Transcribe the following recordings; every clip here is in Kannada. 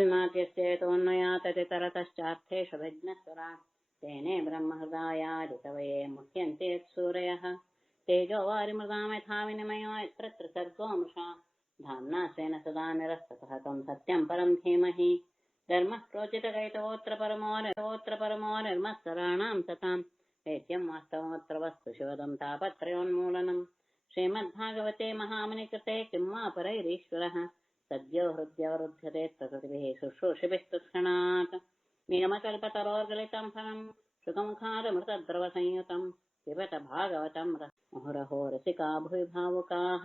जन्माद्यस्येतोऽन्वयाततितरतश्चार्थेषु विघ्नस्वरा तेने ब्रह्महृदायादितवये मुह्यन्ते सूरयः तेजो वारिमृदां यथा विनिमयो यत्र त्रिसर्गो मृषा धाम्ना स्वेन सदा निरस्ततः तं सत्यं परं धीमहि धर्मः प्रोचितकैतवोऽत्र परमो निर्मत्सराणां सतां वेद्यं वास्तवमत्र वस्तु शिवदं तापत्रयोन्मूलनं श्रीमद्भागवते महामुनिकृते किं वा परैरीश्वरः सद्यो हृद्यवरुध्यते प्रकृतिभिः शुश्रूषिभिः तत्क्षणात् नियमकल्पतरोर्गलितं फलं शुकमुखादमृतद्रवसंयुतं पिबत भागवतं मुहुरहो रसिका भुवि भावुकाः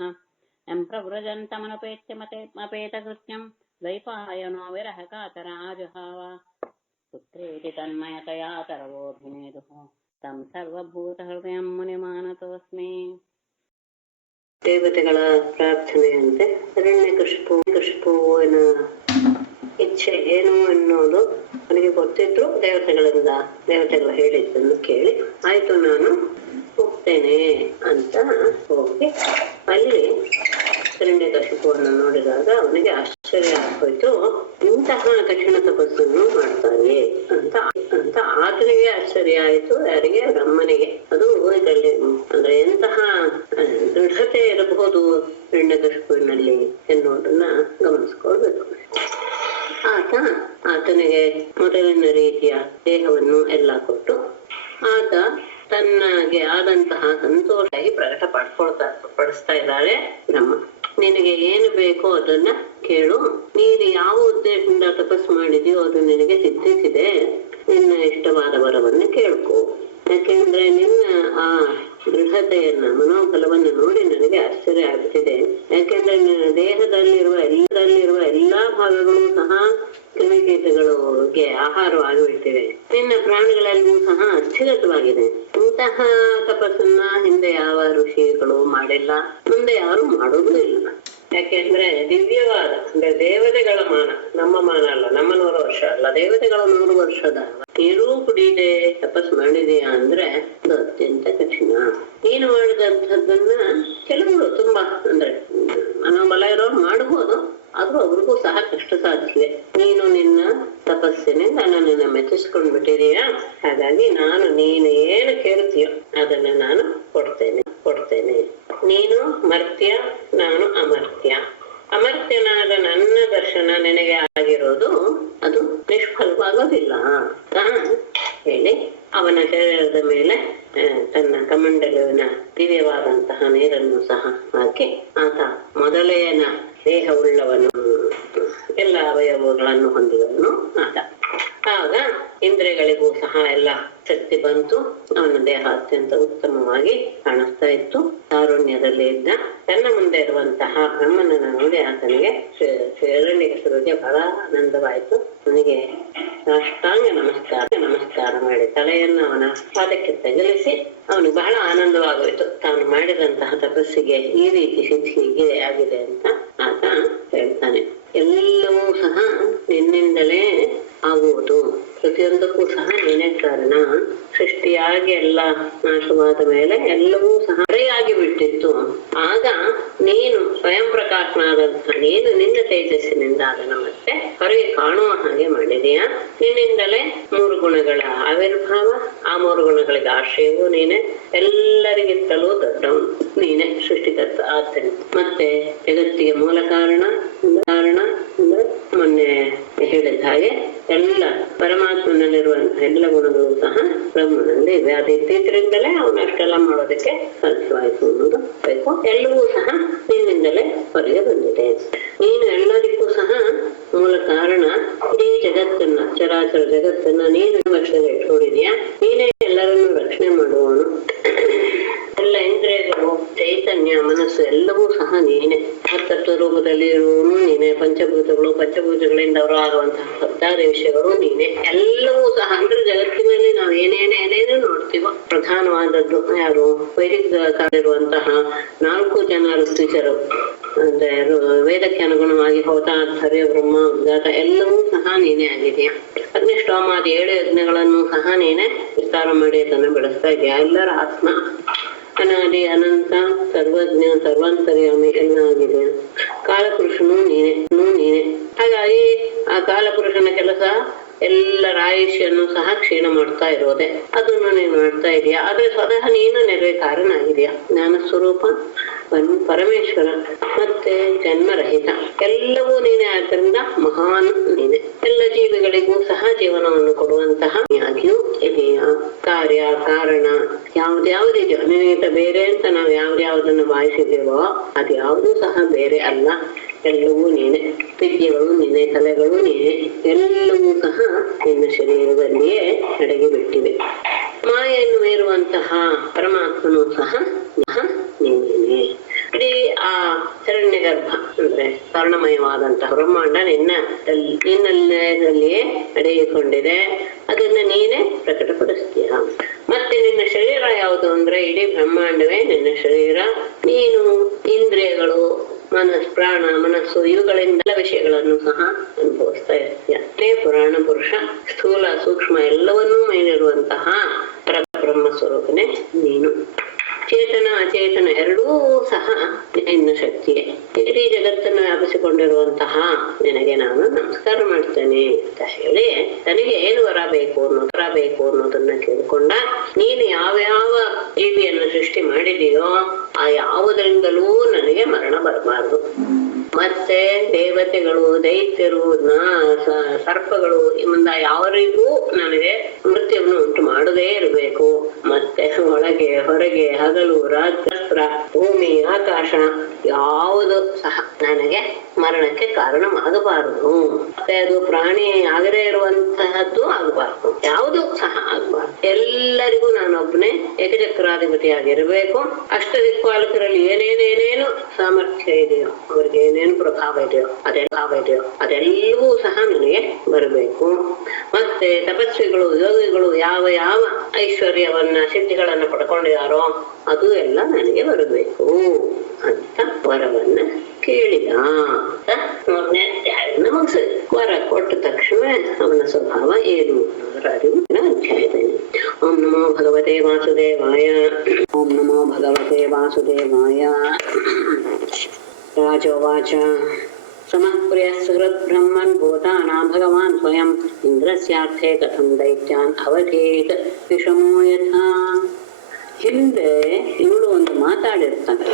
यं प्रव्रजन्तमनुपेत्यमपेतकृत्यं द्वैपायनो विरहकातराजुहाव पुत्रेति तन्मयतया तरवोऽभिनेदुः तं सर्वभूतहृदयं मुनिमानतोऽस्मि. ದೇವತೆಗಳ ಪ್ರಾರ್ಥನೆಯಂತೆ ಹಿರಣ್ಯಕಶಿಪುವಿನ ಇಚ್ಛೆ ಏನು ಅನ್ನೋದು ನನಗೆ ಗೊತ್ತಿದ್ರು ದೇವತೆಗಳು ಹೇಳಿದ್ದನ್ನು ಕೇಳಿ ಆಯ್ತು ನಾನು ಹೋಗ್ತೇನೆ ಅಂತ ಹೋಗಿ ಅಲ್ಲಿ ಹಿರಣ್ಯಕಶಿಪುವನ್ನು ನೋಡಿದಾಗ ಅವನಿಗೆ ಆಶ್ಚರ್ಯ ಆಗೋಯ್ತು. ಇಂತಹ ಕಠಿಣ ತಪಸ್ಸನ್ನು ಮಾಡ್ತಾನೆ ಅಂತ ಆತನಿಗೆ ಆಶ್ಚರ್ಯ ಆಯ್ತು. ಯಾರಿಗೆ? ಬ್ರಹ್ಮನಿಗೆ. ಅದು ಇದರಲ್ಲಿ ಅಂದ್ರೆ ಎಂತಹ ದೃಢತೆ ಇರಬಹುದು ಹಿರಣ್ಯಕಶಿಪುವಿನಲ್ಲಿ ಎನ್ನುವುದನ್ನ ಗಮನಿಸ್ಕೊಳ್ಬೇಕು. ಆತನಿಗೆ ಮೊದಲಿನ ರೀತಿಯ ದೇಹವನ್ನು ಎಲ್ಲ ಕೊಟ್ಟು ಆತ ತನ್ನಗೆ ಆದಂತಹ ಸಂತೋಷವಾಗಿ ಪಡಿಸ್ತಾ ಇದ್ದಾಳೆ ಬ್ರಹ್ಮ. ನಿನಗೆ ಏನು ಬೇಕೋ ಅದನ್ನ ಕೇಳು, ನೀನು ಯಾವ ಉದ್ದೇಶದಿಂದ ತಪಸ್ಸು ಮಾಡಿದೆಯೋ ಅದು ನಿನಗೆ ಸಿದ್ಧಿಸಿದೆ, ನಿನ್ನ ಇಷ್ಟವಾದ ವರವನ್ನ ಕೇಳ್ಕೊ. ಯಾಕೆಂದ್ರೆ ನಿನ್ನ ಆ ದೃಢತೆಯನ್ನ ಮನೋಬಲವನ್ನ ನೋಡಿ ನನಗೆ ಆಶ್ಚರ್ಯ ಆಗುತ್ತಿದೆ. ಯಾಕೆಂದ್ರೆ ನಿನ್ನ ದೇಹದಲ್ಲಿರುವ ಎಲ್ಲಾ ಭಾಗಗಳು ಸಹ ಕ್ರಿಮಿಕೀಟಗಳಿಗೆ ಆಹಾರವಾಗಿಬಿಟ್ಟಿವೆ. ನಿನ್ನ ಪ್ರಾಣಿಗಳೆಲ್ಲವೂ ಸಹ ಅಸ್ಥಿರತವಾಗಿದೆ. ಇಂತಹ ತಪಸ್ಸನ್ನ ಹಿಂದೆ ಯಾವ ಋಷಿಗಳು ಮಾಡಿಲ್ಲ, ಮುಂದೆ ಯಾರು ಮಾಡೋದೂ ಇಲ್ಲ. ಯಾಕೆಂದ್ರೆ ದಿವ್ಯವಾದ ಅಂದ್ರೆ ದೇವತೆಗಳ ಮಾನ, ನಮ್ಮ ಮಾನ ಅಲ್ಲ, ನಮ್ಮ 100 ವರ್ಷ ಅಲ್ಲ, ದೇವತೆಗಳ 100 ವರ್ಷದ ನೀರೂ ಕುಡಿದೆ ತಪಸ್ ಮಾಡಿದೆಯಾ ಅಂದ್ರೆ ಅದು ಅತ್ಯಂತ ಕಠಿಣ. ನೀನು ಮಾಡಿದಂಥದ್ದನ್ನ ಕೆಲವರು ತುಂಬಾ ಅಂದ್ರೆ ಮನೋಬಲ ಇರೋರು ಮಾಡಬಹುದು, ಆದ್ರೂ ಅವ್ರಿಗೂ ಸಹ ಕಷ್ಟ ಸಾಧಿಸಿದೆ. ನೀನು ನಿನ್ನ ತಪಸ್ಸಿನಿಂದ ನನ್ನನ್ನು ಮೆಚ್ಚಿಸ್ಕೊಂಡ್ ಬಿಟ್ಟಿದೀಯಾ, ಹಾಗಾಗಿ ನೀನು ಏನು ಕೇಳ್ತೀಯೋ ಅದನ್ನ ನಾನು ಕೊಡ್ತೇನೆ. ನೀನು ಮರ್ತ್ಯ, ನಾನು ಅಮರ್ತ್ಯ. ಅಮರ್ತ್ಯನಾದ ನನ್ನ ದರ್ಶನ ನಿನಗೆ ಆಗಿರೋದು ಅದು ನಿಷ್ಫಲವಾಗೋದಿಲ್ಲ ಅಂತ ಹೇಳಿ ಅವನ ಶರೀರದ ಮೇಲೆ ತನ್ನ ಕಮಂಡಲುವಿನ ದಿವ್ಯವಾದಂತಹ ನೀರನ್ನು ಸಹ ಹಾಕಿ ಆತ ಮೊದಲೇನ ದೇಹವುಳ್ಳವನು, ಎಲ್ಲ ಅವಯವಗಳನ್ನು ಹೊಂದಿದವನು ಆತ. ಆಗ ಇಂದ್ರಿಯಗಳಿಗೂ ಸಹ ಎಲ್ಲ ಶಕ್ತಿ ಬಂತು. ಅವನ ದೇಹ ಅತ್ಯಂತ ಉತ್ತಮವಾಗಿ ಕಾಣಿಸ್ತಾ ಇತ್ತು. ತಾರುಣ್ಯದಲ್ಲಿ ಇದ್ದ. ತನ್ನ ಮುಂದೆ ಇರುವಂತಹ ಬ್ರಹ್ಮನನ್ನು ನೋಡಿ ಆತನಿಗೆ ಹಿರಣ್ಯಕಶಿಪುವಿಗೆ ಬಹಳ ಆನಂದವಾಯಿತು. ಅವನಿಗೆ ಸಾಷ್ಟಾಂಗ ನಮಸ್ಕಾರ ಮಾಡಿ ತಲೆಯನ್ನು ಅವನ ಪಾದಕ್ಕೆ ತಗಲಿಸಿ ಅವನಿಗೆ ಬಹಳ ಆನಂದವಾಗೋಯ್ತು. ತಾನು ಮಾಡಿದಂತಹ ತಪಸ್ಸಿಗೆ ಈ ರೀತಿ ಸಿದ್ಧಿ ಆಗಿದೆ ಅಂತ ಆತ ಹೇಳ್ತಾನೆ. ಎಲ್ಲವೂ ಸಹ ನಿನ್ನಿಂದಲೇ ಆಗುವುದು, ಪ್ರತಿಯೊಂದಕ್ಕೂ ಸಹ ನೀನೇ ಕಾರಣ. ಸೃಷ್ಟಿಯಾಗಿ ಎಲ್ಲ ನಾಶವಾದ ಮೇಲೆ ಎಲ್ಲವೂ ಸಹ ಹೊರೆಯಾಗಿ ಬಿಟ್ಟಿತ್ತು. ಆಗ ನೀನು ಸ್ವಯಂ ಪ್ರಕಾಶನಾದಂತಹ ನೀನು ನಿನ್ನ ತೇಜಸ್ಸಿನಿಂದ ಅದನ್ನು ಮತ್ತೆ ಹೊರಗೆ ಕಾಣುವ ಹಾಗೆ ಮಾಡಿದೀಯಾ. ನಿನ್ನಿಂದಲೇ 3 ಗುಣಗಳ ಆವಿರ್ಭಾವ, ಆ 3 ಗುಣಗಳಿಗೆ ಆಶ್ರಯವೂ ನೀನೆ, ಎಲ್ಲರಿಗಿಂತಲೂ ದೊಡ್ಡವನು ನೀನೆ, ಸೃಷ್ಟಿಕರ್ತ. ಆದ್ದರಿಂದ ಮತ್ತೆ ಜಗತ್ತಿಗೆ ಮೂಲ ಕಾರಣ ಅಂದ್ರೆ ಮೊನ್ನೆ ಹೇಳಿದ ಹಾಗೆ ಎಲ್ಲ ಪರಮಾತ್ಮನಲ್ಲಿರುವಂತಹ ಎಲ್ಲ ಗುಣಗಳು ಸಹ ಬ್ರಹ್ಮನಲ್ಲಿ ಇವೆ. ಅದಿದ್ದರಿಂದಲೇ ಅವನು ಅಷ್ಟೆಲ್ಲ ಮಾಡೋದಕ್ಕೆ ಸಾಧ್ಯವಾಯಿತು ಅನ್ನೋದು ಬೇಕು. ಎಲ್ಲವೂ ಸಹ ನಿನ್ನಿಂದಲೇ ಹೊರಗೆ ಬಂದಿದೆ. ನೀನು ಎಲ್ಲದಕ್ಕೂ ಸಹ ಮೂಲ ಕಾರಣ. ಇಡೀ ಜಗತ್ತನ್ನ, ಚರಾಚರ ಜಗತ್ತನ್ನ ನೀನು ರಕ್ಷಣೆ ಇಟ್ಕೊಂಡಿದೀಯಾ. ನೀನೇ ಎಲ್ಲರನ್ನೂ ರಕ್ಷಣೆ ಮಾಡುವವನು. ಎಲ್ಲ ಇಂದ್ರಿಯಗಳು, ಚೈತನ್ಯ, ಮನಸ್ಸು ಎಲ್ಲವೂ ಸಹ ನೀನೆ. ತತ್ವ ರೂಪದಲ್ಲಿ ಇರುವವನು ನೀನೆ. ಪಂಚಭೂತಗಳಿಂದ ಅವರು ಆಗುವಂತಹ ಹತ್ತಾರು ವಿಷಯಗಳು ನೀನೆ. ಎಲ್ಲವೂ ಸಹ ಅಂದ್ರೆ ಜಗತ್ತಿನಲ್ಲಿ ನಾವು ಏನೇನೇನೇನು ನೋಡ್ತೀವೋ ಪ್ರಧಾನವಾದದ್ದು ಯಾರು? ವೈದಿಕ ಕಾಲಿರುವಂತಹ 4 ಜನ ಋತ್ವಿಜರು, ಅಂದ್ರೆ ವೇದಕ್ಕೆ ಅನುಗುಣವಾಗಿ ಹೋತಾಧ್ವರ್ಯ, ಬ್ರಹ್ಮ, ಉದ್ಗಾತ ಎಲ್ಲವೂ ಸಹ ನೀನೇ ಆಗಿದೆಯಾ. ಅಗ್ನಿಷ್ಠೋಮಾದಿ 7 ಯಜ್ಞಗಳನ್ನು ಸಹ ನೀನೆ ವಿಸ್ತಾರ ಮಾಡಿ ಅದನ್ನು ಬೆಳೆಸ್ತಾ ಇದೆಯಾ. ಎಲ್ಲರ ಆತ್ಮ ಅನಾದಿ ಅನಂತ ಸರ್ವಜ್ಞ ಸರ್ವಾಂತರ್ಯಾಮಿ ಎಲ್ಲ ಆಗಿದೆ. ಕಾಲಪುರುಷನು ನೀನೆ. ಹಾಗಾಗಿ ಆ ಕಾಲಪುರುಷನ ಕೆಲಸ ಎಲ್ಲರ ಆಯುಷ್ಯನ್ನು ಸಹ ಕ್ಷೀಣ ಮಾಡ್ತಾ ಇರೋದೆ, ಅದನ್ನು ನೀನು ಮಾಡ್ತಾ ಇದೀಯಾ. ಆದ್ರೆ ಸ್ವತಃ ನೀನು ನಿರ್ವಿಕಾರನಾಗಿದೆಯಾ. ಜ್ಞಾನ ಸ್ವರೂಪ ಪರಮೇಶ್ವರ, ಮತ್ತೆ ಜನ್ಮರಹಿತ, ಎಲ್ಲವೂ ನೀನೆ. ಆದ್ದರಿಂದ ಮಹಾನ್ ನೀನೆ. ಎಲ್ಲ ಜೀವಿಗಳಿಗೂ ಸಹ ಜೀವನವನ್ನು ಕೊಡುವಂತಹ ಯಾವ್ದು ಇದೆಯಾ, ಕಾರ್ಯ ಕಾರಣ ಯಾವ್ದ್ಯಾವ್ದಿದೆಯೋ ನಿನಗಿಂತ ಬೇರೆ ಅಂತ ನಾವು ಯಾವ್ದ್ಯಾವ್ದನ್ನ ಭಾವಿಸಿದ್ದೇವೋ ಅದ್ಯಾವುದೂ ಸಹ ಬೇರೆ ಅಲ್ಲ. ಎಲ್ಲವೂ ನೀನೆ. ವಿದ್ಯೆಗಳು ನೀನೆ, ಕಲೆಗಳು ನೀನೆ, ಎಲ್ಲವೂ ಸಹ ನಿನ್ನ ಶರೀರದಲ್ಲಿಯೇ ಅಡಗಿ ಬಿಟ್ಟಿವೆ. ಮಾಯೆಯನ್ನು ಮೀರುವಂತಹ ಪರಮಾತ್ಮನು ಸಹ ನೀನೇ. ಇಡೀ ಆ ಹಿರಣ್ಯ ಗರ್ಭ ಅಂದ್ರೆ ಸ್ವರ್ಣಮಯವಾದಂತಹ ಬ್ರಹ್ಮಾಂಡ ನಿನ್ನಲ್ಲಿಯೇ ಅಡಗಿಕೊಂಡಿದೆ. ಅದನ್ನ ನೀನೇ ಪ್ರಕಟಪಡಿಸ್ತೀಯ. ಮತ್ತೆ ನಿನ್ನ ಶರೀರ ಯಾವುದು ಅಂದ್ರೆ ಇಡೀ ಬ್ರಹ್ಮಾಂಡವೇ ನಿನ್ನ ಶರೀರ. ನೀನು ಇಂದ್ರಿಯಗಳು, ಪ್ರಾಣ ಮನಸ್ಸು ಇವುಗಳಿಂದ ವಿಷಯಗಳನ್ನು ಸಹ ಅನುಭವಿಸ್ತಾ ಇರ್ತೀಯ. ಪುರಾಣ ಪುರುಷ, ಸ್ಥೂಲ ಸೂಕ್ಷ್ಮ ಎಲ್ಲವನ್ನೂ ಮೇಲಿರುವಂತಹ ಪರಬ್ರಹ್ಮ ಸ್ವರೂಪನೇ ನೀನು. ಚೇತನ ಅಚೇತನ ಎರಡೂ ಸಹ ನಿನ್ನ ಶಕ್ತಿಯೇ. ಇಡೀ ಜಗತ್ತನ್ನು ವ್ಯಾಪಿಸಿಕೊಂಡಿರುವಂತಹ ನಿನಗೆ ನಾನು ನಮಸ್ಕಾರ ಮಾಡ್ತೇನೆ ಅಂತ ಹೇಳಿ ತನಗೆ ಏನು ವರ ಬೇಕು ಅನ್ನೋದನ್ನ ಕೇಳ್ಕೊಂಡ. ನೀನು ಯಾವ್ಯಾವ ಜೀವಿಯನ್ನು ಸೃಷ್ಟಿ ಮಾಡಿದೆಯೋ ಆ ಯಾವುದರಿಂದಲೂ ನನಗೆ ಮರಣ ಬರಬಾರದು. ಮತ್ತೆ ದೇವತೆಗಳು, ದೈತ್ಯರು, ಸರ್ಪಗಳು ಮುಂದ ಯಾವರಿಗೂ ನನಗೆ ಮೃತ್ಯುವನ್ನು ಉಂಟು ಮಾಡದೇ ಇರಬೇಕು. ಮತ್ತೆ ಒಳಗೆ ಹೊರಗೆ ಹಗಲು ರಾತ್ರಿ ಭೂಮಿ ಆಕಾಶ ಯಾವುದು ಸಹ ನನಗೆ ಮರಣಕ್ಕೆ ಕಾರಣವಾಗಬಾರದು. ಮತ್ತೆ ಅದು ಪ್ರಾಣಿ ಆಗದೇ ಇರುವಂತಹದ್ದು ಆಗಬಾರ್ದು, ಯಾವುದು ಸಹ ಆಗಬಾರ್ದು. ಎಲ್ಲರಿಗೂ ನಾನೊಬ್ಬನೇ ಏಕಚಕ್ರಾಧಿಪತಿಯಾಗಿರ್ಬೇಕು. ಅಷ್ಟದಿಕ್ಪಾಲಕರಲ್ಲಿ ಏನೇನೇನೇನು ಸಾಮರ್ಥ್ಯ ಇದೆಯೋ, ಅವ್ರಿಗೆ ಏನೇನು ಪ್ರಭಾವ ಇದೆಯೋ ಅದೆಲ್ಲವೂ ಸಹ ನನಗೆ ಬರಬೇಕು. ಮತ್ತೆ ತಪಸ್ವಿಗಳು, ಯೋಗಿಗಳು ಯಾವ ಯಾವ ಐಶ್ವರ್ಯವನ್ನ ಸಿದ್ಧಿಗಳನ್ನ ಪಡ್ಕೊಂಡಿದಾರೋ ಅದು ಎಲ್ಲ ನನಗೆ ಬರಬೇಕು ಅಂತ ವರವನ್ನ ಕೇಳಿದ. ಮುಗಿಸಿದ. ವರ ಕೊಟ್ಟ ತಕ್ಷಣ ಅವನ ಸ್ವಭಾವ ಏನು ಅರಿವು ಅಧ್ಯಾಯದಲ್ಲಿ. ಓಂ ನಮೋ ಭಗವತೆ ವಾಸುದೇವಾಯ. ಓಂ ನಮೋ ಭಗವತೆ ವಾಸುದೇವಾಯ. ರಾಜೋವಾಚ ಸಮಃ ಪ್ರಿಯ ಸುಹೃತ್ ಬ್ರಹ್ಮನ್ ಭೂತಾನಾಂ ಭಗವಾನ್ ಸ್ವಯಂ ಇಂದ್ರಸ್ಯಾರ್ಥೆ ಕಥಂ ದೈತ್ಯಾನ್ ಅವಧೇತ್ ವಿಷಮೋ ಯಥಾ. ಹಿಂದೆ ಇವಳು ಒಂದು ಮಾತಾಡಿರ್ತಾನೆ,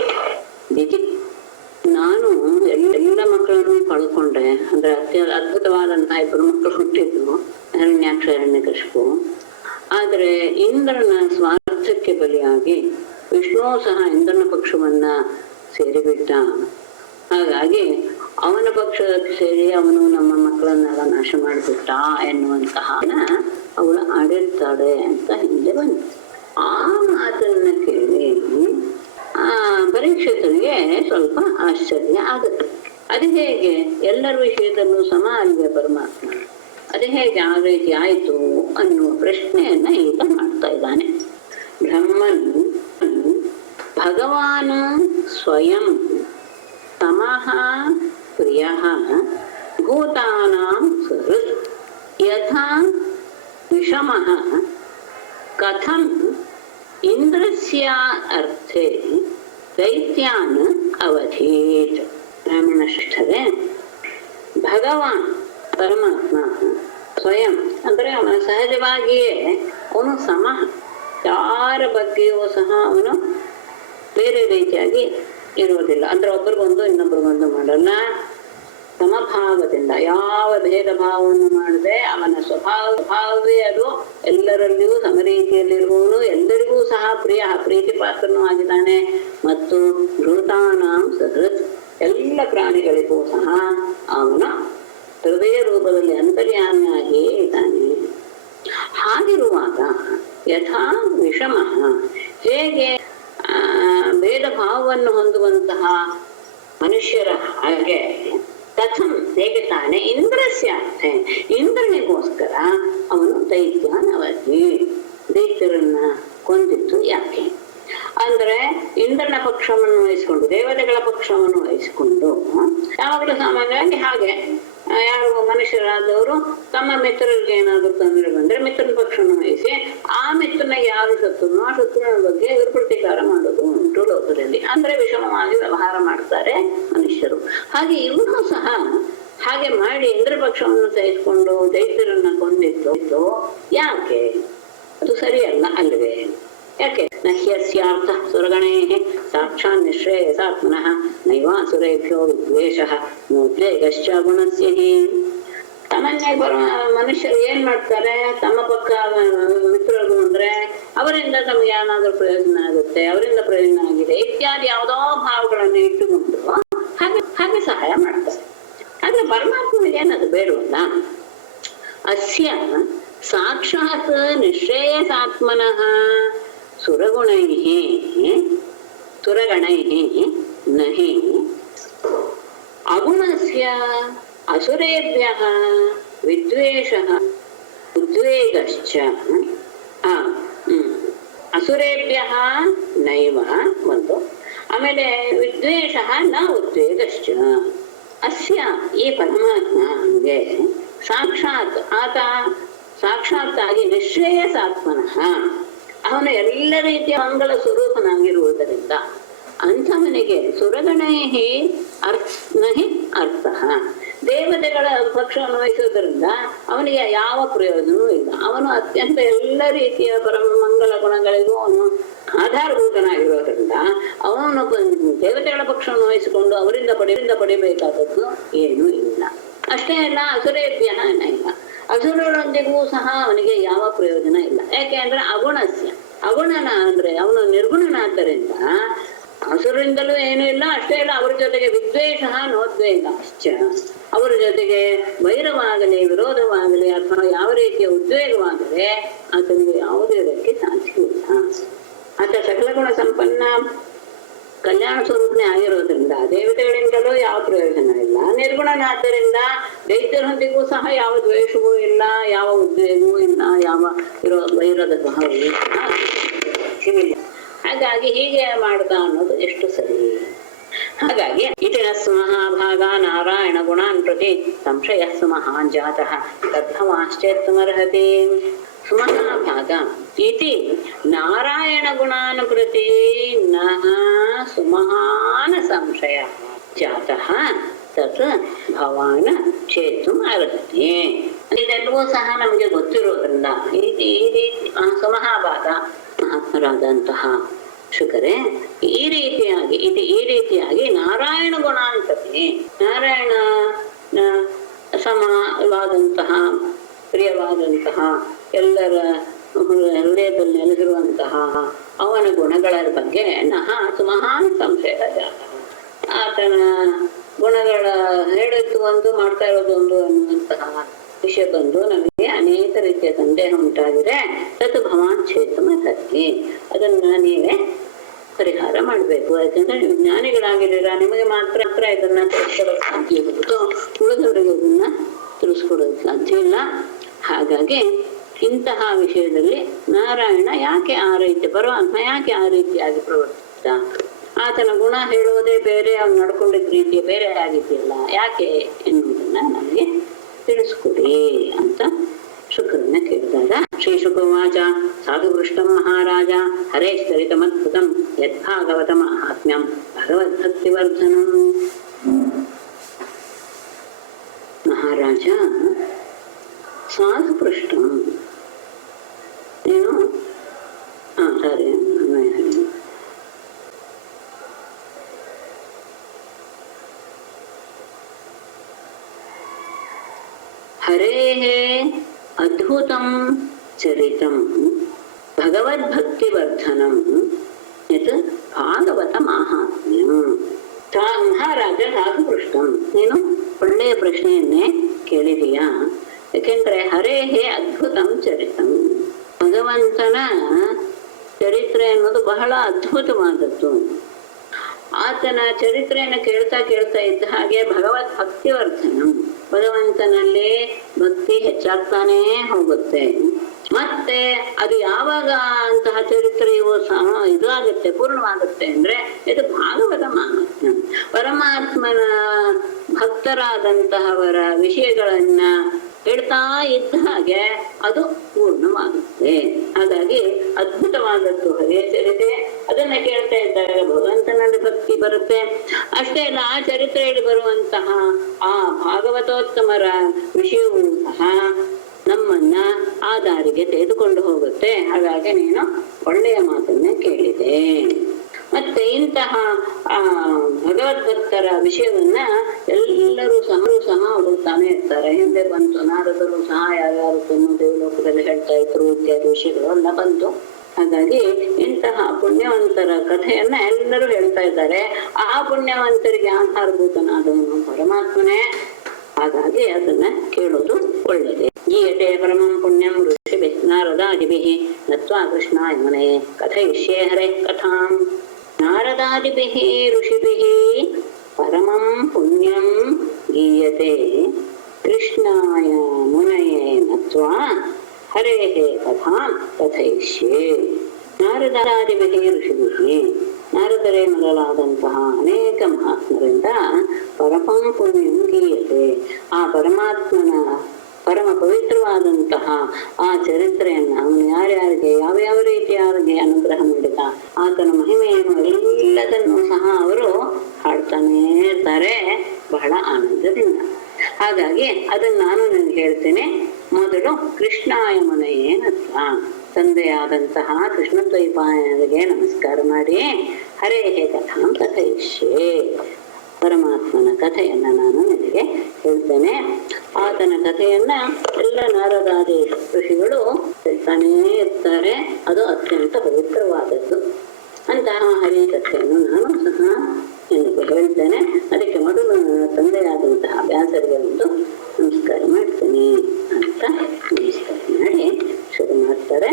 ನಾನು ಎಲ್ಲ ಮಕ್ಕಳನ್ನು ಕಳ್ಕೊಂಡೆ. ಅಂದ್ರೆ ಅದ್ಭುತವಾದಂತಹ ಇಬ್ಬರು ಮಕ್ಕಳು ಹುಟ್ಟಿದ್ರು, ಹಿರಣ್ಯಾಕ್ಷ ಹಿರಣ್ಯಕಶಿಪು. ಆದ್ರೆ ಇಂದ್ರನ ಸ್ವಾರ್ಥಕ್ಕೆ ಬಲಿಯಾಗಿ ವಿಷ್ಣು ಸಹ ಇಂದ್ರನ ಪಕ್ಷವನ್ನ ಸೇರಿಬಿಟ್ಟ. ಹಾಗಾಗಿ ಅವನ ಪಕ್ಷಕ್ಕೆ ಸೇರಿ ಅವನು ನಮ್ಮ ಮಕ್ಕಳನ್ನೆಲ್ಲ ನಾಶ ಮಾಡಿಬಿಟ್ಟ ಎನ್ನುವಂತಹ ಅವಳು ಆಡಿರ್ತಾಳೆ ಅಂತ ಹಿಂದೆ ಬಂತು. ಆ ಮಾತನ್ನ ಕೇಳಿ ಪರೀಕ್ಷಿತನಿಗೆ ಸ್ವಲ್ಪ ಆಶ್ಚರ್ಯ ಆಗುತ್ತೆ. ಅದು ಹೇಗೆ ಎಲ್ಲರ ವಿಷಯದಲ್ಲೂ ಸಮ ಅಲ್ವೇ ಪರಮಾತ್ಮ, ಅದು ಹೇಗೆ ಆ ರೀತಿ ಆಯ್ತು ಅನ್ನುವ ಪ್ರಶ್ನೆಯನ್ನ ಈಗ ಮಾಡ್ತಾ ಇದ್ದಾನೆ. ಬ್ರಹ್ಮನ್ ಭಗವಾನ್ ಸ್ವಯಂ ತಮಃ ಪ್ರಿಯ ಭೂತಾನಾಂ ಸುಹೃತ್ ಯಥಾ ವಿಷಮಃ ಕಥಂ ಇಂದ್ರಸ್ಯ ಅರ್ಥೆ ದೈತ್ಯಾನ್ ಅವಧೀತ್. ಬ್ರಾಹ್ಮಣ ಶ್ರೇಷ್ಠರೇ, ಭಗವಾನ್ ಪರಮಾತ್ಮ ಸ್ವಯಂ ಅಂದ್ರೆ ಅವನ ಸಹಜವಾಗಿಯೇ ಅವನು ಸಮಃ, ಯಾರ ಬಗ್ಗೆಯೂ ಸಹ ಅವನು ಬೇರೆ ರೀತಿಯಾಗಿ ಇರುವುದಿಲ್ಲ. ಅಂದ್ರೆ ಒಬ್ರಿಗೊಂದು ಇನ್ನೊಬ್ರಿಗೊಂದು ಮಾಡಲ್ಲ, ಸಮಭಾವದಿಂದ ಯಾವ ಭೇದ ಭಾವವನ್ನು ಮಾಡದೆ ಅವನ ಸ್ವಭಾವವೇ ಅದು ಎಲ್ಲರಲ್ಲಿಯೂ ಸಮರೀತಿಯಲ್ಲಿರುವವನು, ಎಲ್ಲರಿಗೂ ಸಹ ಪ್ರೀತಿ ಪಾತ್ರನೂ ಆಗಿದ್ದಾನೆ. ಮತ್ತು ಭೂತಾನಾಂ ಸಹೃತ್, ಎಲ್ಲ ಪ್ರಾಣಿಗಳಿಗೂ ಸಹ ಅವನ ಹೃದಯ ರೂಪದಲ್ಲಿ ಅಂತರ್ಯಾಮಿಯಾಗಿಯೇ ಇದ್ದಾನೆ. ಹಾಗಿರುವಾಗ ಯಥಾ ವಿಷಮಃ, ಹೇಗೆ ಭೇದ ಭಾವವನ್ನು ಹೊಂದುವಂತಹ ಮನುಷ್ಯರ ಹಾಗೆ ಕಥಂ ಹೇಗೆ ತಾನೆ ಇಂದ್ರಸ್ಯಾರ್ಥೆ ಇಂದ್ರನಿಗೋಸ್ಕರ ಅವನು ದೈತ್ಯಾನವಧಿ, ದೈತ್ಯರನ್ನ ಕೊಂದಿತ್ತು ಯಾಕೆ ಅಂದ್ರೆ ಇಂದ್ರನ ಪಕ್ಷವನ್ನು ವಹಿಸಿಕೊಂಡು ದೇವತೆಗಳ ಪಕ್ಷವನ್ನು ವಹಿಸಿಕೊಂಡು ಯಾವಾಗಲೂ ಸಾಮಾನ್ಯವಾಗಿ ಹಾಗೆ ಯಾರು ಮನುಷ್ಯರಾದವರು ತಮ್ಮ ಮಿತ್ರರಿಗೆ ಏನಾದ್ರು ತೊಂದರೆ ಬಂದ್ರೆ ಮಿತ್ರನ ಪಕ್ಷವನ್ನು ವಹಿಸಿ ಆ ಮಿತ್ರನಿಗೆ ಯಾರು ಶತ್ರುನೋ ಆ ಶತ್ರುವಿನ ಬಗ್ಗೆ ಇವರು ಪ್ರತೀಕಾರ ಮಾಡೋದು ಉಂಟು ಲೋಕದಲ್ಲಿ. ಅಂದ್ರೆ ವಿಷಮವಾಗಿ ವ್ಯವಹಾರ ಮಾಡ್ತಾರೆ ಮನುಷ್ಯ. ಮನುಷ್ಯರು. ಹಾಗೆ ಇವನು ಸಹ ಹಾಗೆ ಮಾಡಿ ಇಂದ್ರ ಪಕ್ಷವನ್ನು ಸಹಿಸಿಕೊಂಡು ದೈತ್ಯರನ್ನ ಕೊಂದಿತ್ತು. ಯಾಕೆ? ಅದು ಸರಿಯಲ್ಲ ಅಲ್ವೇ? ಯಾಕೆ? ನಹ್ಯಸ್ಯಾರ್ಥ ಸುರಗಣೇ ಸಾಕ್ಷಾತ್ ನಿಶ್ರೇಯಸಾತ್ಮನಃ ನೈವಾಸುರೇಭ್ಯೋ ವಿದ್ವೇಷಃ ನೋದ್ವೇಗಶ್ಚ ಗುಣಸ್ಯ ಹಿ. ಸಾಮಾನ್ಯ ಮನುಷ್ಯರು ಏನ್ ಮಾಡ್ತಾರೆ, ತಮ್ಮ ಪಕ್ಕ ಮಿತ್ರರು ಅಂದ್ರೆ ಅವರಿಂದ ತಮಗೆ ಏನಾದ್ರೂ ಪ್ರಯೋಜನ ಆಗುತ್ತೆ, ಅವರಿಂದ ಪ್ರಯೋಜನ ಆಗಿದೆ ಇತ್ಯಾದಿ ಯಾವುದೋ ಭಾವಗಳನ್ನು ಇಟ್ಟುಕೊಂಡು ಹಾಗೆ ಸಹಾಯ ಮಾಡ್ತಾರೆ. ಆದ್ರೆ ಪರಮಾತ್ಮನಿಗೆ ಏನದು ಬೇಡವಲ್ಲ. ಅಸ್ಯ ಸಾಕ್ಷಾತ್ ನಿಶ್ರೇಯಸಾತ್ಮನಃ ಸುರಗಣೈಃ ನಹಿ ಅಗುಣಸ್ಯ ಅಸುರೇಭ್ಯಃ ವಿದ್ವೇಷಃ ಉದ್ವೇಗಶ್ಚ ಅಸುರೇಭ್ಯಃ ನೈವ ಒಂದು, ಆಮೇಲೆ ವಿದ್ವೇಷಃ ನ ಉದ್ವೇಗಶ್ಚ. ಅಸ್ಯ ಈ ಪರಮಾತ್ಮಗೆ ಸಾಕ್ಷಾತ್ ಆತ ಸಾಕ್ಷಾತ್ತಾಗಿ ನಿಶ್ರೇಯಸಾತ್ಮನಃ ಅವನು ಎಲ್ಲ ರೀತಿಯ ಮಂಗಳ ಸ್ವರೂಪನಾಗಿರುವುದರಿಂದ ಅಂಥವನಿಗೆ ಸುರಗಣೈಹಿ ನಹಿ ಅರ್ಥ, ದೇವತೆಗಳ ಪಕ್ಷವನ್ನು ವಹಿಸುವುದರಿಂದ ಅವನಿಗೆ ಯಾವ ಪ್ರಯೋಜನವೂ ಇಲ್ಲ. ಅವನು ಅತ್ಯಂತ ಎಲ್ಲ ರೀತಿಯ ಪರಮ ಮಂಗಲ ಗುಣಗಳಿಗೂ ಅವನು ಆಧಾರಭೂತನಾಗಿರೋದ್ರಿಂದ ಅವನು ದೇವತೆಗಳ ಪಕ್ಷವನ್ನು ವಹಿಸಿಕೊಂಡು ಅವರಿಂದ ಪಡಿಬೇಕಾದದ್ದು ಏನೂ ಇಲ್ಲ. ಅಷ್ಟೇ ಅಲ್ಲ, ಅಸುರೇಭ್ಯ ನೈವ, ಅಸುರರೊಂದಿಗೂ ಸಹ ಅವನಿಗೆ ಯಾವ ಪ್ರಯೋಜನ ಇಲ್ಲ. ಯಾಕೆ ಅಂದ್ರೆ ಅಗುಣನ ಅಂದ್ರೆ ಅವನು ನಿರ್ಗುಣನಾದ್ದರಿಂದ ಅಸುರರಿಂದಲೂ ಏನೂ ಇಲ್ಲ. ಅಷ್ಟೇ ಅಲ್ಲ, ಅವ್ರ ಜೊತೆಗೆ ವಿದ್ವೇಷ ನೋದ್ವೇಗ ಅಶ್ಚ, ಅವರ ಜೊತೆಗೆ ವೈರವಾಗಲಿ ವಿರೋಧವಾಗಲಿ ಅಥವಾ ಯಾವ ರೀತಿಯ ಉದ್ವೇಗವಾಗಲಿ ಆತನಿಗೆ ಯಾವುದೇ ಇದಕ್ಕೆ ಸಾಧ್ಯವಿಲ್ಲ. ಆತ ಸಕಲ ಗುಣ ಸಂಪನ್ನ ಕಲ್ಯಾಣ ಸ್ವರೂಪನೇ ಆಗಿರೋದ್ರಿಂದ ದೇವತೆಗಳಿಂದಲೂ ಯಾವ ಪ್ರಯೋಜನ ಇಲ್ಲ. ನಿರ್ಗುಣನಾದ್ದರಿಂದ ದೈತ್ಯರೊಂದಿಗೂ ಸಹ ಯಾವ ದ್ವೇಷವೂ ಇಲ್ಲ, ಯಾವ ಉದ್ವೇಗವೂ ಇಲ್ಲ, ಯಾವ ವೈರದ ಭಾವವೂ ಇಲ್ಲ. ಹಾಗಾಗಿ ಹೀಗೆ ಮಾಡ್ದ ಅನ್ನೋದು ಎಷ್ಟು ಸರಿ. ಹಾಗಾಗಿ ಇತಿನಸ್ಸು ಮಹಾಭಾಗ ನಾರಾಯಣ ಗುಣಾನ್ ಪ್ರತಿ ಸಂಶಯಸ್ಸು ಮಹಾನ್ ಜಾತಃ ತದ್ಭವಾಶ್ಚೇತ್ತುಮರ್ಹತಿ. ಸುಮಹಾಭಾಗ ಇತಿ ನಾರಾಯಣ ಗುಣಾನ್ ಪ್ರತಿ ನಃ ಸುಮಹಾನ್ ಸಂಶಯ ಜಾತಃ ತತ್ ಭವಾನ್ ಚೇತುಂ ಅರ್ಹತಿ. ಇದೆಲ್ಲವೂ ಸಹ ನಮಗೆ ಗೊತ್ತಿರೋದ್ರಿಂದ ಈ ರೀತಿ ಸುಮಹಾಭಾಗ ಮಹಾತ್ಮರಾದಂತಹ ಶುಕರೇ ಈ ರೀತಿಯಾಗಿ ನಾರಾಯಣ ಗುಣಾಂತತೆ, ನಾರಾಯಣ ಸಮವಾದಂತಹ ಪ್ರಿಯವಾದಂತಹ ಎಲ್ಲರ ಹೃದಯದಲ್ಲಿ ನೆಲೆಸಿರುವಂತಹ ಅವನ ಗುಣಗಳ ಬಗ್ಗೆ ನಹ ಸುಮಹಾನ್ ಸಂಶಯ ಜಾತ. ಆತನ ಗುಣಗಳ ಹೇಳಿದ್ದು ಒಂದು ಮಾಡ್ತಾ ಇರೋದು ಒಂದು ಅನ್ನುವಂತಹ ವಿಷಯ ಬಂದು ನಮಗೆ ಅನೇಕ ರೀತಿಯ ಸಂದೇಹ ಉಂಟಾಗಿದೆ. ತತ್ ಭವಾನ್ ಚೇತುಮರ್ಹತಿ, ಅದನ್ನ ನೀವೇ ಪರಿಹಾರ ಮಾಡಬೇಕು. ಯಾಕಂದ್ರೆ ನೀವು ಜ್ಞಾನಿಗಳಾಗಿದ್ದೀರ, ನಿಮಗೆ ಮಾತ್ರ ಇದನ್ನ ತಿಳಿಸ್ಕೊಡೋಕೆ ಸಾಧ್ಯ ಇರುವುದು, ಉಳಿದವರಿಗೆ ಇದನ್ನ ತಿಳಿಸ್ಕೊಡೋಕೆ ಸಾಧ್ಯ ಇಲ್ಲ. ಹಾಗಾಗಿ ಇಂತಹ ವಿಷಯದಲ್ಲಿ ನಾರಾಯಣ ಯಾಕೆ ಆ ರೀತಿ, ಪರಮಾತ್ಮ ಯಾಕೆ ಆ ರೀತಿಯಾಗಿ ಪ್ರವರ್ತಿಸಿದ, ಆತನ ಗುಣ ಹೇಳುವುದೇ ಬೇರೆ, ಅವ್ನು ನಡ್ಕೊಂಡಿದ್ದ ರೀತಿ ಬೇರೆ ಆಗಿದೆಯಲ್ಲ, ಯಾಕೆ ಎನ್ನುವುದನ್ನ ನಮಗೆ ತಿಳಿಸ್ಕೊಡಿ ಅಂತ ಶುಕ್ರನ್ನ ಕೇಳಿದಾಗ ಶ್ರೀ ಶುಕವಾಚ ಸಾಧುಪೃಷ್ಟಂ ಮಹಾರಾಜ ಹರೇಶ್ಚರಿತಮದ್ಭುತಂ ಯದ್ಭಾಗವತ ಮಹಾತ್ಮ್ಯಂ ಭಗವದ್ಭಕ್ತಿವರ್ಧನಂ. ಮಹಾರಾಜ ಸಾಧುಪೃಷ್ಟಂ ಏನು ಸರಿ ಹರೇಃ ಅದ್ಭುತಂ ಚರಿತಂ ಭಗವದ್ಭಕ್ತಿವರ್ಧನಂ ಯತ್ ಭಾಗವತ ಮಾಹಾತ್ಮ್ಯಂ. ಮಹಾರಾಜ ಸಾಧುಪೃಷ್ಟಂ, ನೀನು ಒಳ್ಳೆಯ ಪ್ರಶ್ನೆಯನ್ನೇ ಕೇಳಿದೀಯಾ. ಯಾಕೆಂದ್ರೆ ಹರೇಃ ಅದ್ಭುತಂ ಚರಿತಂ, ಭಗವಂತನ ಚರಿತ್ರೆ ಅನ್ನೋದು ಬಹಳ ಅದ್ಭುತವಾದದ್ದು. ಆತನ ಚರಿತ್ರೆಯನ್ನು ಕೇಳ್ತಾ ಇದ್ದ ಹಾಗೆ ಭಗವದ್ ಭಕ್ತಿವರ್ಧನಂ, ಭಗವಂತನಲ್ಲಿ ಭಕ್ತಿ ಹೆಚ್ಚಾಗ್ತಾನೇ ಹೋಗುತ್ತೆ. ಮತ್ತೆ ಅದು ಯಾವಾಗ ಅಂತಹ ಚರಿತ್ರೆಯು ಇದಾಗುತ್ತೆ, ಪೂರ್ಣವಾಗುತ್ತೆ ಅಂದ್ರೆ ಇದು ಭಾಗವತ ಮಹಾತ್ಮ, ಪರಮಾತ್ಮನ ಭಕ್ತರಾದಂತಹವರ ವಿಷಯಗಳನ್ನ ಹೇಳ್ತಾ ಇದ್ದ ಹಾಗೆ ಅದು ಪೂರ್ಣವಾಗುತ್ತೆ. ಹಾಗಾಗಿ ಅದ್ಭುತವಾದದ್ದು ಹರಿಯ ಚರಿತೆ. ಅದನ್ನ ಕೇಳ್ತಾ ಇದ್ದಾಗ ಭಗವಂತನಲ್ಲಿ ಭಕ್ತಿ ಬರುತ್ತೆ. ಅಷ್ಟೇ ಅಲ್ಲ, ಆ ಚರಿತ್ರೆಯಲ್ಲಿ ಬರುವಂತಹ ಆ ಭಾಗವತೋತ್ತಮರ ವಿಷಯವೂ ಸಹ ನಮ್ಮನ್ನ ಆ ದಾರಿಗೆ ತೆಗೆದುಕೊಂಡು ಹೋಗುತ್ತೆ. ಹಾಗಾಗಿ ನೀನು ಒಳ್ಳೆಯ ಮಾತನ್ನ ಕೇಳಿದೆ. ಮತ್ತೆ ಇಂತಹ ಭಗವದ್ಭಕ್ತರ ವಿಷಯವನ್ನ ಎಲ್ಲರೂ ಸಹ ಹೋಗ್ತಾನೆ ಇರ್ತಾರೆ. ಹಿಂದೆ ಬಂತು, ನಾರದರು ಸಹ ಯಾರ್ಯಾರು ದೇವಲೋಕದಲ್ಲಿ ಹೇಳ್ತಾ ಇದ್ರು ಇತ್ಯಾದಿ ವಿಷಯಗಳು ಎಲ್ಲ ಬಂತು. ಹಾಗಾಗಿ ಇಂತಹ ಪುಣ್ಯವಂತರ ಕಥೆಯನ್ನ ಎಲ್ಲರೂ ಹೇಳ್ತಾ ಇದ್ದಾರೆ. ಆ ಪುಣ್ಯವಂತರಿಗೆ ಆಧಾರಭೂತನಾದವನು ಪರಮಾತ್ಮನೇ. ಹಾಗಾಗಿ ಅದನ್ನ ಕೇಳೋದು ಒಳ್ಳೆಯದೇ. ಗೀಯತೆ ಪರಮಂ ಪುಣ್ಯಂ ಋಷಿಭಿಃ ನಾರದಾದಿಭಿಃ ನತ್ವಾ ಕೃಷ್ಣಾಯ ಮುನೇ ಕಥಯಿಷ್ಯೇ ಹರೇ ಕಥಾಂ. ನಾರದಾದಿಭಿಃ ಋಷಿಭಿಃ ಪರಮಂ ಪುಣ್ಯಂ ಗೀಯತೆ ಕೃಷ್ಣಾಯ ಮುನಯೇ ನತ್ವಾ ಹರೇಃ ಕಥಾಂ ಕಥಯಿಷ್ಯೇ. ನಾರದಾದಿಭಿಃ ಋಷಿಭಿಃ, ನಾರದರೇ ಮೊದಲಾದಂತಹ ಅನೇಕ ಮಹಾತ್ಮರಿಂದ ಪರಮಂ ಪುಣ್ಯಂ ಗೀಯತೆ, ಆ ಪರಮಾತ್ಮನ ಪರಮ ಪವಿತ್ರವಾದಂತಹ ಆ ಚರಿತ್ರೆಯನ್ನ ಅವನು ಯಾರ್ಯಾರಿಗೆ ಯಾವ್ಯಾವ ರೀತಿಯಾಗಿ ಅನುಗ್ರಹ ಮಾಡಿದ, ಆತನ ಮಹಿಮೆಯನ್ನು ಎಲ್ಲದನ್ನು ಸಹ ಅವರು ಹಾಡ್ತಾನೇ ಇರ್ತಾರೆ ಬಹಳ ಆನಂದದಿಂದ. ಹಾಗಾಗಿ ಅದನ್ನ ನಾನು ನಿನ್ಗೆ ಹೇಳ್ತೇನೆ. ಮೊದಲು ಕೃಷ್ಣಾಯ ಮುನಯೇ ನತ್ವಾ, ತಂದೆಯಾದಂತಹ ಕೃಷ್ಣದ್ವೈಪಾಯನಿಗೆ ನಮಸ್ಕಾರ ಮಾಡಿ ಹರೇಹೇ ಕಥಾಂ ಕಥಯಿಷ್ಯೇ, ಪರಮಾತ್ಮನ ಕಥೆಯನ್ನ ನಾನು ನಿನಗೆ ಹೇಳ್ತೇನೆ. ಆತನ ಕಥೆಯನ್ನ ಎಲ್ಲ ನಾರದಾದಿ ಋಷಿಗಳು ಹೇಳ್ತಾನೇ ಇರ್ತಾರೆ. ಅದು ಅತ್ಯಂತ ಪವಿತ್ರವಾದದ್ದು. ಅಂತಹ ಹರಿ ಕಥೆಯನ್ನು ನಾನು ಸಹ ನಿನಗೆ ಹೇಳ್ತೇನೆ. ಅದಕ್ಕೆ ಮೊದಲು ನನ್ನ ತಂದೆಯಾದಂತಹ ವ್ಯಾಸರಿಗೆ ಒಂದು ನಮಸ್ಕಾರ ಮಾಡ್ತೇನೆ ಅಂತ ನಮಸ್ಕಾರ ಮಾಡಿ ಶುರು ಮಾಡ್ತಾರೆ.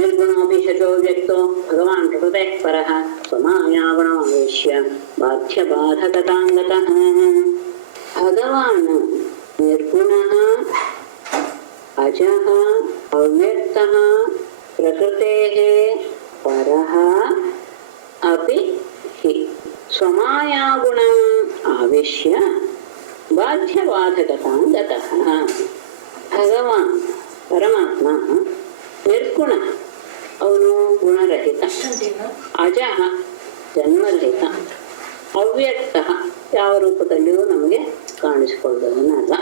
ನಿರ್ಗುಣೋಭಿಷಚೋ ವ್ಯಕ್ತೋ ಭಗವಾನ್ ಪ್ರಕೃತೆ ಪರಃ ಸ್ವಮಾಯಾಗುಣಮಾವೇಶ್ಯ ಬಾಧ್ಯ ಬಾಧಕತಾಂಗತಃ. ಭಗವಾನ್ ನಿರ್ಗುಣಃ ಅಜಃ ಅವ್ಯಕ್ತಃ ಪ್ರಕೃತೇಃ ಪರಃ ಅಪಿ ಹಿ ಸ್ವಮಾಯಾಗುಣಂ ಆವಿಶ್ಯ ಬಾಧ್ಯ ಬಾಧಕತಾಂಗತಃ. ಭಗವಾನ್ ಪರಮಾತ್ಮ ನಿರ್ಗುಣ, ಅವನು ಗುಣರಹಿತ. ಅಜಃ, ಜನ್ಮರಹಿತ. ಅವ್ಯಕ್ತ, ಯಾವ ರೂಪದಲ್ಲಿಯೂ ನಮಗೆ ಕಾಣಿಸಿಕೊಳ್ಳುವವನಲ್ಲ.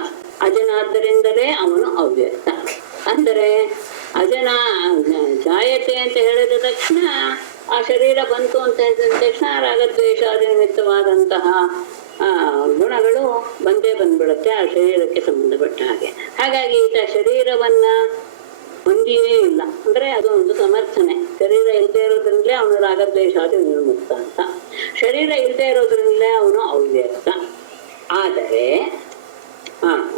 ಅಜನಾದ್ದರಿಂದಲೇ ಅವನು ಅವ್ಯಕ್ತ. ಅಂದರೆ ಅಜನ ಜಾಯತೆ ಅಂತ ಹೇಳಿದ ತಕ್ಷಣ ಆ ಶರೀರ ಬಂತು ಅಂತ ಹೇಳಿದ ತಕ್ಷಣ ರಾಗದ್ವೇಷಾದಿ ನಿಮಿತ್ತವಾದಂತಹ ಗುಣಗಳು ಬಂದ್ಬಿಡುತ್ತೆ ಆ ಶರೀರಕ್ಕೆ ಸಂಬಂಧಪಟ್ಟ ಹಾಗೆ. ಹಾಗಾಗಿ ಈತ ಶರೀರವನ್ನ ಹೊಂದಿಯೇ ಇಲ್ಲ ಅಂದ್ರೆ ಅದು ಒಂದು ಸಮರ್ಥನೆ. ಶರೀರ ಇಲ್ಲದೆ ಇರೋದ್ರಿಂದಲೇ ಅವನು ರಾಗದ್ವೇಷಾದಿ ನಿರ್ಮುಕ್ತ ಅಂತ. ಶರೀರ ಇಲ್ಲದೆ ಇರೋದ್ರಿಂದಲೇ ಅವನು ಅವ್ಯಕ್ತ. ಆದರೆ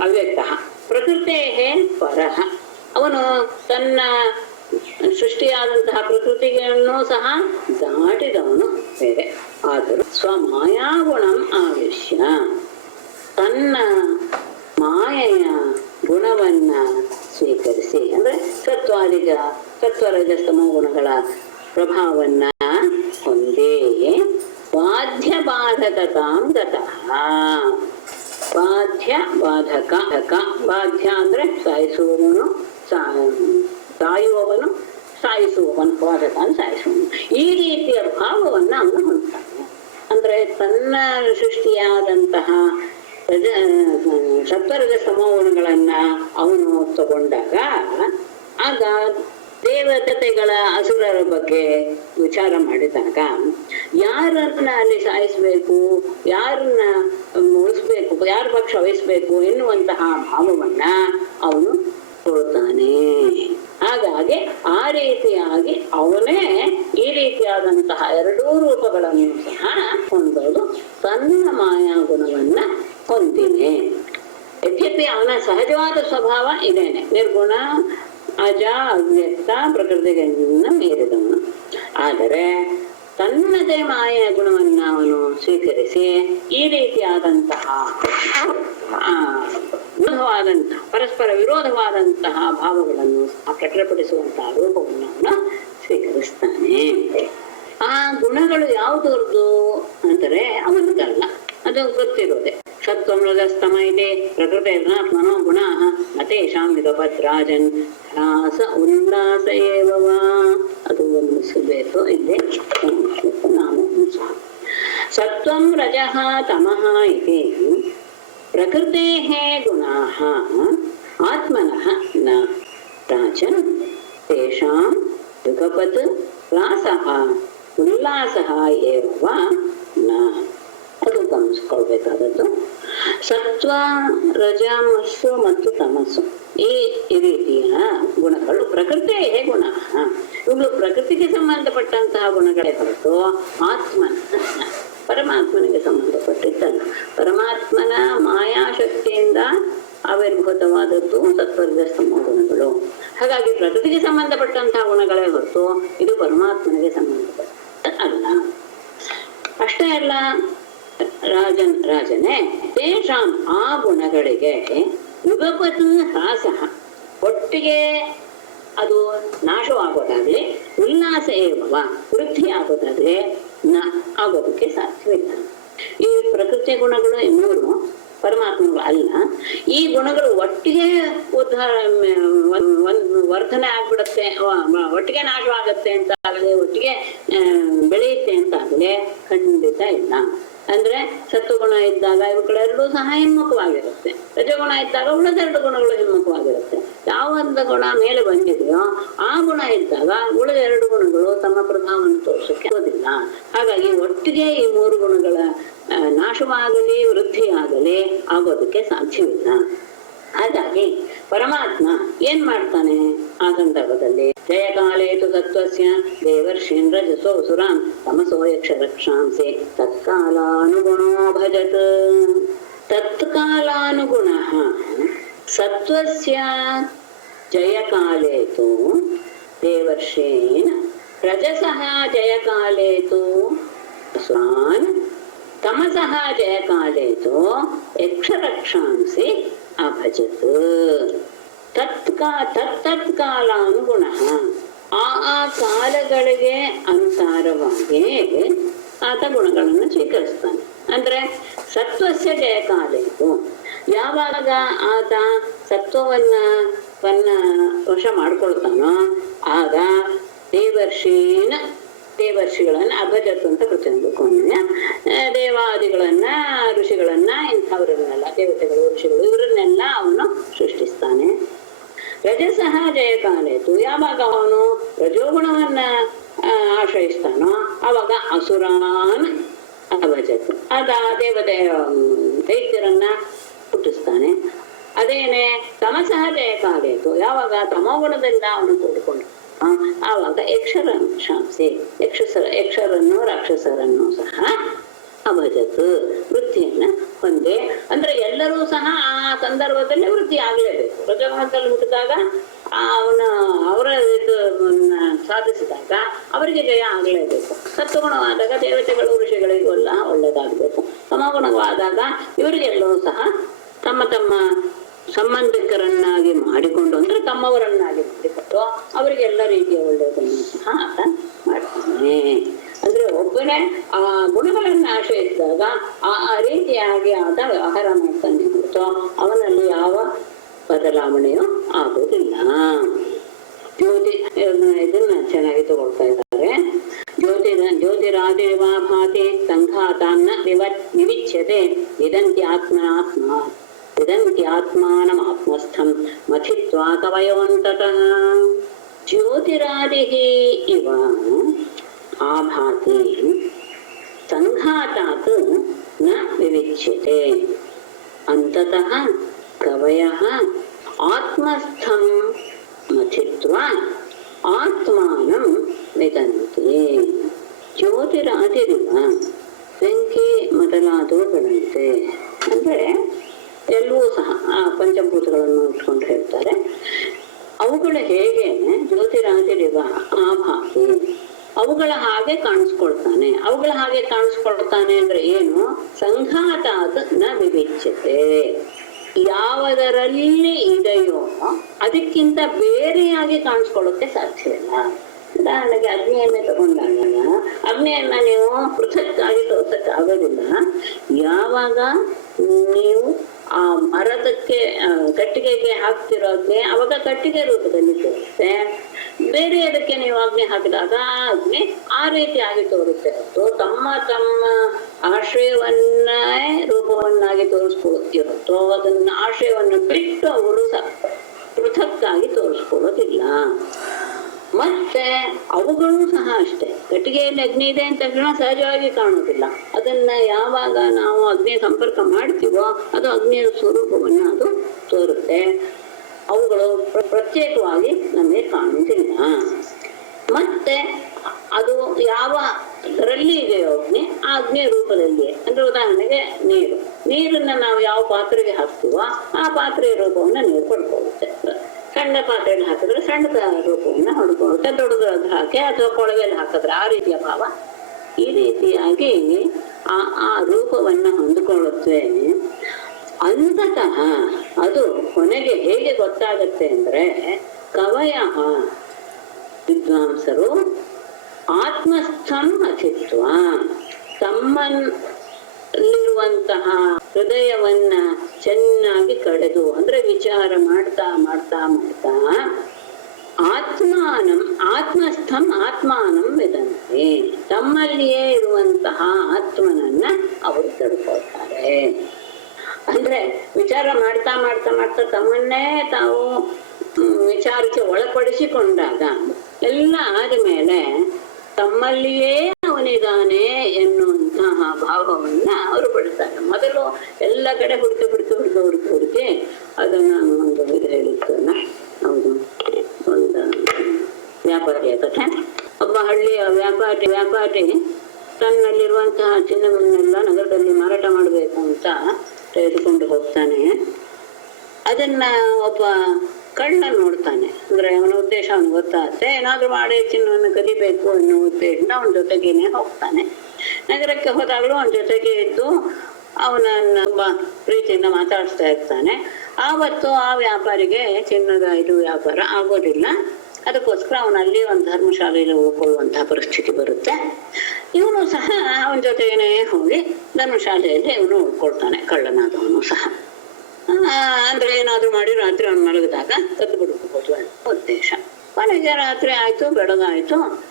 ಅವ್ಯಕ್ತ ಪ್ರಕೃತೇ ಪರಃ, ಅವನು ತನ್ನ ಸೃಷ್ಟಿಯಾದಂತಹ ಪ್ರಕೃತಿಯನ್ನು ಸಹ ದಾಟಿದವನು ಬೇರೆ. ಆದರೂ ಸ್ವಮಾಯಾಗುಣಂ ಆವಿಶ್ಯ, ತನ್ನ ಮಾಯೆಯ ಗುಣವನ್ನ ಸ್ವೀಕರಿಸಿ, ಅಂದ್ರೆ ಸತ್ವರಜಸ್ತಮೋ ಗುಣಗಳ ಪ್ರಭಾವವನ್ನ ಹೊಂದೇ ಬಾಧ್ಯ ಬಾಧಕತಾಂ ಗತಃ. ಬಾಧ್ಯ ಬಾಧಕ, ಬಾಧ್ಯ ಅಂದ್ರೆ ಸಾಯಿಸುವವನು, ಸಾಯುವವನು, ಸಾಯಿಸುವವನು, ಬಾಧಕ ಅಂದ್ರೆ ಸಾಯಿಸುವವನು. ಈ ರೀತಿಯ ಭಾವವನ್ನ ಅವನು ಹೊಂದ್ತಾನೆ. ಅಂದ್ರೆ ತನ್ನ ಸೃಷ್ಟಿಯಾದಂತಹ ಸತ್ವರಜ ಸಮೋಗುಣಗಳನ್ನ ಅವನು ತಗೊಂಡಾಗ ಆಗ ದೇವತೆಗಳ ಅಸುರರ ಬಗ್ಗೆ ವಿಚಾರ ಮಾಡಿದಾಗ ಯಾರನ್ನ ಅಲ್ಲಿ ಸಾಯಿಸ್ಬೇಕು, ಯಾರನ್ನ ಉಳಿಸ್ಬೇಕು, ಯಾರ ಪಕ್ಷ ವಹಿಸ್ಬೇಕು ಎನ್ನುವಂತಹ ಭಾವವನ್ನ ಅವನು ಕೊಡ್ತಾನೆ. ಹಾಗಾಗಿ ಆ ರೀತಿಯಾಗಿ ಅವನೇ ಈ ರೀತಿಯಾದಂತಹ ಎರಡೂ ರೂಪಗಳನ್ನು ಸಹ ಹೊಂದೋದು ತನ್ನ ಮಾಯಾ ಗುಣವನ್ನ ಹೊಂದಿದೆ. ಯದ್ಯಪಿ ಅವನ ಸಹಜವಾದ ಸ್ವಭಾವ ಇದೇನೆ, ನಿರ್ಗುಣ, ಅಜ, ಅವ್ಯಕ್ತ, ಪ್ರಕೃತಿಗೆ ಮೀರಿದವನು. ಆದರೆ ತನ್ನದೇ ಮಾಯಾ ಗುಣವನ್ನ ಅವನು ಸ್ವೀಕರಿಸಿ ಈ ರೀತಿಯಾದಂತಹ ವಿರೋಧವಾದಂತಹ ಪರಸ್ಪರ ವಿರೋಧವಾದಂತಹ ಭಾವಗಳನ್ನು ಪ್ರಕಟಪಡಿಸುವಂತಹ ರೂಪವನ್ನು ಅವನು ಸ್ವೀಕರಿಸ್ತಾನೆ. ಆ ಗುಣಗಳು ಯಾವುದರದ್ದು ಅಂದರೆ ಅವನದಲ್ಲ, ಅದು ಗೊತ್ತಿರೋದೆ. ಸತ್ವಂ ರಜಸ್ತಮ ಇದೆ ಪ್ರಕೃತಿರ್ನಾತ್ಮನೋ ಗುಣಾಃ ಅತೇಷಾಂ ಯುಗಪತ್ರಾಜನ್ ರಾಸ ಉಲ್ಲಾಸ ಏವವ. ಅದು ಗಮನಿಸಬೇಕು. ಇಲ್ಲಿ ನಾನು ಸತ್ವಂ ರಜಃ ತಮಃ ಇತಿ ಪ್ರಕೃತೇಃ ಗುಣಾಃ ಆತ್ಮನಃ ನ ರಾಜನ್ ತೇಷಾಂ ಯುಗಪತ್ ರಾಸಃ ಉಲ್ಲಾಸಃ ಏವ ನ. ಅದು ಗಮನಿಸ್ಕೊಳ್ಬೇಕಾದದ್ದು. ಸತ್ವ ರಜಮಸ್ಸು ಮತ್ತು ತಮಸ್ಸು ಈ ರೀತಿಯ ಗುಣಗಳು ಪ್ರಕೃತಿಯೇ ಗುಣ. ಇವುಗಳು ಪ್ರಕೃತಿಗೆ ಸಂಬಂಧಪಟ್ಟಂತಹ ಗುಣಗಳೇ ಹೊರತು ಆತ್ಮನ ಪರಮಾತ್ಮನಿಗೆ ಸಂಬಂಧಪಟ್ಟಿದ್ದಲ್ಲ. ಪರಮಾತ್ಮನ ಮಾಯಾಶಕ್ತಿಯಿಂದ ಆವಿರ್ಭೂತವಾದದ್ದು ಸತ್ವರಜಸ್ತಮ ಗುಣಗಳು. ಹಾಗಾಗಿ ಪ್ರಕೃತಿಗೆ ಸಂಬಂಧಪಟ್ಟಂತಹ ಗುಣಗಳೇ ಹೊರತು ಇದು ಪರಮಾತ್ಮನಿಗೆ ಸಂಬಂಧಪಟ್ಟ ಅಲ್ಲ. ಅಷ್ಟೇ ಅಲ್ಲ, ರಾಜನೇ ತೇಷಾಂ ಆ ಗುಣಗಳಿಗೆ ಯುಗಪತ್ ಹ್ರಾಸ ಒಟ್ಟಿಗೆ ಅದು ನಾಶವಾಗೋದಾಗ್ಲಿ ಉಲ್ಲಾಸ ಏವವ ವೃದ್ಧಿ ಆಗೋದಾಗ್ಲಿ ನ ಆಗೋದಕ್ಕೆ ಸಾಧ್ಯವಿಲ್ಲ. ಈ ಪ್ರಕೃತಿ ಗುಣಗಳು ಇನ್ನೂರು ಪರಮಾತ್ಮಗಳು ಅಲ್ಲ. ಈ ಗುಣಗಳು ಒಟ್ಟಿಗೆ ವರ್ಧನೆ ಆಗ್ಬಿಡುತ್ತೆ, ಒಟ್ಟಿಗೆ ನಾಶವಾಗತ್ತೆ ಅಂತ ಆಗಲಿ ಒಟ್ಟಿಗೆ ಬೆಳೆಯುತ್ತೆ ಅಂತ ಆಗಲಿ ಖಂಡಿತ ಇಲ್ಲ. ಅಂದ್ರೆ ಸತ್ವಗುಣ ಇದ್ದಾಗ ಇವುಗಳೆರಡೂ ಸಹ ಹಿಮ್ಮುಖವಾಗಿರುತ್ತೆ, ರಜಗುಣ ಇದ್ದಾಗ ಉಳಿದೆರಡು ಗುಣಗಳು ಹಿಮ್ಮುಖವಾಗಿರುತ್ತೆ. ಯಾವಂತ ಗುಣ ಮೇಲೆ ಬಂದಿದೆಯೋ ಆ ಗುಣ ಇದ್ದಾಗ ಉಳಿದೆರಡು ಗುಣಗಳು ತಮ್ಮ ಪ್ರಭಾವವನ್ನು ತೋರಿಸಕ್ಕೆ ಆಗೋದಿಲ್ಲ. ಹಾಗಾಗಿ ಒಟ್ಟಿಗೆ ಈ ಮೂರು ಗುಣಗಳ ನಾಶವಾಗಲಿ ವೃದ್ಧಿಯಾಗಲಿ ಆಗೋದಕ್ಕೆ ಸಾಧ್ಯವಿಲ್ಲ. ಹಾಗಾಗಿ ಪರಮಾತ್ಮ ಏನ್ ಮಾಡ್ತಾನೆ ಆ ಸಂದರ್ಭದಲ್ಲಿ? ಜಯಕಾಲೇತು ಸತ್ವಸ್ಯ ದೇವರ್ಷೀನ್ ರಜಸೋ ಸುರಾನ್ ತಮಸೋ ಯಕ್ಷ ರಕ್ಷಾಂಸೆ ತತ್ಕಾಲಾನುಗುಣೋ ಭಜತ್. ತತ್ಕಾಲಾನುಗುಣಃ ಸತ್ವಸ್ಯ ಜಯಕಾಲೇತು ದೇವರ್ಷೀನ್ ರಜಸಃ ಜಯಕಾಲೇತು ಸುರಾನ್ ತಮಸಃ ಜಯಕಾಲೇತು ಯಕ್ಷ ರಕ್ಷಾಂಸಿ ಅಭಜತ್. ತತ್ಕಾಲಾನುಗುಣ ಆ ಕಾಲಗಳಿಗೆ ಅನುಸಾರವಾಗಿ ಆತ ಗುಣಗಳನ್ನು ಸ್ವೀಕರಿಸ್ತಾನೆ. ಅಂದ್ರೆ ಸತ್ವಸ್ಯ ಜಯಕಾಲೇತು, ಯಾವಾಗ ಆತ ಸತ್ವವನ್ನ ವಶ ಮಾಡ್ಕೊಳ್ತಾನೋ ಆಗ ದೇವರ್ಷಿಗಳನ್ನ ಅಭಜತ್ ಅಂತ ಪ್ರತಿನಿಧಿಕೊಂಡ ದೇವಾದಿಗಳನ್ನ ಋಷಿಗಳನ್ನ ಇಂಥವ್ರನ್ನೆಲ್ಲ ದೇವತೆಗಳು ಋಷಿಗಳು ಇವರನ್ನೆಲ್ಲ ಅವನು ಸೃಷ್ಟಿಸ್ತಾನೆ. ರಜಸಃ ಜಯಕಾಲೇತು, ಯಾವಾಗ ಅವನು ರಜೋಗುಣವನ್ನ ಆಶ್ರಯಿಸ್ತಾನೋ ಆವಾಗ ಅಸುರಾನ್ ಅಭಜತ್, ಅದ ದೈತ್ಯರನ್ನ ಹುಟ್ಟಿಸ್ತಾನೆ. ಅದೇನೆ ತಮಸಃ ಜಯಕಾಲೇತು, ಯಾವಾಗ ತಮೋಗುಣದಿಂದ ಅವನು ಕೂಡಿಕೊಂಡು ಆವಾಗ ಯಕ್ಷರನ್ನು ರಾಕ್ಷಸರನ್ನು ಸಹ ಅಭಜತ್ ವೃತ್ತಿಯನ್ನ ಹೊಂದೆ. ಅಂದ್ರೆ ಎಲ್ಲರೂ ಸಹ ಆ ಸಂದರ್ಭದಲ್ಲಿ ವೃತ್ತಿ ಆಗ್ಲೇಬೇಕು. ರಜಗುಣದಲ್ಲಿ ಹುಟ್ಟಿದಾಗ ಅವರ ಸಾಧಿಸಿದಾಗ ಅವರಿಗೆ ಜಯ ಆಗ್ಲೇಬೇಕು. ಸತ್ವಗುಣವಾದಾಗ ದೇವತೆಗಳು ಋಷಿಗಳಿಗೂ ಎಲ್ಲ ಒಳ್ಳೇದಾಗಬೇಕು. ಸಮಗುಣವಾದಾಗ ಇವರಿಗೆಲ್ಲರೂ ಸಹ ತಮ್ಮ ತಮ್ಮ ಸಂಬಂಧಿಕರನ್ನಾಗಿ ಮಾಡಿಕೊಂಡು, ಅಂದ್ರೆ ತಮ್ಮವರನ್ನಾಗಿ ಮಾಡಿಕೊಂಡು ಅವರಿಗೆಲ್ಲ ರೀತಿಯ ಒಳ್ಳೆಯದನ್ನು ಸಹ ಆತ ಮಾಡ್ತಾನೆ. ಅಂದ್ರೆ ಒಬ್ಬನೇ ಆ ಗುಣಗಳನ್ನ ಆಶ್ರಯಿಸಿದಾಗ ಆ ರೀತಿಯಾಗಿ ಆತ ವ್ಯವಹಾರ ಮಾಡ್ತಾನೆ ಹೊರತು ಅವನಲ್ಲಿ ಯಾವ ಬದಲಾವಣೆಯೂ ಆಗೋದಿಲ್ಲ. ಇದನ್ನ ಚೆನ್ನಾಗಿ ತಗೊಳ್ತಾ ಇದ್ದಾರೆ. ಜ್ಯೋತಿರಾದಿರ್ವಾ ಭಾತಿ ಸಂಘಾತಾನ್ನ ವಿವಿಚ್ಯತೆ ಇದಂತ್ಯಾತ್ಮಾನಮಾತ್ಮಸ್ಥಂ ಮಥಿತ್ವಾ ಕವಯೋಂತತಃ. ಜ್ಯೋತಿರಾದಿಃ ಇವ ಆಭಾತಿ ಸಂಘಾತಾತ್ ನ ವಿವಿಚ್ಯತೆ ಅಂತತಃ ಕವಯಃ ಆತ್ಮಸ್ಥಂ ಮಥಿತ್ವಾ ಆತ್ಮಾನಂ ವಿದಂತಿ. ಜ್ಯೋತಿರಾದಿರಿವ ಬೆಂಕಿ ಮೊದಲಾದವುಗಳಂತೆ, ಅಂದ್ರೆ ಎಲ್ಲವೂ ಸಹ ಆ ಪಂಚಭೂತಗಳನ್ನು ಇಟ್ಕೊಂಡು ಹೇಳ್ತಾರೆ. ಅವುಗಳು ಹೇಗೆ ಜ್ಯೋತಿರಾದಿರಿವ ಆಭಾತಿ, ಅವುಗಳ ಹಾಗೆ ಕಾಣಿಸ್ಕೊಳ್ತಾನೆ. ಅವುಗಳ ಹಾಗೆ ಕಾಣಿಸ್ಕೊಳ್ತಾನೆ ಅಂದ್ರೆ ಏನು? ಸಂಘಾತಾತ್ ನ ವಿವಿಚ್ಯತೆ, ಯಾವುದರಲ್ಲಿ ಇದೆಯೋ ಅದಕ್ಕಿಂತ ಬೇರೆಯಾಗಿ ಕಾಣಿಸ್ಕೊಳ್ಳೋಕೆ ಸಾಧ್ಯವಿಲ್ಲ. ಉದಾಹರಣೆಗೆ ಅಗ್ನಿಯನ್ನೇ ತಗೊಂಡಾಗ ಅಗ್ನಿಯನ್ನ ನೀವು ಪೃಥಕ್ಕಾಗಿ ತೋರ್ಸಕ್ ಆಗೋದಿಲ್ಲ. ಯಾವಾಗ ನೀವು ಆ ಮರದಕ್ಕೆ ಕಟ್ಟಿಗೆಗೆ ಹಾಕ್ತಿರೋ ಅಗ್ನಿ ಅವಾಗ ಕಟ್ಟಿಗೆ ರೂಪದಲ್ಲಿ ತೋರುತ್ತೆ. ಬೇರೆ ಅದಕ್ಕೆ ನೀವು ಅಗ್ನಿ ಹಾಕಿದಾಗ ಆ ಅಗ್ನಿ ಆ ರೀತಿಯಾಗಿ ತೋರುತ್ತೆ. ತಮ್ಮ ತಮ್ಮ ಆಶ್ರಯವನ್ನೇ ರೂಪವನ್ನಾಗಿ ತೋರಿಸ್ಕೊಳ್ತಿರುತ್ತೋ ಅದನ್ನ ಆಶ್ರಯವನ್ನು ಬಿಟ್ಟು ಅವಳು ಪೃಥಕ್ಕಾಗಿ ತೋರಿಸ್ಕೊಳ್ಳೋದಿಲ್ಲ. ಮತ್ತೆ ಅವುಗಳು ಸಹ ಅಷ್ಟೇ, ಕಟ್ಟಿಗೆಯಲ್ಲಿ ಅಗ್ನಿ ಇದೆ ಅಂತ ತಕ್ಷಣ ಸಹಜವಾಗಿ ಕಾಣೋದಿಲ್ಲ. ಅದನ್ನ ಯಾವಾಗ ನಾವು ಅಗ್ನಿ ಸಂಪರ್ಕ ಮಾಡ್ತೀವೋ ಅದು ಅಗ್ನಿಯ ಸ್ವರೂಪವನ್ನ ಅದು ತೋರುತ್ತೆ. ಅವುಗಳು ಪ್ರತ್ಯೇಕವಾಗಿ ನಮಗೆ ಕಾಣುವುದಿಲ್ಲ. ಮತ್ತೆ ಅದು ಯಾವ ಅದರಲ್ಲಿ ಇದೆಯೋ ಅಗ್ನಿ ಆ ಅಗ್ನಿಯ ರೂಪದಲ್ಲಿ, ಅಂದ್ರೆ ಉದಾಹರಣೆಗೆ ನೀರನ್ನ ನಾವು ಯಾವ ಪಾತ್ರೆಗೆ ಹಾಕ್ತೀವೋ ಆ ಪಾತ್ರೆಯ ರೂಪವನ್ನ ನೀರು ಪಡ್ಕೊಳ್ಳುತ್ತೆ. ಸಣ್ಣ ಪಾತ್ರೆಗೆ ಹಾಕಿದ್ರೆ ಸಣ್ಣದ ರೂಪವನ್ನ ಹೊಡ್ಕೊಳ್ಳುತ್ತೆ, ದೊಡ್ಡದಾಗಿ ಹಾಕಿ ಅಥವಾ ಕೊಳವೆಯಲ್ಲಿ ಹಾಕಿದ್ರೆ ಆ ರೀತಿಯ ಭಾವ. ಈ ರೀತಿಯಾಗಿ ಆ ರೂಪವನ್ನ ಹೊಂದಿಕೊಳ್ಳುತ್ತೆ. ಅಂತತಃ ಅದು ಕೊನೆಗೆ ಹೇಗೆ ಗೊತ್ತಾಗತ್ತೆ ಅಂದ್ರೆ, ಕವಯ ವಿದ್ವಾಂಸರು ಆತ್ಮಸ್ಥಂ ಅಚಿತ್ವ ತಮ್ಮಲ್ಲಿರುವಂತಹ ಹೃದಯವನ್ನ ಚೆನ್ನಾಗಿ ಕಡೆದು, ಅಂದ್ರೆ ವಿಚಾರ ಮಾಡ್ತಾ ಮಾಡ್ತಾ ಮಾಡ್ತಾ ಆತ್ಮಸ್ಥಂ ಆತ್ಮಾನಂ ವೇದಂತೆ, ತಮ್ಮಲ್ಲಿಯೇ ಇರುವಂತಹ ಆತ್ಮನನ್ನ ಅವರು ತಿಳ್ಕೊಳ್ತಾರೆ. ಅಂದ್ರೆ ವಿಚಾರ ಮಾಡ್ತಾ ಮಾಡ್ತಾ ಮಾಡ್ತಾ ತಮ್ಮನ್ನೇ ತಾವು ವಿಚಾರಕ್ಕೆ ಒಳಪಡಿಸಿಕೊಂಡಾಗ ಎಲ್ಲ ಆದ್ಮೇಲೆ ತಮ್ಮಲ್ಲಿಯೇ ಅವನಿದಾನೆ ಎನ್ನುವಂತಹ ಭಾವವನ್ನ ಅವರು ಪಡ್ತಾರೆ. ಮೊದಲು ಎಲ್ಲ ಕಡೆ ಹುಡುಕಿ ಅದನ್ನ ಒಂದು ಇದು ಹೇಳಿದ್ದನ್ನ, ಹೌದು, ಒಂದು ವ್ಯಾಪಾರಿಯ ಕಥೆ. ಒಬ್ಬ ಹಳ್ಳಿಯ ವ್ಯಾಪಾರಿ ತನ್ನಲ್ಲಿರುವಂತಹ ಚಿನ್ನವನ್ನೆಲ್ಲ ನಗರದಲ್ಲಿ ಮಾರಾಟ ಮಾಡಬೇಕು ಅಂತ ತೆಗೆದುಕೊಂಡು ಹೋಗ್ತಾನೆ. ಅದನ್ನ ಒಬ್ಬ ಕಳ್ಳ ನೋಡ್ತಾನೆ. ಅಂದ್ರೆ ಅವನ ಉದ್ದೇಶ ಅವನಿಗೆ ಗೊತ್ತಾಗುತ್ತೆ, ಏನಾದ್ರೂ ಮಾಡಿ ಚಿನ್ನವನ್ನು ಕದಿಬೇಕು ಅನ್ನೋ ಉದ್ದೇಶದಿಂದ ಅವನ ಜೊತೆಗೇನೆ ಹೋಗ್ತಾನೆ. ನಗರಕ್ಕೆ ಹೋದಾಗಲೂ ಅವನ ಜೊತೆಗೆ ಇದ್ದು ಅವನನ್ನ ತುಂಬಾ ಪ್ರೀತಿಯಿಂದ ಮಾತಾಡಿಸ್ತಾ ಇರ್ತಾನೆ. ಆವತ್ತು ಆ ವ್ಯಾಪಾರಿಗೆ ಚಿನ್ನದ ಇದು ವ್ಯಾಪಾರ ಆಗೋದಿಲ್ಲ. ಅದಕ್ಕೋಸ್ಕರ ಅವನಲ್ಲಿ ಒಂದು ಧರ್ಮಶಾಲೆಯಲ್ಲಿ ಉಳ್ಕೊಳ್ಳುವಂತಹ ಪರಿಸ್ಥಿತಿ ಬರುತ್ತೆ. ಇವನು ಸಹ ಅವನ ಜೊತೆಗೇನೆ ಹೋಗಿ ಧರ್ಮಶಾಲೆಯಲ್ಲಿ ಇವನು ಉಳ್ಕೊಳ್ತಾನೆ, ಕಳ್ಳನಾದವನು ಸಹ. ಅಂದ್ರೆ ಏನಾದ್ರು ಮಾಡಿ ರಾತ್ರಿ ಅವನು ಮಲಗಿದಾಗ ಕದ್ದು ಬಿಡ್ಬೋದು ಉದ್ದೇಶ. ಕೊನೆಗೆ ರಾತ್ರಿ ಆಯ್ತು, ಬೆಳಗಾಯ್ತು.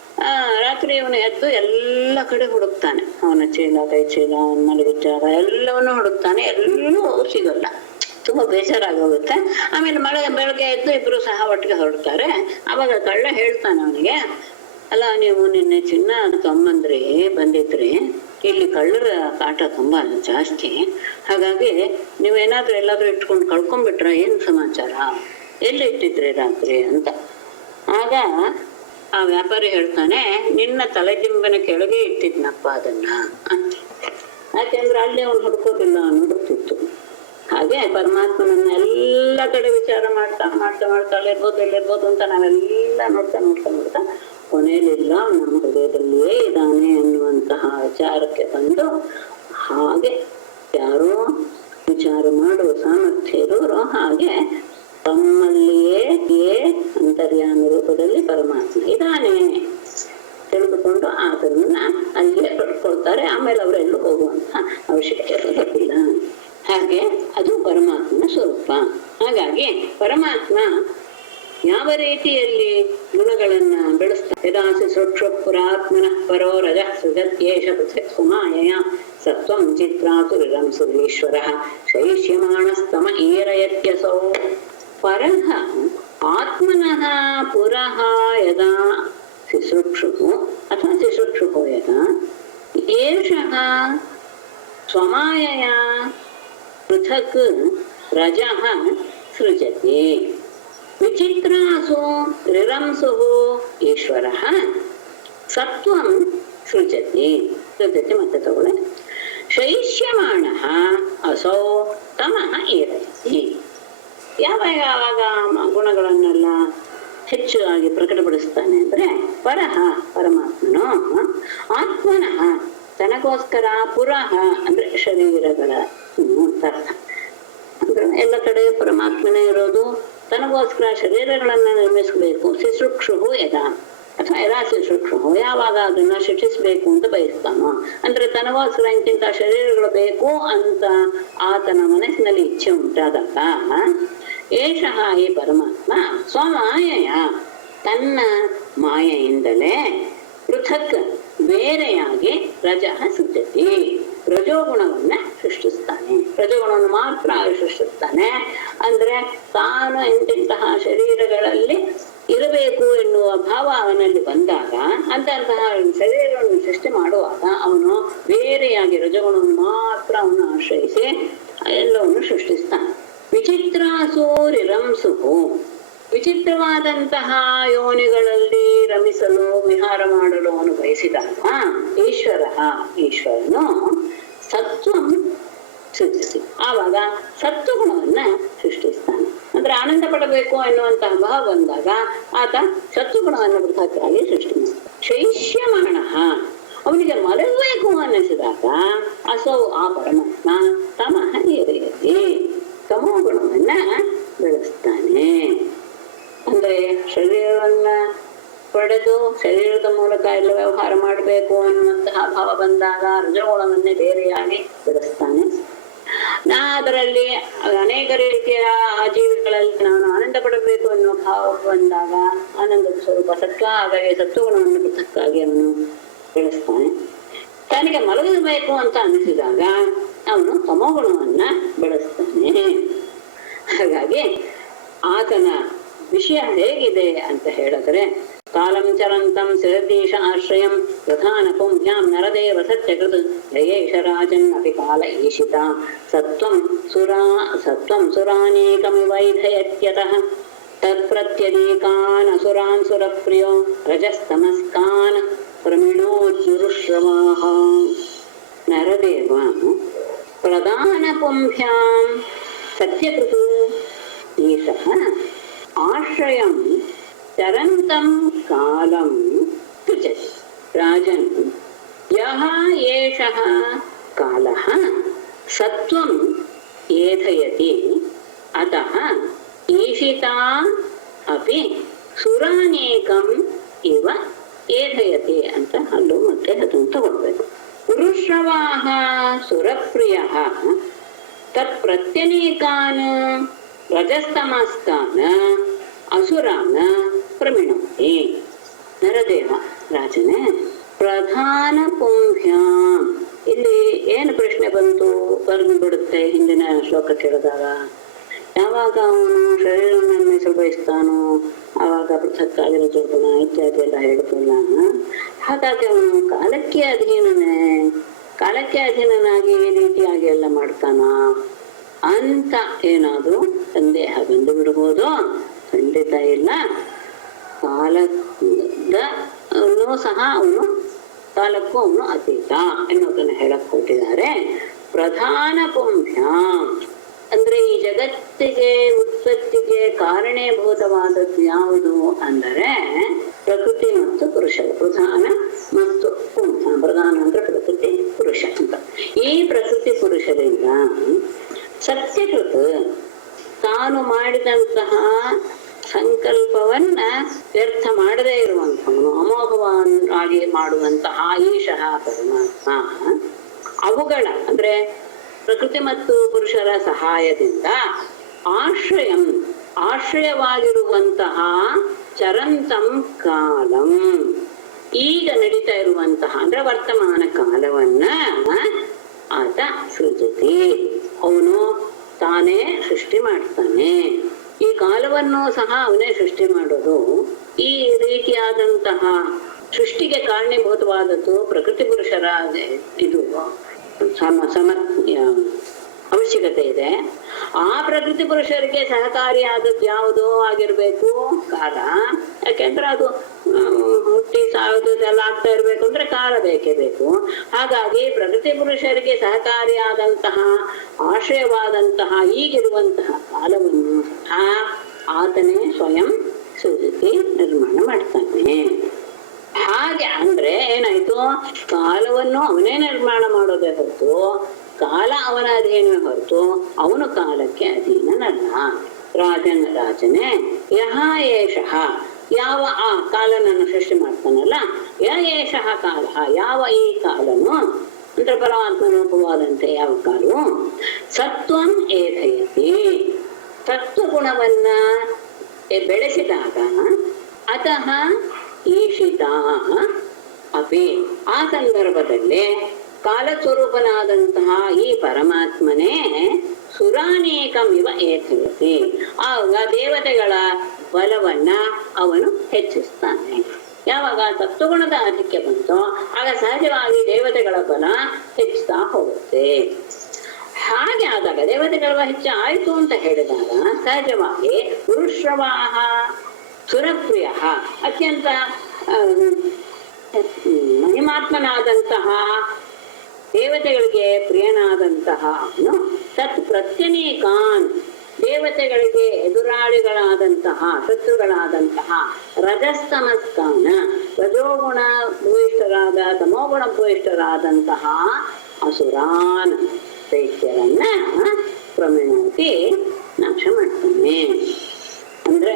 ರಾತ್ರಿ ಇವನು ಎದ್ದು ಎಲ್ಲ ಕಡೆ ಹುಡುಕ್ತಾನೆ. ಅವನ ಚೀಲ, ಕೈ ಚೀಲ, ಅವನ ಮಲಗಿದ ಜಾಗ ಎಲ್ಲವನ್ನೂ ಹುಡುಕ್ತಾನೆ. ಎಲ್ಲೂ ಸಿಗಲ್ಲ. ತುಂಬಾ ಬೇಜಾರಾಗಿ ಹೋಗುತ್ತೆ. ಆಮೇಲೆ ಬೆಳಗ್ಗೆ ಎದ್ದು ಇಬ್ರು ಸಹ ಒಟ್ಟಿಗೆ ಹೊರಡ್ತಾರೆ. ಅವಾಗ ಕಳ್ಳ ಹೇಳ್ತಾನೆ ಅವನಿಗೆ, ಅಲ್ಲ ನೀವು ನಿನ್ನೆ ಚಿನ್ನ ಬಂದಿದ್ರಿ, ಇಲ್ಲಿ ಕಳ್ಳರ ಕಾಟ ತುಂಬಾ ಜಾಸ್ತಿ, ಹಾಗಾಗಿ ನೀವೇನಾದ್ರೂ ಎಲ್ಲಾದ್ರೂ ಇಟ್ಕೊಂಡು ಕಳ್ಕೊಂಡ್ಬಿಟ್ರ, ಏನ್ ಸಮಾಚಾರ, ಎಲ್ಲಿ ಇಟ್ಟಿದ್ರಿ ರಾತ್ರಿ ಅಂತ. ಆಗ ಆ ವ್ಯಾಪಾರಿ ಹೇಳ್ತಾನೆ, ನಿನ್ನ ತಲೆದಿಂಬನ ಕೆಳಗೆ ಇಟ್ಟಿದ್ನಪ್ಪ ಅದನ್ನ ಅಂತ. ಯಾಕೆಂದ್ರೆ ಅಲ್ಲಿ ಅವನು ಹುಡುಕೋದಿಲ್ಲ, ಹುಡುಕ್ತಿತ್ತು. ಹಾಗೆ ಪರಮಾತ್ಮನನ್ನ ಎಲ್ಲ ಕಡೆ ವಿಚಾರ ಮಾಡ್ತಾ ಮಾಡ್ತಾ ಮಾಡ್ತಾ ಎಲ್ಲಿರ್ಬೋದು ಅಂತ ನಾವೆಲ್ಲ ನೋಡ್ತಾ ಕೊನೆಯಲ್ಲಿಲ್ಲ ನಮ್ಮ ಹೃದಯದಲ್ಲಿಯೇ ಇದ್ದಾನೆ ಅನ್ನುವಂತಹ ವಿಚಾರಕ್ಕೆ ಬಂದು, ಹಾಗೆ ಯಾರೋ ವಿಚಾರ ಮಾಡುವ ಸಾಮರ್ಥ್ಯ ಇರೋರು ಹಾಗೆ ತಮ್ಮಲ್ಲಿಯೇ ಅಂತರ್ಯಾನ ರೂಪದಲ್ಲಿ ಪರಮಾತ್ಮ ಇದ್ದಾನೆ ತಿಳಿದುಕೊಂಡು ಅದನ್ನ ಅಲ್ಲೇ ಪಡ್ಕೊಳ್ತಾರೆ. ಆಮೇಲೆ ಅವರೆಲ್ಲೂ ಹೋಗುವಂತ ಅವಶ್ಯಕತೆ ಇರೋದಿಲ್ಲ. ಹಾಗೆ ಅದು ಪರಮಾತ್ಮನ ಸ್ವರೂಪ. ಹಾಗಾಗಿ ಪರಮಾತ್ಮ ಯಾವ ರೀತಿಯಲ್ಲಿ ಗುಣಗಳನ್ನ ಬೆಳೆಸ್ತಾ, ಯದಾಸಿ ಸೃಕ್ಷುಪುರಾತ್ಮನಃ ಪರೋ ರಜಃ ಸೃಜತ್ಯೇಷ ಪೃಥಕ್ ಸುಮಾಯಯ ಸತ್ವಂ ಚಿತ್ರಾತುರಿರಂ ಸುರೀಶ್ವರಃ ಶೈಷ್ಯಮಾಣಸ್ತಮ ಈರಯತ್ಯಸೌ ಪರಃ ಆತ್ಮನಃ ಪುರಃ ಯದಾ ಸಿಸೃಕ್ಷುಃ ಅಥವಾ ಸಿಸೃಕ್ಷುಃ ಯದಾ ಏಷಃ ಸ್ವಮಾಯಯ ಪೃಥಕ್ ರಜಃ ಸೃಜತಿ ವಿಚಿತ್ರಾಸು ರಿರಂಸುಃ ಈಶ್ವರಃ ಸತ್ವಂ ಸೃಜತಿ ಮತ್ತೆ ತಗೊಳ್ಳಿ. ಶೈಷ್ಯಮಾಣಃ ಅಸೌ ತಮಃ ಈರಯತಿ. ಯಾವಾಗ ಗುಣಗಳನ್ನೆಲ್ಲ ಹೆಚ್ಚಾಗಿ ಪ್ರಕಟಪಡಿಸ್ತಾನೆ ಅಂದ್ರೆ, ಪರಃ ಪರಮಾತ್ಮನು, ಆತ್ಮನಃ ತನಗೋಸ್ಕರ, ಪುರಃ ಅಂದ್ರೆ ಶರೀರಗಳ ಅರ್ಥ. ಅಂದ್ರೆ ಎಲ್ಲ ಕಡೆ ಪರಮಾತ್ಮನೇ ಇರೋದು, ತನಗೋಸ್ಕರ ಶರೀರಗಳನ್ನ ನಿರ್ಮಿಸಬೇಕು. ಸಿಸೃಕ್ಷು ಯದಾ ಅಥವಾ ಯದಾಸಿ ಸೃಕ್ಷು, ಯಾವಾಗ ಅದನ್ನ ಸೃಷ್ಟಿಸ್ಬೇಕು ಅಂತ ಬಯಸ್ತಾನೋ, ಅಂದ್ರೆ ತನಗೋಸ್ಕರ ಇಂತಿಂತ ಶರೀರಗಳು ಬೇಕು ಅಂತ ಆತನ ಮನಸ್ಸಿನಲ್ಲಿ ಇಚ್ಛೆ ಉಂಟಾದಾಗ ಏಷಃ ಈ ಪರಮಾತ್ಮ ಸ್ವಮಾಯೆಯ ತನ್ನ ಮಾಯೆಯಿಂದಲೇ ಪೃಥಕ್ ಬೇರೆಯಾಗಿ ರಜಃ ಸೃಜತಿ ರಜೋಗುಣವನ್ನ ಸೃಷ್ಟಿಸ್ತಾನೆ. ರಜೋಗುಣವನ್ನು ಮಾತ್ರ ಸೃಷ್ಟಿಸ್ತಾನೆ. ಅಂದ್ರೆ ತಾನು ಇಂತಿಂತಹ ಶರೀರಗಳಲ್ಲಿ ಇರಬೇಕು ಎನ್ನುವ ಭಾವ ಅವನಲ್ಲಿ ಬಂದಾಗ ಅಂತಹ ಶರೀರವನ್ನು ಸೃಷ್ಟಿ ಮಾಡುವಾಗ ಅವನು ಬೇರೆಯಾಗಿ ರಜಗುಣವನ್ನು ಮಾತ್ರ ಅವನು ಆಶ್ರಯಿಸಿ ಎಲ್ಲವನ್ನು ಸೃಷ್ಟಿಸ್ತಾನೆ. ವಿಚಿತ್ರಾಸೂರಿರಂಸುಹು, ವಿಚಿತ್ರವಾದಂತಹ ಯೋನಿಗಳಲ್ಲಿ ರಮಿಸಲು ವಿಹಾರ ಮಾಡಲು ಅವನು ಬಯಸಿದಾಗ ಈಶ್ವರನು ಸತ್ವಂ ಸೃಷ್ಟಿಸಿ ಆವಾಗ ಸತ್ವಗುಣವನ್ನ ಸೃಷ್ಟಿಸ್ತಾನೆ. ಅಂದ್ರೆ ಆನಂದ ಪಡಬೇಕು ಎನ್ನುವಂತಹ ಭಾವ ಬಂದಾಗ ಆತ ಸತ್ವಗುಣವನ್ನು ಪೃಥಕ್ಕಾಗಿ ಸೃಷ್ಟಿ ಮಾಡ್ತಾನೆ. ಶೈಷ್ಯಮಾಣ, ಅವನಿಗೆ ಮಲಗಬೇಕು ಅನ್ನಿಸಿದಾಗ ಅಸೌ ಆ ಪರಮಾತ್ಮ ತಮಃ ಏರಿಯತಿ ತಮೋ ಗುಣವನ್ನ ಬೆಳೆಸ್ತಾನೆ. ಅಂದ್ರೆ ಶರೀರವನ್ನ ಪಡೆದು ಶರೀರದ ಮೂಲಕ ಎಲ್ಲ ವ್ಯವಹಾರ ಮಾಡಬೇಕು ಅನ್ನುವಂತಹ ಭಾವ ಬಂದಾಗ ರಜಗುಣವನ್ನೇ ಬೇರೆಯಾಗಿ ಬೆಳೆಸ್ತಾನೆ. ಅದರಲ್ಲಿ ಅನೇಕ ರೀತಿಯ ಜೀವಿಗಳಲ್ಲಿ ನಾನು ಆನಂದ ಪಡಬೇಕು ಅನ್ನೋ ಭಾವ ಬಂದಾಗ ಆನಂದದ ಸ್ವರೂಪ ಸತ್ವ, ಹಾಗಾಗಿ ಸತ್ವಗುಣವನ್ನು ಪೃಥಕ್ಕಾಗಿ ಅವನು ಬೆಳೆಸ್ತಾನೆ. ತನಗೆ ಮಲಗಬೇಕು ಅಂತ ಅನಿಸಿದಾಗ ಅವನು ತಮೋಗುಣವನ್ನ ಬೆಳೆಸ್ತಾನೆ. ಹಾಗಾಗಿ ಆತನ ವಿಷಯ ಹೇಗಿದೆ ಅಂತ ಹೇಳಿದ್ರೆ, ಕಾಲಂ ಚರಂತಂ ಸಿರದೀಶ ಆಶ್ರಯಂ ಪ್ರಧಾನ ಪುಂಭ್ಯಾಂ ನರದೇವ ಸತ್ಯಕೃತ್ ಜಯೇಶ ರಾಜನ್ ಅಪಿ ಕಾಲ ಈಶಿತ ಸತ್ವಂ ಸುರಾನೇಕಮಿವೈಧಯತ್ಯತಃ ತತ್ಪ್ರತ್ಯದೀಕಾನ್ ಅಸುರಾನ್ ಸುರಪ್ರಿಯೋ ರಜಸ್ತಮಸ್ಕಾನ್ ಪ್ರಮಿಣೋದ್ಯುರುಶ್ರವಾಹ. ನರದೇವ ಪ್ರಧಾನ ಪುಂಭ್ಯಾಂ ಸತ್ಯಕೃತ್ ಈಶಃ ಆಶ್ರಯಂ ಚರಂತಂ ಕಾಲಂ ತ್ಯಜತಿ ರಾಜನ್ ಯಹ ಏಷಃ ಕಾಲಃ ಸತ್ವಂ ಏಧಯತಿ ಅತಃ ಈಶಿತಾ ಅಪಿ ಸುರಾನೇಕಂ ಇವ ಏಧಯತಿ ಅಂತ ಅಲ್ಲೂ ಮತ್ತೆ ಅದನ್ನು ತಗೊಳ್ಬೇಕು. ಪುರುಶ್ರವಾಹ ಸುರಪ್ರಿಯಃ ತತ್ಪ್ರತ್ಯನೇಕಾನ್ ರಜಸ್ತಮಸ್ಕಾನ್ ಅಸುರಾನ ಪ್ರಮಿಣೋತಿ. ನರದೇವ ರಾಜನೇ ಪ್ರಧಾನ ಪುಂಭ್ಯಾಂ, ಇಲ್ಲಿ ಏನು ಪ್ರಶ್ನೆ ಬಂತು ಬರ್ದು ಬಿಡುತ್ತೆ ಹಿಂದಿನ ಶ್ಲೋಕ ಕೇಳಿದಾಗ. ಯಾವಾಗ ಅವನು ಶರೀರವನ್ನು ಬಯಸ್ತಾನೋ ಆವಾಗ ಪೃಥಕ್ಕಾಗಿ ರಜೋಗುಣ ಇತ್ಯಾದಿ ಎಲ್ಲ ಹೇಳ್ತಿಲ್ಲ. ಹಾಗಾಗಿ ಅವನು ಕಾಲಕ್ಕೆ ಅಧೀನನಾಗಿ ಈ ರೀತಿಯಾಗಿ ಎಲ್ಲ ಮಾಡ್ತಾನ ಅಂತ ಏನಾದ್ರೂ ಸಂದೇಹ ಬಂದು ಬಿಡ್ಬೋದು. ಖಂಡಿತ ಇಲ್ಲ. ಕಾಲದ ಸಹ ಅವನು ಕಾಲಕ್ಕೂ ಅವನು ಅತೀತ ಎನ್ನುವುದನ್ನು ಹೇಳಕ್ ಕೊಟ್ಟಿದ್ದಾರೆ. ಪ್ರಧಾನ ಪುಂಭ್ಯಾಂ ಅಂದ್ರೆ ಈ ಜಗತ್ತಿಗೆ ಉತ್ಪತ್ತಿಗೆ ಕಾರಣೀಭೂತವಾದದ್ದು ಯಾವುದು ಅಂದರೆ ಪ್ರಕೃತಿ ಮತ್ತು ಪುರುಷರು. ಪ್ರಧಾನ ಮತ್ತು ಪುಂಭ, ಪ್ರಧಾನ ಅಂದ್ರೆ ಪ್ರಕೃತಿ, ಪುರುಷ ಅಂತ. ಈ ಪ್ರಕೃತಿ ಪುರುಷರಿಂದ ಸತ್ಯಕೃತ ತಾನು ಮಾಡಿದಂತಹ ಸಂಕಲ್ಪವನ್ನ ವ್ಯರ್ಥ ಮಾಡದೇ ಇರುವಂತವನು, ಅಮೋಘವಾಗಿ ಮಾಡುವಂತಹ ಈಶಃ ಪರಮಾತ್ಮ ಅವುಗಳ ಅಂದ್ರೆ ಪ್ರಕೃತಿ ಮತ್ತು ಪುರುಷರ ಸಹಾಯದಿಂದ ಆಶ್ರಯವಾಗಿರುವಂತಹ ಚರಂತಂ ಕಾಲಂ, ಈಗ ನಡೀತಾ ಇರುವಂತಹ ಅಂದ್ರೆ ವರ್ತಮಾನ ಕಾಲವನ್ನ ಆತ ಸೃಜತಿ, ಅವನು ತಾನೇ ಸೃಷ್ಟಿ ಮಾಡ್ತಾನೆ. ಈ ಕಾಲವನ್ನು ಸಹ ಅವನೇ ಸೃಷ್ಟಿ ಮಾಡೋದು. ಈ ರೀತಿಯಾದಂತಹ ಸೃಷ್ಟಿಗೆ ಕಾರಣೀಭೂತವಾದದ್ದು ಪ್ರಕೃತಿ ಪುರುಷರ ಇದು ಅವಶ್ಯಕತೆ ಇದೆ. ಆ ಪ್ರಕೃತಿ ಪುರುಷರಿಗೆ ಸಹಕಾರಿಯಾದದ್ದು ಯಾವುದೋ ಆಗಿರ್ಬೇಕು ಕಾಲ. ಯಾಕೆಂದ್ರೆ ಅದು ಹುಟ್ಟಿ ಸಾಯೋದೆಲ್ಲ ಆಗ್ತಾ ಇರ್ಬೇಕು ಅಂದ್ರೆ ಕಾಲ ಬೇಕೇ ಬೇಕು. ಹಾಗಾಗಿ ಪ್ರಕೃತಿ ಪುರುಷರಿಗೆ ಸಹಕಾರಿಯಾದಂತಹ ಆಶ್ರಯವಾದಂತಹ ಈಗಿರುವಂತಹ ಕಾಲವನ್ನು ಸಹ ಆತನೇ ಸ್ವಯಂ ಸೃಜಿಸಿ ನಿರ್ಮಾಣ ಮಾಡ್ತಾನೆ. ಹಾಗೆ ಅಂದ್ರೆ ಏನಾಯ್ತು, ಕಾಲವನ್ನು ಅವನೇ ನಿರ್ಮಾಣ ಮಾಡೋದೇ ಹೊರತು ಕಾಲ ಅವನ ಅಧೀನವೇ ಹೊರತು ಅವನು ಕಾಲಕ್ಕೆ ಅಧೀನನಲ್ಲ. ರಾಜನೇ ಯಹ ಏಷಃ ಯಾವ ಆ ಕಾಲನನ್ನು ಸೃಷ್ಟಿ ಮಾಡ್ತಾನಲ್ಲ, ಏಷಃ ಕಾಲ, ಯಾವ ಈ ಕಾಲನು ಅಂದ್ರೆ ಪರಮಾತ್ಮ ರೂಪವಾದಂತೆ ಯಾವ ಕಾಲವು ಸತ್ವಂ ಏಕಯತಿ, ಸತ್ವಗುಣವನ್ನ ಬೆಳೆಸಿದಾಗ ಅತಃ ಈಶಿತಾ ಅಪಿ, ಆ ಸಂದರ್ಭದಲ್ಲಿ ಕಾಲಸ್ವರೂಪನಾದಂತಹ ಈ ಪರಮಾತ್ಮನೇ ಸುರಾನೇಕಮಿವ ಏಕಯತಿ, ಆಗ ದೇವತೆಗಳ ಬಲವನ್ನ ಅವನು ಹೆಚ್ಚಿಸ್ತಾನೆ. ಯಾವಾಗ ಸತ್ವಗುಣದ ಆಧಿಕ್ಯ ಬಂತೋ ಆಗ ಸಹಜವಾಗಿ ದೇವತೆಗಳ ಬಲ ಹೆಚ್ಚುತ್ತಾ ಹೋಗುತ್ತೆ. ಹಾಗೆ ಆದಾಗ ದೇವತೆಗಳ ಹೆಚ್ಚು ಆಯ್ತು ಅಂತ ಹೇಳಿದಾಗ ಸಹಜವಾಗಿ ಪುರುಶ್ರವಾಹ ಸುರಪ್ರಿಯ, ಅತ್ಯಂತ ಮಹಿಮಾತ್ಮನಾದಂತಹ ದೇವತೆಗಳಿಗೆ ಪ್ರಿಯನಾದಂತಹ ಅವನು ತತ್ ಪ್ರತ್ಯನೇಕಾನ್, ದೇವತೆಗಳಿಗೆ ಎದುರಾಳಿಗಳಾದಂತಹ ಶತ್ರುಗಳಾದಂತಹ ರಜಸ್ತಮಸ್ಕಾನ, ರಜೋಗುಣ ಭೂಯಿಷ್ಠರಾದ ತಮೋಗುಣ ಭೂಯಿಷ್ಠರಾದಂತಹ ಅಸುರಾನ್ ದೈತ್ಯರನ್ನ ಪ್ರಮೇಣಿ ನಾಶ ಮಾಡ್ತಾನೆ. ಅಂದ್ರೆ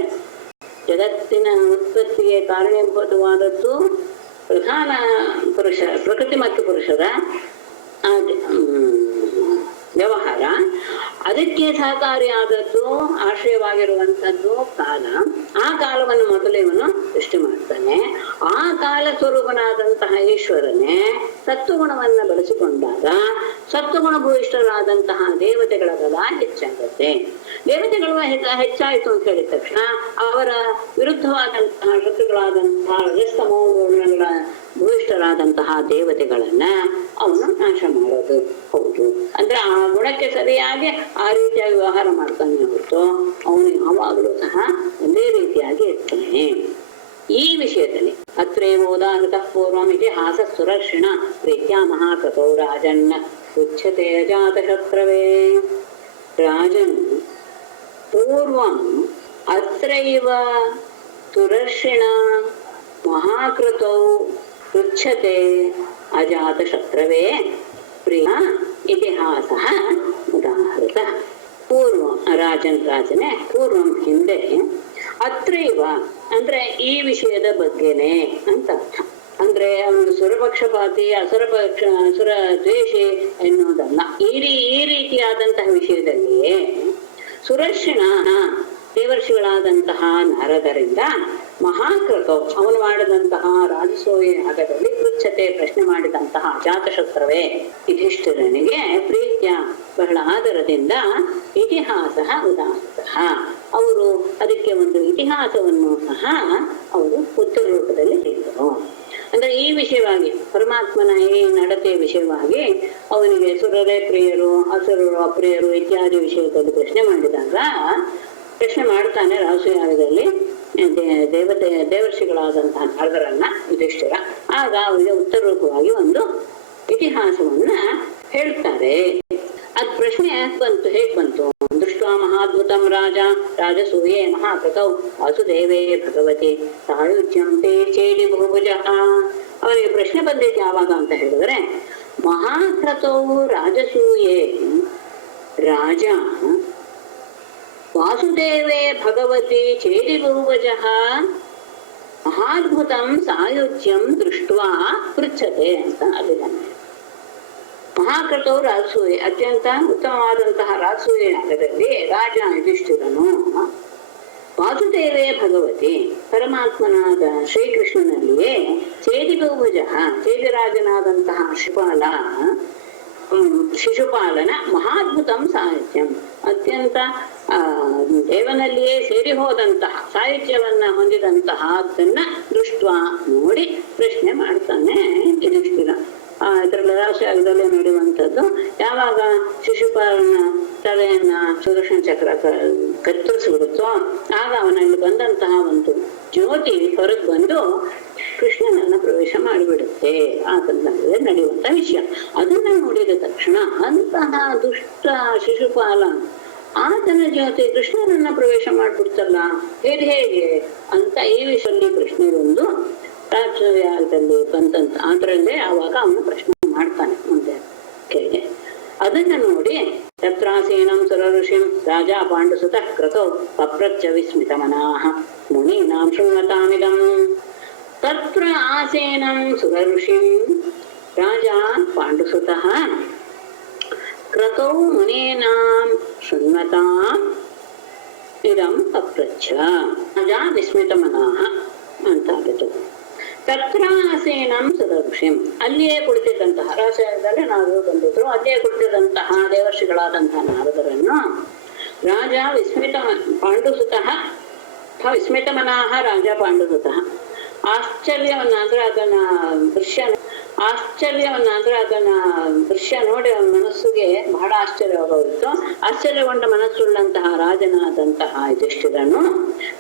ಜಗತ್ತಿನ ಉತ್ಪತ್ತಿಗೆ ಕಾರಣೀಭೂತವಾದದ್ದು ಪ್ರಧಾನ ಪುರುಷ, ಪ್ರಕೃತಿ ಮತ್ತು ಪುರುಷರ ವ್ಯವಹಾರ, ಅದಕ್ಕೆ ಸಹಕಾರಿಯಾದದ್ದು ಆಶ್ರಯವಾಗಿರುವಂಥದ್ದು ಕಾಲ. ಆ ಕಾಲವನ್ನು ಮೊದಲೇ ಇವನು ಸೃಷ್ಟಿ ಮಾಡ್ತಾನೆ. ಆ ಕಾಲ ಸ್ವರೂಪನಾದಂತಹ ಈಶ್ವರನೇ ಸತ್ವಗುಣವನ್ನ ಬಳಸಿಕೊಂಡಾಗ ಸತ್ವಗುಣ ಭೂಯಿಷ್ಠರಾದಂತಹ ದೇವತೆಗಳ ಬಲ ಹೆಚ್ಚಾಗುತ್ತೆ. ದೇವತೆಗಳು ಹೆಚ್ಚಾಯಿತು ಅಂತ ಹೇಳಿದ ತಕ್ಷಣ ಅವರ ವಿರುದ್ಧವಾದಂತಹ ಶತ್ರುಗಳಾದಂತಹ ರಜಸ್ತಮೋ ಗುಣಗಳ ಭೂಯಿಷ್ಠರಾದಂತಹ ದೇವತೆಗಳನ್ನ ಅವನು ನಾಶ ಮಾಡೋದು ಹೌದು. ಅಂದ್ರೆ ಆ ಗುಣಕ್ಕೆ ಸರಿಯಾಗಿ ಆ ರೀತಿಯಾಗಿ ವ್ಯವಹಾರ ಮಾಡ್ತಾನೆ ಹೊರತು ಅವನು ಯಾವಾಗಲೂ ಸಹ ಒಂದೇ ರೀತಿಯಾಗಿ ಇರ್ತಾನೆ. ಈ ವಿಷಯದಲ್ಲಿ ಅತ್ರೇವೋದಾಹೃತ ಪೂರ್ವಂ ಇತಿಹಾಸ ಸುರರ್ಷಿಣ ಪ್ರೀತ್ಯಾ ಮಹಾಕೃತೌ ರಾಜನ್ನ ಉಚ್ಯತೆ ಅಜಾತಶತ್ರವೇ. ರಾಜನ್ ಪೂರ್ವಂ ಅತ್ರೈವ ಸುರರ್ಷಿಣ ಮಹಾಕೃತೌ ಪೃಚ್ಛತೆ ಅಜಾತಶತ್ರವೇ ಪ್ರಿಯ ಇತಿಹಾಸ ಉದಾಹೃತ. ಪೂರ್ವ ರಾಜನೇ ಪೂರ್ವಂ ಹಿಂದೆ, ಅತ್ರೈವ ಅಂದ್ರೆ ಈ ವಿಷಯದ ಬಗ್ಗೆನೆ ಅಂತ ಅರ್ಥ. ಅಂದ್ರೆ ಅವನು ಸುರಪಕ್ಷಪಾತಿ ಸುರ ದ್ವೇಷಿ ಎನ್ನುವುದಲ್ಲ. ಈ ರೀತಿಯಾದಂತಹ ವಿಷಯದಲ್ಲಿಯೇ ಸುರರ್ಷಿಣ ದೇವರ್ಷಿಗಳಾದಂತಹ ನಾರದರಿಂದ ಮಹಾಕೃತೌ ಅವನು ಮಾಡಿದಂತಹ ರಾಜಸೂಯ ಯಾಗದಲ್ಲಿ ಪೃಚ್ಛತೆ ಪ್ರಶ್ನೆ ಮಾಡಿದಂತಹ ಅಜಾತಶತ್ರವೇ ಯುಧಿಷ್ಠಿರನಿಗೆ ಪ್ರೀತ್ಯ ಬಹಳ ಆದರದಿಂದ ಇತಿಹಾಸ ಉದಾಹೃತ, ಅವರು ಅದಕ್ಕೆ ಒಂದು ಇತಿಹಾಸವನ್ನು ಸಹ ಅವರು ಉತ್ತರ ರೂಪದಲ್ಲಿ ಹೇಳಿದರು. ಅಂದ್ರೆ ಈ ವಿಷಯವಾಗಿ ಪರಮಾತ್ಮನ ಈ ನಡತೆಯ ವಿಷಯವಾಗಿ ಅವನಿಗೆ ಸುರರೇ ಪ್ರಿಯರು ಅಸುರರು ಅಪ್ರಿಯರು ಇತ್ಯಾದಿ ವಿಷಯದಲ್ಲಿ ಪ್ರಶ್ನೆ ಮಾಡ್ತಾನೆ ರಾಜಸೂಯಾಗದಲ್ಲಿ ದೇವರ್ಷಿಗಳಾದಂತಹ ನಾರದರನ್ನ ಯುಧಿಷ್ಠಿರ. ಆಗ ಅವರಿಗೆ ಉತ್ತರ ರೂಪವಾಗಿ ಒಂದು ಇತಿಹಾಸವನ್ನ ಹೇಳ್ತಾರೆ. ಅದ್ ಪ್ರಶ್ನೆ ಹೇಗ್ ಬಂತು? ದೃಷ್ಟ ಮಹಾದ್ಭುತಂ ರಾಜಸೂಯೇ ಮಹಾಕೃತೌ ವಾಸುದೇವೇ ಭಗವತಿ ಸಾಯುಜ್ಯಂ ತೇ ಚೇಡಿ ಬಹುಭುಜಃ. ಅವನಿಗೆ ಪ್ರಶ್ನೆ ಬಂದಿದ್ದು ಯಾವಾಗ ಅಂತ ಹೇಳಿದ್ರೆ, ಮಹಾಕೃತೌ ರಾಜಸೂಯೇ ರಾಜ ವಾಸುದೇವೇ ಭಗವತಿ ಚೇಡಿ ಬಹುಭುಜಃ ಮಹಾದ್ಭುತಂ ಸಾಯುಜ್ಯಂ ದೃಷ್ಟ್ವಾ ಪೃಚ್ಛತೆ ಅಂತ ಅಲ್ಲಿದ್ದಾನೆ. ಮಹಾಕೃತವು ರಾಜಸೂಯೆ, ಅತ್ಯಂತ ಉತ್ತಮವಾದಂತಹ ರಾಜಸೂಯ ಯಾಗದಲ್ಲಿ ರಾಜ ಯುಧಿಷ್ಠಿರನು ವಾಸುದೇವೇ ಭಗವತಿ ಪರಮಾತ್ಮನಾದ ಶ್ರೀಕೃಷ್ಣನಲ್ಲಿಯೇ ಚೇದಿ ಬಹುಭುಜ ಚೇದಿರಾಜನಾದಂತಹ ಶಿಶುಪಾಲನ ಮಹಾದ್ಭುತಂ ಸಾಹಿತ್ಯಂ ಅತ್ಯಂತ ದೇವನಲ್ಲಿಯೇ ಸೇರಿ ಹೋದಂತಹ ಸಾಹಿತ್ಯವನ್ನ ಹೊಂದಿದಂತಹ ಅದನ್ನ ದೃಷ್ಟ ನೋಡಿ ಪ್ರಶ್ನೆ ಮಾಡ್ತಾನೆ ಯುಧಿಷ್ಠಿರ. ಇದರಲ್ಲಿ ರಾಶಿಯಾಗದಲ್ಲೇ ನಡೆಯುವಂಥದ್ದು, ಯಾವಾಗ ಶಿಶುಪಾಲನ ತಲೆಯನ್ನ ಸುದರ್ಶನ ಚಕ್ರ ಕತ್ತರಿಸಿಬಿಡುತ್ತೋ ಆಗ ಅವನಲ್ಲಿ ಬಂದಂತಹ ಒಂದು ಜ್ಯೋತಿ ಹೊರಗೆ ಬಂದು ಕೃಷ್ಣನನ್ನ ಪ್ರವೇಶ ಮಾಡಿಬಿಡುತ್ತೆ. ಆ ಸಂದರ್ಭದಲ್ಲಿ ನಡೆಯುವಂತ ವಿಷಯ. ಅದನ್ನ ನೋಡಿದ ತಕ್ಷಣ ಅಂತಹ ದುಷ್ಟ ಶಿಶುಪಾಲ ಆತನ ಜ್ಯೋತಿ ಕೃಷ್ಣನನ್ನ ಪ್ರವೇಶ ಮಾಡ್ಬಿಡ್ತಲ್ಲ, ಹೇಗೆ ಅಂತ ಈ ವಿಷಯದಲ್ಲಿ ಪ್ರಶ್ನೆ ಒಂದು ರಾಜಸೂಯದಲ್ಲಿ ಬಂದಂತ ಅದರಲ್ಲೇ ಆವಾಗ ಅವನು ಪ್ರಶ್ನೆ ಮಾಡ್ತಾನೆ ಮುಂದೆ ಕೇಳಿ. ಅದನ್ನ ನೋಡಿ ತತ್ರಾಸೀನಂ ಸುರಋಷಿಂ ರಾಜ ಪಾಂಡುಸುತಃ ಕ್ರತೌ ಪಪ್ರಚ್ಚ ವಿಸ್ಮಿತಮನಾಃ ಮುನೀನಾಂ ಶೃಣ್ವತಾಮಿದಂ. ತತ್ರ ಆಸೀನಂ ಸುರಋಷಿಂ ರಾಜ ಪಾಂಡುಸುತಃ ಕ್ರತೌ ಮುನೀನಾಂ ಶೃಣ್ವತಾಂ ಇದಂ ಪಪ್ರಚ್ಚ. ರಾಜ ವಿಸ್ಮಿತಮನಾಃ ಅಂತಾಗಿತ್ತು. ತತ್ರಾಸೀನಂ ಸುರಋಷಿಂ, ಅಲ್ಲಿಯೇ ಕುಳಿತಿದ್ದಂತಹ ರಾಜದಲ್ಲಿ ನಾವು ಬಂದಿದ್ರು, ಅಲ್ಲಿಯೇ ಕುಳಿತಿದ್ದಂತಹ ದೇವರ್ಷಿಗಳಾದಂತಹ ನಾರದರನ್ನು ರಾಜ ಪಾಂಡುಸುತಃ ವಿಸ್ಮಿತಮನಾಹ ರಾಜ ಪಾಂಡುಸುತಃ ಆಶ್ಚರ್ಯವನ್ನಾದ್ರೆ ಅದನ್ನ ದೃಶ್ಯ ನೋಡಿ ಅವನ ಮನಸ್ಸಿಗೆ ಬಹಳ ಆಶ್ಚರ್ಯವಾಗೋಯಿತು. ಆಶ್ಚರ್ಯಗೊಂಡ ಮನಸ್ಸುಳ್ಳಂತಹ ರಾಜನಾದಂತಹ ಯುಧಿಷ್ಠಿರನು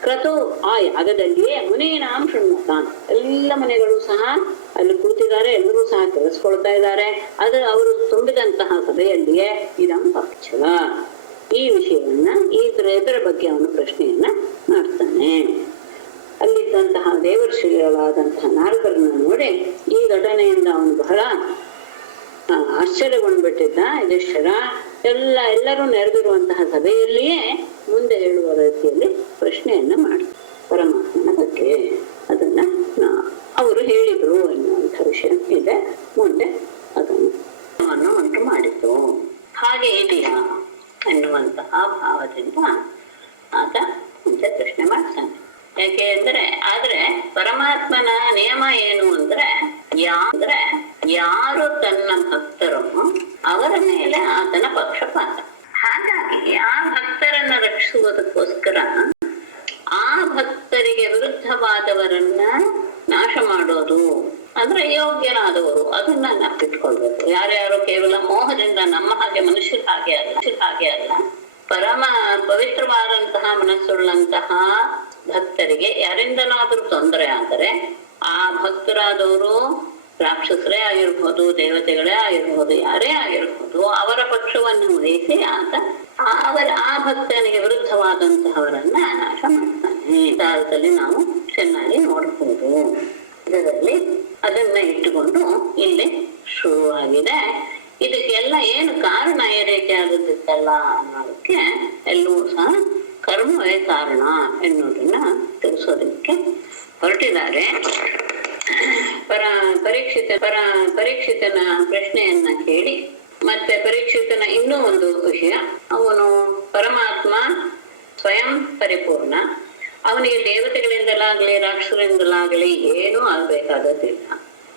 ಕ್ರತು ಆ ಯಾಗದಲ್ಲಿಯೇ ಮುನೀನಾಂ ಶೃಣ್ವತಾನ್, ಎಲ್ಲ ಮುನಿಗಳು ಸಹ ಅಲ್ಲಿ ಕೂತಿದ್ದಾರೆ, ಎಲ್ಲರೂ ಸಹ ಕೇಳಿಸ್ಕೊಳ್ತಾ ಇದ್ದಾರೆ. ಅದು ಅವರು ತುಂಬಿದಂತಹ ಸಭೆಯಲ್ಲಿಯೇ ಇದಂ ಪಕ್ಷ, ಈ ವಿಷಯವನ್ನ ಇದರ ಬಗ್ಗೆ ಅವನು ಪ್ರಶ್ನೆಯನ್ನ ಮಾಡ್ತಾನೆ. ಅಲ್ಲಿದ್ದಂತಹ ದೇವರ್ಷಿಗಳಾದಂತಹ ನಾರದರನ್ನು ನೋಡಿ ಈ ಘಟನೆಯಿಂದ ಅವನು ಬಹಳ ಆಶ್ಚರ್ಯಗೊಂಡ್ಬಿಟ್ಟಿದ್ದ. ಯುಧಿಷ್ಠಿರ ಎಲ್ಲರೂ ನೆರೆದಿರುವಂತಹ ಸಭೆಯಲ್ಲಿಯೇ ಮುಂದೆ ಹೇಳುವ ರೀತಿಯಲ್ಲಿ ಪ್ರಶ್ನೆಯನ್ನ ಮಾಡ್ತಾರೆ ಪರಮಾತ್ಮನ ಬಗ್ಗೆ. ಅದನ್ನ ಅವರು ಹೇಳಿದ್ರು ಎನ್ನುವಂಥ ವಿಷಯ ಇದೆ. ಮುಂದೆ ಅದನ್ನು ಉಂಟು ಮಾಡಿತು. ಹಾಗೆ ಇದೆಯಾ ಎನ್ನುವಂತಹ ಭಾವದಿಂದ ಆತ ಮುಂದೆ ಪ್ರಶ್ನೆ ಮಾಡ್ತಾನೆ. ಯಾಕೆ ಆದ್ರೆ ಪರಮಾತ್ಮನ ನಿಯಮ ಏನು ಅಂದ್ರೆ ಯಾರು ತನ್ನ ಭಕ್ತರು ಅವರ ಮೇಲೆ ಆತನ ಪಕ್ಷಪಾತ. ಹಾಗಾಗಿ ಆ ಭಕ್ತರನ್ನ ರಕ್ಷಿಸುವುದಕ್ಕೋಸ್ಕರ ಆ ಭಕ್ತರಿಗೆ ವಿರುದ್ಧವಾದವರನ್ನ ನಾಶ ಮಾಡೋದು ಅಂದ್ರೆ ಯೋಗ್ಯನಾದವರು ಅದನ್ನ ನೆನಪಿಟ್ಕೊಳ್ಬೇಕು. ಯಾರ್ಯಾರು ಕೇವಲ ಮೋಹದಿಂದ ನಮ್ಮ ಹಾಗೆ ಮನುಷ್ಯರ ಹಾಗೆ ಅಲ್ಲ ಪರಮ ಪವಿತ್ರವಾದಂತಹ ಮನಸ್ಸುಳ್ಳಂತಹ ಭಕ್ತರಿಗೆ ಯಾರಿಂದಲಾದ್ರೂ ತೊಂದರೆ ಆದರೆ ಆ ಭಕ್ತರಾದವರು ರಾಕ್ಷಸರೇ ಆಗಿರ್ಬೋದು, ದೇವತೆಗಳೇ ಆಗಿರ್ಬೋದು, ಯಾರೇ ಆಗಿರ್ಬೋದು, ಅವರ ಪಕ್ಷವನ್ನು ವಹಿಸಿ ಆತ ಆ ಭಕ್ತನಿಗೆ ವಿರುದ್ಧವಾದಂತಹವರನ್ನ ನಾಶ ಮಾಡ್ತಾನೆ. ಕಾಲದಲ್ಲಿ ನಾವು ಚೆನ್ನಾಗಿ ನೋಡಬಹುದು. ಇದರಲ್ಲಿ ಅದನ್ನ ಇಟ್ಟುಕೊಂಡು ಇಲ್ಲಿ ಶುರುವಾಗಿದೆ. ಇದಕ್ಕೆಲ್ಲ ಏನು ಕಾರಣ ಈ ರೀತಿ ಆಗುತ್ತಿತ್ತಲ್ಲ ಅನ್ನೋದಕ್ಕೆ ಎಲ್ಲವೂ ಸಹ ಕರ್ಮವೇ ಕಾರಣ ಎನ್ನುವುದನ್ನ ತಿಳಿಸೋದಕ್ಕೆ ಹೊರಟಿದ್ದಾರೆ. ಪರೀಕ್ಷಿತನ ಪ್ರಶ್ನೆಯನ್ನ ಕೇಳಿ ಮತ್ತೆ ಪರೀಕ್ಷಿತನ ಇನ್ನೂ ಒಂದು ವಿಷಯ, ಅವನು ಪರಮಾತ್ಮ ಸ್ವಯಂ ಪರಿಪೂರ್ಣ, ಅವನಿಗೆ ದೇವತೆಗಳಿಂದಲಾಗಲಿ ರಾಕ್ಷಸರಿಂದಲಾಗಲಿ ಏನೂ ಆಗ್ಬೇಕಾದದ್ದಿಲ್ಲ.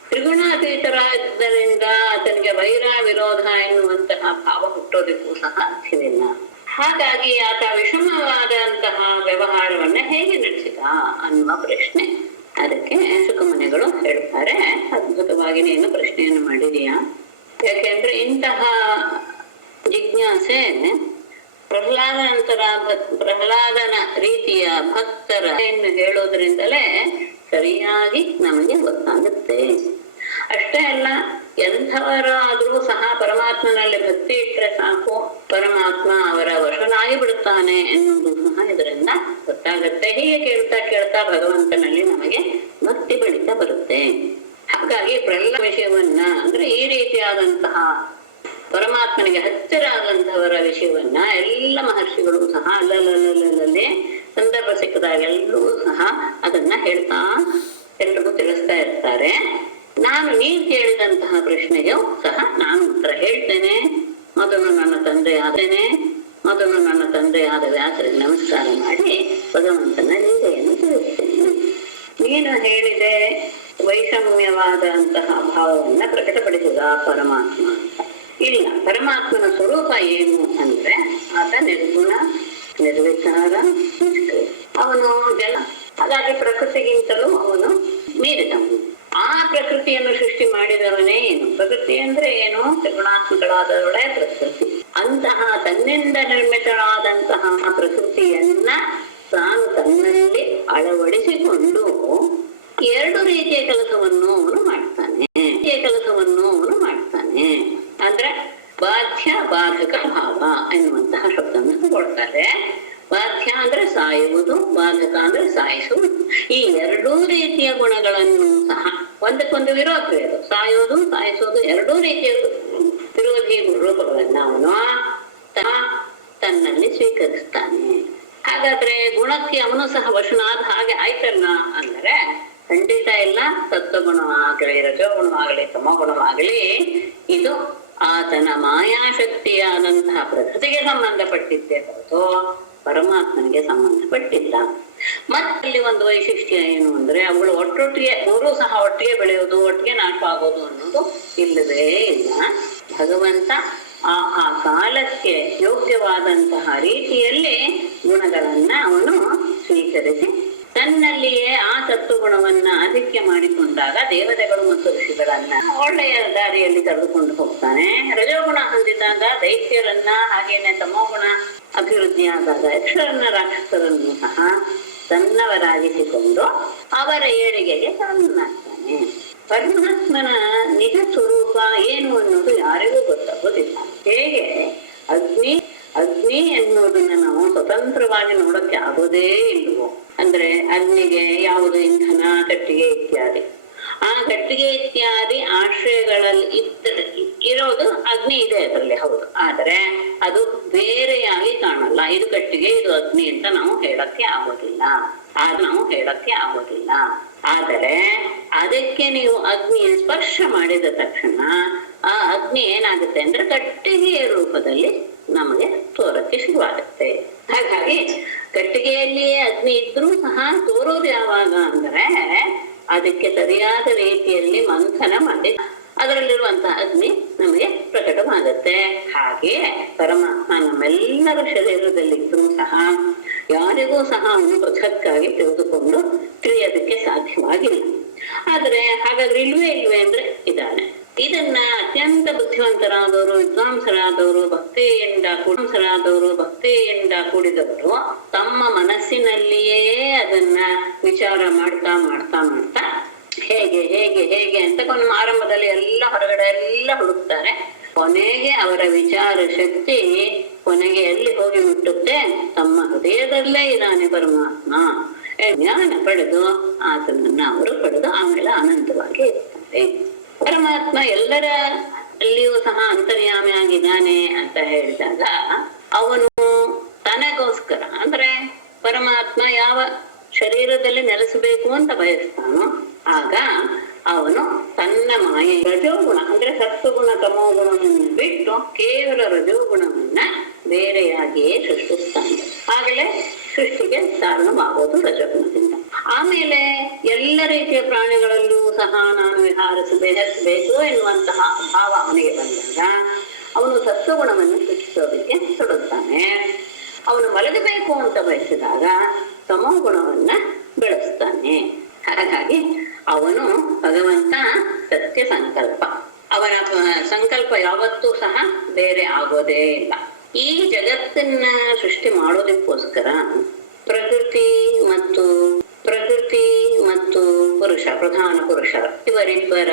ತ್ರಿಗುಣಾತೀತರಾದ್ದರಿಂದ ಆತನಿಗೆ ವೈರ ವಿರೋಧ ಎನ್ನುವಂತಹ ಭಾವ ಹುಟ್ಟೋದಕ್ಕೂ ಸಹ ಸಾಧ್ಯವಿಲ್ಲ. ಹಾಗಾಗಿ ಆತ ವಿಷಮವಾದಂತಹ ವ್ಯವಹಾರವನ್ನ ಹೇಗೆ ನಡೆಸಿದ ಅನ್ನುವ ಪ್ರಶ್ನೆ. ಅದಕ್ಕೆ ಶುಕಮುನಿಗಳು ಹೇಳ್ತಾರೆ, ಅದ್ಭುತವಾಗಿ ನೀನು ಪ್ರಶ್ನೆಯನ್ನು ಮಾಡಿದೀಯಾ. ಯಾಕೆಂದ್ರೆ ಇಂತಹ ಜಿಜ್ಞಾಸೆ ಪ್ರಹ್ಲಾದನ ರೀತಿಯ ಭಕ್ತರ ಹೇಳೋದ್ರಿಂದಲೇ ಸರಿಯಾಗಿ ನಮಗೆ ಗೊತ್ತಾಗುತ್ತೆ. ಅಷ್ಟೇ ಅಲ್ಲ, ಎಂಥವರಾದ್ರೂ ಸಹ ಪರಮಾತ್ಮನಲ್ಲಿ ಭಕ್ತಿ ಇಟ್ಟರೆ ಸಾಕು, ಪರಮಾತ್ಮ ಅವರ ವಶನಾಗಿ ಬಿಡುತ್ತಾನೆ ಎನ್ನುವುದು ಸಹ ಇದರಿಂದ ಗೊತ್ತಾಗುತ್ತೆ. ಹೀಗೆ ಕೇಳ್ತಾ ಕೇಳ್ತಾ ಭಗವಂತನಲ್ಲಿ ನಮಗೆ ಭಕ್ತಿ ಬೆಳೀತಾ ಬರುತ್ತೆ. ಹಾಗಾಗಿ ಪ್ರಹ್ಲಾದ ವಿಷಯವನ್ನ ಅಂದ್ರೆ ಈ ರೀತಿಯಾದಂತಹ ಪರಮಾತ್ಮನಿಗೆ ಹತ್ತಿರ ಆದಂತಹವರ ವಿಷಯವನ್ನ ಎಲ್ಲ ಮಹರ್ಷಿಗಳು ಸಹ ಅಲ್ಲೇ ಸಂದರ್ಭ ಸಿಕ್ಕದಾಗ ಎಲ್ಲರೂ ಸಹ ಅದನ್ನ ಹೇಳ್ತಾ ಎಲ್ರಿಗೂ ತಿಳಿಸ್ತಾ ಇರ್ತಾರೆ. ನೀನ್ ಕೇಳಿದಂತಹ ಪ್ರಶ್ನೆಗೆ ಸಹ ನಾನು ಉತ್ತರ ಹೇಳ್ತೇನೆ. ಮೊದಲು ನನ್ನ ತಂದೆಯಾದ ವ್ಯಾಸರಿಗೆ ನಮಸ್ಕಾರ ಮಾಡಿ ಭಗವಂತನ ಲೀಲೆಯನ್ನು ತಿಳಿಸ್ತೇನೆ. ನೀನು ಹೇಳಿದೆ ವೈಷಮ್ಯವಾದಂತಹ ಭಾವವನ್ನ ಪ್ರಕಟಪಡಿಸಿದ ಪರಮಾತ್ಮ ಅಂತ. ಇಲ್ಲ, ಪರಮಾತ್ಮನ ಸ್ವರೂಪ ಏನು ಅಂದ್ರೆ ಆತ ನಿರ್ಗುಣ, ನಿರ್ವಿಕಾರ, ನಿಷ್ಕ್ರಿಯ. ಅವನು ಜಲ, ಹಾಗಾಗಿ ಪ್ರಕೃತಿಗಿಂತಲೂ ಅವನು ಮೀರಿದವನು. ಆ ಪ್ರಕೃತಿಯನ್ನು ಸೃಷ್ಟಿ ಮಾಡಿದವನೇ ಏನು? ಪ್ರಕೃತಿ ಅಂದ್ರೆ ಏನು? ತ್ರಿಗುಣಾತ್ಮಕಳಾದವಳೇ ಪ್ರಕೃತಿ. ಅಂತಹ ತನ್ನಿಂದ ನಿರ್ಮಿತಳಾದಂತಹ ಪ್ರಕೃತಿಯನ್ನ ತಾನು ತನ್ನಲ್ಲಿ ಅಳವಡಿಸಿಕೊಂಡು ಎರಡು ರೀತಿಯ ಕೆಲಸವನ್ನು ಅವನು ಮಾಡ್ತಾನೆ. ಅಂದ್ರೆ ಬಾಧ್ಯ ಬಾಧಕ ಭಾವ ಎನ್ನುವಂತಹ ಶಬ್ದವನ್ನು ತಗೊಳ್ತಾರೆ. ಬಾಧ್ಯ ಅಂದ್ರೆ ಸಾಯುವುದು, ಬಾಧಕ ಅಂದ್ರೆ ಸಾಯಿಸುವುದು. ಈ ಎರಡೂ ರೀತಿಯ ಗುಣಗಳನ್ನು ಸಹ ಒಂದಕ್ಕೊಂದು ವಿರೋಧವಿದೆ. ಸಾಯೋದು, ಸಾಯಿಸೋದು ಎರಡೂ ರೀತಿಯ ವಿರೋಧಿ ರೂಪಗಳನ್ನ ಅವನು ತನ್ನಲ್ಲಿ ಸ್ವೀಕರಿಸ್ತಾನೆ. ಹಾಗಾದ್ರೆ ಗುಣಕ್ಕೆ ಅವನು ಸಹ ವಶನಾದ ಹಾಗೆ ಆಯ್ತಲ್ಲ ಅಂದ್ರೆ ಖಂಡಿತ ಇಲ್ಲ. ಸತ್ವಗುಣವಾಗಲಿ, ರಜೋಗುಣವಾಗಲಿ, ತಮೋಗುಣವಾಗಲಿ ಇದು ಆತನ ಮಾಯಾಶಕ್ತಿಯಾದಂತಹ ಪ್ರಕೃತಿಗೆ ಸಂಬಂಧಪಟ್ಟಿದ್ದೇ ಹೊರತು ಪರಮಾತ್ಮನಿಗೆ ಸಂಬಂಧಪಟ್ಟಿಲ್ಲ. ಮತ್ತಲ್ಲಿ ಒಂದು ವೈಶಿಷ್ಟ್ಯ ಏನು ಅಂದ್ರೆ ಅವುಗಳು ಒಟ್ಟೊಟ್ಟಿಗೆ ಮೂರೂ ಸಹ ಒಟ್ಟಿಗೆ ಬೆಳೆಯೋದು, ಒಟ್ಟಿಗೆ ನಾಶವಾಗೋದು ಅನ್ನೋದು ಇಲ್ಲವೇ ಇಲ್ಲ. ಭಗವಂತ ಆ ಕಾಲಕ್ಕೆ ಯೋಗ್ಯವಾದಂತಹ ರೀತಿಯಲ್ಲಿ ಗುಣಗಳನ್ನ ಅವನು ಸ್ವೀಕರಿಸಿ ತನ್ನಲ್ಲಿಯೇ ಆ ಸತ್ವಗುಣವನ್ನ ಆಧಿಕ್ಯ ಮಾಡಿಕೊಂಡಾಗ ದೇವತೆಗಳು ಮತ್ತು ಋಷಿಗಳನ್ನ ಒಳ್ಳೆಯ ದಾರಿಯಲ್ಲಿ ಕರೆದುಕೊಂಡು ಹೋಗ್ತಾನೆ. ರಜೋಗುಣ ಹೊಂದಿದಾಗ ದೈತ್ಯರನ್ನ, ಹಾಗೇನೆ ತಮೋಗುಣ ಅಭಿವೃದ್ಧಿ ಆದಾಗ ಯಕ್ಷರನ್ನ, ರಾಕ್ಷಸರನ್ನು ಸಹ ತನ್ನವರಾಗಿಸಿಕೊಂಡು ಅವರ ಏಳಿಗೆಗೆ ಕಾರಣನಾಗ್ತಾನೆ. ಪರಮಾತ್ಮನ ನಿಜ ಸ್ವರೂಪ ಏನು ಅನ್ನೋದು ಯಾರಿಗೂ ಗೊತ್ತಾಗೋದಿಲ್ಲ. ಹೇಗೆ ಅಗ್ನಿ ಎನ್ನುವುದನ್ನ ನಾವು ಸ್ವತಂತ್ರವಾಗಿ ನೋಡಕ್ಕೆ ಆಗೋದೇ ಇಲ್ವೋ, ಅಂದ್ರೆ ಅಗ್ನಿಗೆ ಯಾವುದು ಇಂಧನ, ಕಟ್ಟಿಗೆ ಇತ್ಯಾದಿ. ಆ ಕಟ್ಟಿಗೆ ಇತ್ಯಾದಿ ಆಶ್ರಯಗಳಲ್ಲಿ ಇರೋದು ಅಗ್ನಿ ಇದೆ ಅದರಲ್ಲಿ, ಹೌದು. ಆದರೆ ಅದು ಬೇರೆಯಾಗಿ ಕಾಣಲ್ಲ. ಇದು ಕಟ್ಟಿಗೆ, ಇದು ಅಗ್ನಿ ಅಂತ ನಾವು ಹೇಳಕ್ಕೆ ಆಗೋದಿಲ್ಲ. ಆದರೆ ಅದಕ್ಕೆ ನೀವು ಅಗ್ನಿಯ ಸ್ಪರ್ಶ ಮಾಡಿದ ತಕ್ಷಣ ಆ ಅಗ್ನಿ ಏನಾಗುತ್ತೆ ಅಂದ್ರೆ ಕಟ್ಟಿಗೆಯ ರೂಪದಲ್ಲಿ ನಮಗೆ ತೋರಕ್ಕೆ ಶುರುವಾಗುತ್ತೆ. ಹಾಗಾಗಿ ಕಟ್ಟಿಗೆಯಲ್ಲಿಯೇ ಅಗ್ನಿ ಇದ್ರೂ ಸಹ ತೋರೋದು ಯಾವಾಗ ಅಂದ್ರೆ ಅದಕ್ಕೆ ಸರಿಯಾದ ರೀತಿಯಲ್ಲಿ ಮಂಥನ ಮಾಡಿ ಅದರಲ್ಲಿರುವಂತಹ ಅಗ್ನಿ ನಮಗೆ ಪ್ರಕಟವಾಗುತ್ತೆ. ಹಾಗೆ ಪರಮಾತ್ಮ ನಮ್ಮೆಲ್ಲರ ಶರೀರದಲ್ಲಿದ್ರೂ ಸಹ ಯಾರಿಗೂ ಸಹ ಅವನು ಪೃಥಕ್ಕಾಗಿ ತಿಳಿದುಕೊಂಡು ತಿಳಿಯೋದಕ್ಕೆ ಸಾಧ್ಯವಾಗಿಲ್ಲ. ಆದ್ರೆ ಹಾಗಾದ್ರೆ ಇಲ್ವೇ ಅಂದ್ರೆ ಇದ್ದಾನೆ. ಇದನ್ನ ಅತ್ಯಂತ ಬುದ್ಧಿವಂತರಾದವರು, ವಿದ್ವಾಂಸರಾದವರು, ಭಕ್ತಿಯಿಂದ ಕೂಡಿದವರು ತಮ್ಮ ಮನಸ್ಸಿನಲ್ಲಿಯೇ ಅದನ್ನ ವಿಚಾರ ಮಾಡ್ತಾ ಹೇಗೆ ಅಂತ ಆರಂಭದಲ್ಲಿ ಎಲ್ಲ ಹೊರಗಡೆ ಎಲ್ಲ ಹುಡುಕ್ತಾರೆ. ಕೊನೆಗೆ ಅವರ ವಿಚಾರ ಶಕ್ತಿ ಕೊನೆಗೆ ಎಲ್ಲಿ ಹೋಗಿ ಮುಟ್ಟುತ್ತೆ? ತಮ್ಮ ಹೃದಯದಲ್ಲೇ ಇದ್ದಾನೆ ಪರಮಾತ್ಮ. ಜ್ಞಾನ ಪಡೆದು ಆತನನ್ನ ಅವರು ಪಡೆದು ಆಮೇಲೆ ಅನಂತವಾಗಿ ಇರ್ತಾರೆ. ಪರಮಾತ್ಮ ಎಲ್ಲರ ಅಲ್ಲಿಯೂ ಸಹ ಅಂತರ್ಯಾಮಿ ಆಗಿದ್ದಾನೆ ಅಂತ ಹೇಳಿದಾಗ ಅವನು ತನಗೋಸ್ಕರ ಅಂದ್ರೆ ಪರಮಾತ್ಮ ಯಾವ ಶರೀರದಲ್ಲಿ ನೆಲೆಸಬೇಕು ಅಂತ ಬಯಸ್ತಾನೋ ಆಗ ಅವನು ತನ್ನ ಮಾಯೆ ರಜೋಗುಣ ಅಂದ್ರೆ ಸತ್ವಗುಣ ತಮೋಗುಣವನ್ನು ಬಿಟ್ಟು ಕೇವಲ ರಜೋಗುಣವನ್ನ ಬೇರೆಯಾಗಿಯೇ ಸೃಷ್ಟಿಸ್ತಾನೆ. ಆಗಲೇ ಸೃಷ್ಟಿಗೆ ಕಾರಣವಾಗೋದು ರಜೋಗುಣದಿಂದ. ಆಮೇಲೆ ಎಲ್ಲ ರೀತಿಯ ಪ್ರಾಣಿಗಳಲ್ಲೂ ಸಹ ನಾನು ವಿಹಾರಿಸಬೇಕು ಎನ್ನುವಂತಹ ಭಾವ ಅವನಿಗೆ ಬಂದಾಗ ಅವನು ಸತ್ವಗುಣವನ್ನು ಸೃಷ್ಟಿಸೋದಕ್ಕೆ ತೊಡಗುತ್ತಾನೆ. ಅವನು ಮಲಗಬೇಕು ಅಂತ ಬಯಸಿದಾಗ ತಮೋಗುಣವನ್ನ ಬೆಳೆಸ್ತಾನೆ. ಹಾಗಾಗಿ ಅವನು ಭಗವಂತ ಸತ್ಯ ಸಂಕಲ್ಪ. ಅವನ ಸಂಕಲ್ಪ ಯಾವತ್ತೂ ಸಹ ಬೇರೆ ಆಗೋದೇ ಇಲ್ಲ. ಈ ಜಗತ್ತನ್ನ ಸೃಷ್ಟಿ ಮಾಡೋದಕ್ಕೋಸ್ಕರ ಪ್ರಕೃತಿ ಮತ್ತು ಪುರುಷ, ಪ್ರಧಾನ ಪುರುಷರ ಇವರಿಬ್ಬರ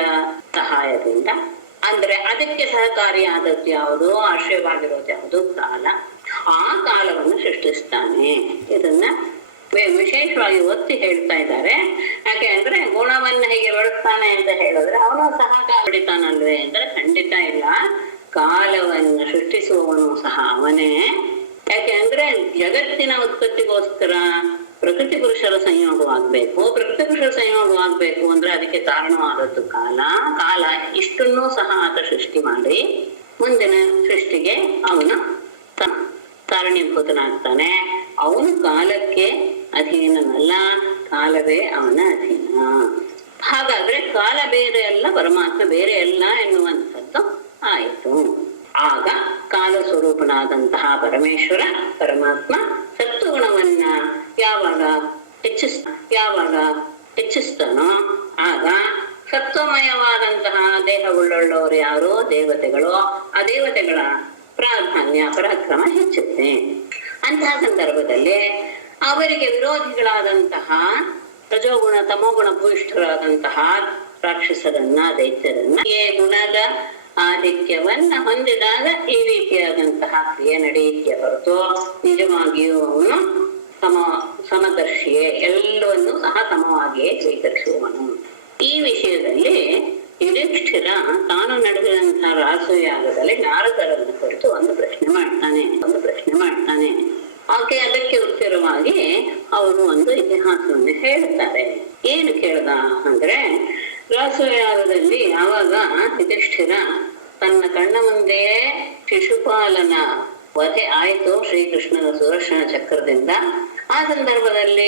ಸಹಾಯದಿಂದ, ಅಂದ್ರೆ ಅದಕ್ಕೆ ಸಹಕಾರಿಯಾದದ್ದು ಯಾವುದು, ಆಶ್ರಯವಾಗಿರೋದು ಯಾವುದು? ಕಾಲ. ಆ ಕಾಲವನ್ನು ಸೃಷ್ಟಿಸ್ತಾನೆ. ಇದನ್ನ ವಿಶೇಷವಾಗಿ ಒತ್ತಿ ಹೇಳ್ತಾ ಇದ್ದಾರೆ. ಯಾಕೆ ಅಂದ್ರೆ ಗುಣವನ್ನ ಹೇಗೆ ಬೆಳೆಸ್ತಾನೆ ಅಂತ ಹೇಳಿದ್ರೆ ಅವನು ಸಹ ಹೊಡಿತಾನಲ್ವೇ ಅಂದ್ರೆ ಖಂಡಿತ ಇಲ್ಲ. ಕಾಲವನ್ನು ಸೃಷ್ಟಿಸುವವನು ಸಹ ಅವನೇ. ಯಾಕೆ ಅಂದ್ರೆ ಜಗತ್ತಿನ ಉತ್ಪತ್ತಿಗೋಸ್ಕರ ಪ್ರಕೃತಿ ಪುರುಷರ ಸಂಯೋಗವಾಗಬೇಕು. ಪ್ರಕೃತಿ ಪುರುಷರ ಸಂಯೋಗವಾಗಬೇಕು ಅಂದ್ರೆ ಅದಕ್ಕೆ ಕಾರಣವಾದದ್ದು ಕಾಲ. ಇಷ್ಟನ್ನೂ ಸಹ ಆತ ಸೃಷ್ಟಿ ಮಾಡಿ ಮುಂದಿನ ಸೃಷ್ಟಿಗೆ ಅವನು ಕಾರಣೀಭೂತನಾಗ್ತಾನೆ. ಅವನು ಕಾಲಕ್ಕೆ ಅಧೀನನಲ್ಲ, ಕಾಲವೇ ಅವನ ಅಧೀನ. ಹಾಗಾದ್ರೆ ಕಾಲ ಬೇರೆ ಅಲ್ಲ, ಪರಮಾತ್ಮ ಬೇರೆ ಅಲ್ಲ ಎನ್ನುವಂಥದ್ದು ಆಯಿತು. ಆಗ ಕಾಲ ಸ್ವರೂಪನಾದಂತಹ ಪರಮಾತ್ಮ ಸತ್ವಗುಣವನ್ನ ಯಾವಾಗ ಹೆಚ್ಚಿಸ್ತಾನೋ ಆಗ ಸತ್ವಮಯವಾದಂತಹ ದೇಹವುಳ್ಳವರು ಯಾರು? ದೇವತೆಗಳು. ಆ ದೇವತೆಗಳ ಪ್ರಾಧಾನ್ಯ, ಪರಾಕ್ರಮ ಹೆಚ್ಚುತ್ತೆ. ಅಂತಹ ಸಂದರ್ಭದಲ್ಲಿ ಅವರಿಗೆ ವಿರೋಧಿಗಳಾದಂತಹ ರಜೋಗುಣ ತಮೋಗುಣ ಭೂಯಿಷ್ಠರಾದಂತಹ ರಾಕ್ಷಸರನ್ನ, ದೈತ್ಯರನ್ನ ಗುಣದ ಆಧಿಕ್ಯವನ್ನ ಹೊಂದಿದಾಗ ಈ ರೀತಿಯಾದಂತಹ ಕ್ರಿಯೆ ನಡೆಯುತ್ತೆ ಹೊರತು ನಿಜವಾಗಿಯೂ ಅವನು ಸಮದರ್ಶಿಯೇ, ಎಲ್ಲವನ್ನೂ ಸಹ ಸಮವಾಗಿಯೇ ಸ್ವೀಕರಿಸುವವನು. ಈ ವಿಷಯದಲ್ಲಿ ಯುಧಿಷ್ಠಿರ ತಾನು ನಡೆದಂತಹ ರಾಸಯಾಗದಲ್ಲಿ ನಾರದರನ್ನು ಕುರಿತು ಒಂದು ಪ್ರಶ್ನೆ ಮಾಡ್ತಾನೆ. ಆಕೆ ಅದಕ್ಕೆ ಉತ್ತರವಾಗಿ ಅವರು ಒಂದು ಇತಿಹಾಸವನ್ನು ಹೇಳ್ತಾರೆ. ಏನು ಕೇಳ್ದ ಅಂದ್ರೆ, ರಾಸಯಾಗದಲ್ಲಿ ಯಾವಾಗ ಯುಧಿಷ್ಠಿರ ತನ್ನ ಕಣ್ಣ ಮುಂದೆಯೇ ಶಿಶುಪಾಲನ ವಧೆ ಆಯಿತು ಶ್ರೀಕೃಷ್ಣನ ಸುದರ್ಶನ ಚಕ್ರದಿಂದ, ಆ ಸಂದರ್ಭದಲ್ಲಿ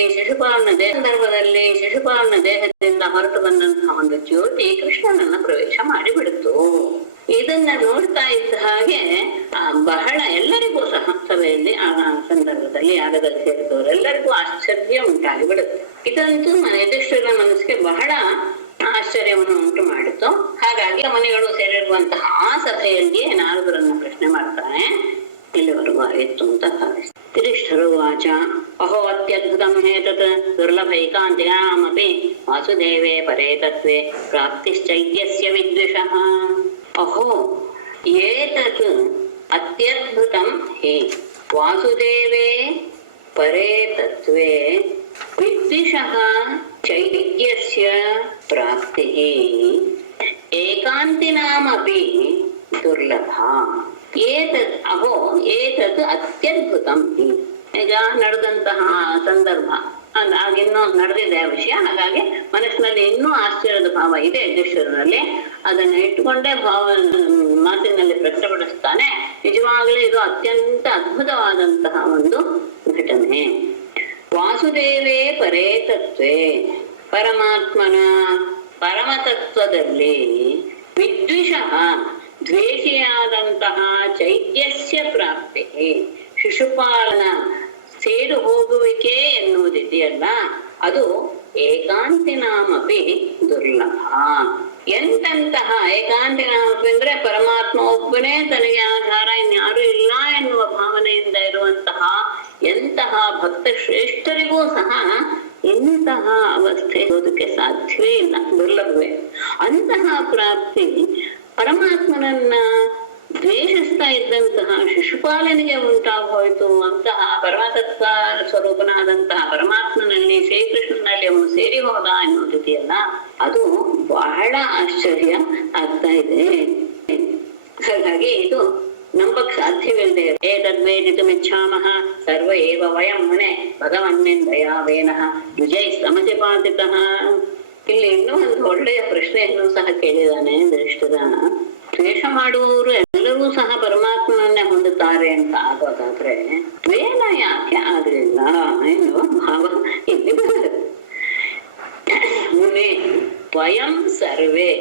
ಶಿಶುಪಾಲನ ದೇಹದಿಂದ ಹೊರಟು ಬಂದಂತಹ ಒಂದು ಜ್ಯೋತಿ ಕೃಷ್ಣನನ್ನ ಪ್ರವೇಶ ಮಾಡಿಬಿಡ್ತು. ಇದನ್ನ ನೋಡ್ತಾ ಇದ್ದ ಹಾಗೆ ಬಹಳ ಎಲ್ಲರಿಗೂ ಸಹ ಸಭೆಯಲ್ಲಿ ಆ ಸಂದರ್ಭದಲ್ಲಿ ಯಾಗದಲ್ಲಿ ಸೇರಿದವರೆಲ್ಲರಿಗೂ ಆಶ್ಚರ್ಯ ಉಂಟಾಗಿ ಬಿಡುತ್ತೆ. ಇದಂತೂ ಯುಧಿಷ್ಠಿರನ ಮನಸ್ಸಿಗೆ ಬಹಳ ಆಶ್ಚರ್ಯವನ್ನು ಉಂಟು ಮಾಡಿತು. ಹಾಗಾಗಿ ಮನೆಗಳು ಸೇರಿರುವಂತಹ ಆ ಸಭೆಯಲ್ಲಿ ನಾರದರನ್ನ ಪ್ರಶ್ನೆ ಮಾಡ್ತಾನೆ. ಇಲ್ಲಿವರೆಗೂ ಆಯಿತು ಅಂತ ಭಾವಿಸ್ತಾರೆ. ಯುಧಿಷ್ಠಿರ ವಾಚ ಅಹೋ ಅತ್ಯದ್ಭುತಂ ಹೇತತ್ ದುರ್ಲಭೈಕಾಂತಿಕಾಮಪಿ ವಾಸುದೇವೇ ಪರೇ ತತ್ವೇ ಪ್ರಾಪ್ತಿಶ್ಚೈದ್ಯಸ್ಯ ವಿದ್ವಿಷಃ. ಅಹೋ ಏತತ್ ಅತ್ಯದ್ಭುತಂ ಹಿ ವಾಸುದೇವೇ ಪರೇ ತತ್ವೇ ವಿದ್ವಿಷಃ ಚೈದ್ಯಸ್ಯ ಪ್ರಾಪ್ತಿಃ ಏಕಾಂತಿನಾಮಪಿ ದುರ್ಲಭ. ಏತತ್ ಅಹೋ ಏತತ್ ಅತ್ಯದ್ಭುತಂ ಹಿ. ಈಗ ನಡೆದಂತಹ ಸಂದರ್ಭ ಆಗಿನ್ನೂ ನಡೆದಿದೆ ವಿಷಯ, ಹಾಗಾಗಿ ಮನಸ್ಸಿನಲ್ಲಿ ಇನ್ನೂ ಆಶ್ಚರ್ಯದ ಭಾವ ಇದೆ ಯುಧಿಷ್ಠಿರನಲ್ಲಿ. ಅದನ್ನು ಇಟ್ಟುಕೊಂಡೇ ಮಾತಿನಲ್ಲಿ ಪ್ರಕಟಪಡಿಸ್ತಾನೆ. ನಿಜವಾಗಲೇ ಇದು ಅತ್ಯಂತ ಅದ್ಭುತವಾದಂತಹ ಒಂದು ಘಟನೆ. ವಾಸುದೇವೇ ಪರೇ ತತ್ವೇ, ಪರಮಾತ್ಮನ ಪರಮತತ್ವದಲ್ಲಿ ವಿದ್ವಿಷಃ ದ್ವೇಷಿಯಾದಂತಹ ಚೈದ್ಯಸ್ಯ ಪ್ರಾಪ್ತಿ, ಶಿಶುಪಾಲನ ಸೇರು ಹೋಗುವಿಕೆ ಎನ್ನುವುದಿದೆಯಲ್ಲ, ಅದು ಏಕಾಂತಿನಾಮಪಿ ದುರ್ಲಭ. ಎಂತಹ ಏಕಾಂತಿನಾಮಪಿ ಅಂದ್ರೆ ಪರಮಾತ್ಮ ಒಬ್ಬನೇ ತನಗೆ ಆಧಾರ, ಇನ್ಯಾರು ಇಲ್ಲ ಎನ್ನುವ ಭಾವನೆಯಿಂದ ಇರುವಂತಹ ಎಂತಹ ಭಕ್ತ ಶ್ರೇಷ್ಠರಿಗೂ ಸಹ ಇಂತಹ ಅವಸ್ಥೆ ಇರೋದಕ್ಕೆ ಸಾಧ್ಯವೇ ಇಲ್ಲ, ದುರ್ಲಭವೇ. ಅಂತಹ ಪ್ರಾಪ್ತಿ ಪರಮಾತ್ಮನನ್ನ ದ್ವೇಷಿಸ್ತಾ ಇದ್ದಂತಹ ಶಿಶುಪಾಲನಿಗೆ ಉಂಟಾಗೋಯ್ತು. ಅಂತಹ ಪರಮತತ್ವ ಸ್ವರೂಪನಾದಂತಹ ಪರಮಾತ್ಮನಲ್ಲಿ ಶ್ರೀಕೃಷ್ಣನಲ್ಲಿ ಅವನು ಸೇರಿ ಹೋದ ಎನ್ನುವುದಿದೆಯಲ್ಲ, ಅದು ಬಹಳ ಆಶ್ಚರ್ಯ ಆಗ್ತಾ ಇದೆ. ಹಾಗಾಗಿ ಇದು ನಂಬಕ್ ಸಾಧ್ಯವಿಲ್ಲದೆ. ಏತದ್ವೇದಿತುಮಿಚ್ಛಾಮಃ ಸರ್ವ ಏವ ವಯಂ ಮುನೆ ಭಗವನ್ನಿಂದಯಾವೇನಃ ದ್ವಿಜೈ ಸಮತಿಪಾತಿತಃ. ಇಲ್ಲಿ ಇನ್ನೂ ಒಂದು ಒಳ್ಳೆಯ ಪ್ರಶ್ನೆಯನ್ನು ಸಹ ಕೇಳಿದಾನೆ ಯುಧಿಷ್ಠಿರ. ದ್ವೇಷ ಮಾಡುವವರು ಎಲ್ಲರೂ ಸಹ ಪರಮಾತ್ಮನನ್ನೇ ಹೊಂದುತ್ತಾರೆ ಅಂತ ಆಗೋದಾದ್ರೆ ದ್ವೇಷ ಯಾಕೆ ಆಗಲಿಲ್ಲ ಎನ್ನುವ ಭಾವ ಇಲ್ಲಿ ಬರುತ್ತೆ. ಮುನೆ ವಯಂ ಸರ್ವೇ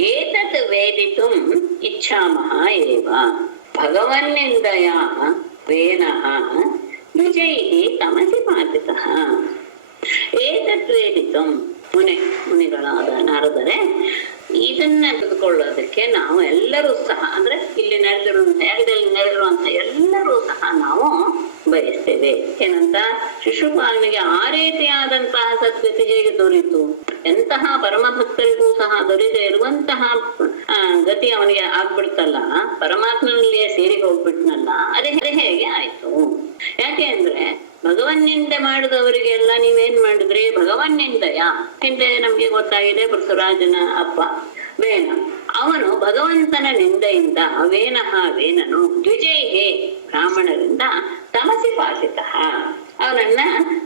ಏತತ್ ವೇದಿತುಂ ಇಚ್ಛಾಮಃ ಏವ ಭಗವನ್ನಿಂದಯ ವೇನಃ ದ್ವಿಜೈಃ ತಮಸಿ ಪಾತಿತಃ. ಏತತ್ ವೇದಿತುಂ ಮುನಿಗಳಾದ ನಾರದರೆ, ಇದನ್ನ ತೆಗೆದುಕೊಳ್ಳೋದಕ್ಕೆ ನಾವು ಎಲ್ಲರೂ ಸಹ, ಅಂದ್ರೆ ಇಲ್ಲಿ ನೆರೆದಿರುವಂತಹ ಎಲ್ಲರೂ ಸಹ ನಾವು ಬಯಸ್ತೇವೆ. ಏನಂತ, ಶಿಶುಪಾಲನಿಗೆ ಆ ರೀತಿಯಾದಂತಹ ಸದ್ಗತಿ ಹೇಗೆ ದೊರೀತು, ಎಂತಹ ಪರಮ ಭಕ್ತರಿಗೂ ಸಹ ದೊರೆಯದೇ ಇರುವಂತಹ ಗತಿ ಅವನಿಗೆ ಆಗ್ಬಿಡ್ತಲ್ಲ, ಪರಮಾತ್ಮನಲ್ಲಿಯೇ ಸೇರಿ ಹೋಗ್ಬಿಟ್ನಲ್ಲ, ಅದೇ ಹೇಗೆ ಆಯ್ತು? ಯಾಕೆ ಅಂದ್ರೆ ಭಗವನ್ನಿಂದೆ ಮಾಡಿದವರಿಗೆಲ್ಲ ನೀವೇನ್ ಮಾಡಿದ್ರಿ? ಭಗವನ್ನಿಂದಯ. ಹಿಂದೆ ನಮ್ಗೆ ಗೊತ್ತಾಗಿದೆ, ಪೃಥುರಾಜನ ಅಪ್ಪ ವೇನ, ಅವನು ಭಗವಂತನ ನಿಂದೆಯಿಂದ ವೇನನು ದ್ವಿಜೈಹೇ ಬ್ರಾಹ್ಮಣರಿಂದ ತಮಸಿ ಪಾಸಿತ, ಅವನನ್ನ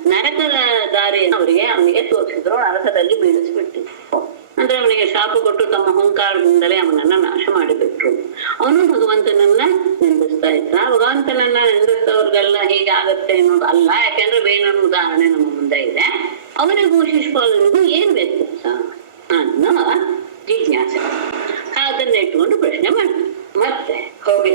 ನರಕದ ದಾರಿಯನ್ನು ಅವನಿಗೆ ತೋರಿಸಿದ್ರು, ನರಕದಲ್ಲಿ ಬೀಳಿಸ್ಬಿಟ್ಟಿದ್ರು. ಅಂದ್ರೆ ಅವನಿಗೆ ಶಾಪ ಕೊಟ್ಟು ತಮ್ಮ ಅಹಂಕಾರದಿಂದಲೇ ಅವನನ್ನ ನಾಶ ಮಾಡಿಬಿಟ್ರು. ಅವನು ಭಗವಂತನನ್ನ ನಿಂದಿಸ್ತಾ ಇದ್ದ. ಭಗವಂತನನ್ನ ನಿಂದಿಸ್ತವ್ರಿಗೆಲ್ಲ ಹೀಗಾಗತ್ತೆ ಅನ್ನೋದು ಅಲ್ಲ, ಯಾಕೆಂದ್ರೆ ವೇನನ ಉದಾಹರಣೆ ನಮ್ಮ ಮುಂದೆ ಇದೆ. ಅವನಿಗೂ ಶಿಶುಪಾಲನಿಗೂ ಏನ್ ವ್ಯತ್ಯಾಸ ಅನ್ನೋ ಜಿಜ್ಞಾಸೆ. ಅದನ್ನ ಇಟ್ಕೊಂಡು ಪ್ರಶ್ನೆ ಮಾಡ್ತಾರೆ. ಮತ್ತೆ ಹೋಗಿ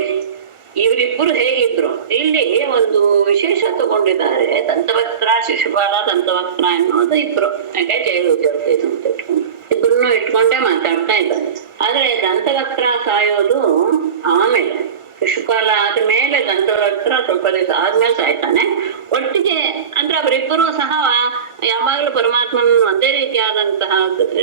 ಇವರಿಬ್ಬರು ಹೇಗಿದ್ರು, ಇಲ್ಲಿ ಒಂದು ವಿಶೇಷ ತಗೊಂಡಿದ್ದಾರೆ. ದಂತವಕ್ರ ಶಿಶುಪಾಲ, ದಂತವಕ್ರ ಎನ್ನುವುದು ಇಬ್ರು. ಯಾಕೆ ಜಯಲಲಿತ ಅಂತ ಇಟ್ಕೊಂಡು ಇಬ್ರು ಇಟ್ಕೊಂಡೇ ಮಾತಾಡ್ತಾ ಇದ್ದಾರೆ. ಆದ್ರೆ ದಂತವಕ್ರ ಸಾಯೋದು ಆಮೇಲೆ, ಶಿಶುಪಾಲ ಆದ್ಮೇಲೆ ದಂತವಕ್ರ ಸ್ವಲ್ಪ ದಿವಸ ಆದ್ಮೇಲೆ ಸಾಯ್ತಾನೆ. ಒಟ್ಟಿಗೆ ಅಂದ್ರೆ ಅವರಿಬ್ಬರು ಸಹ ಯಾವಾಗಲೂ ಪರಮಾತ್ಮನ ಒಂದೇ ರೀತಿಯಾದಂತಹ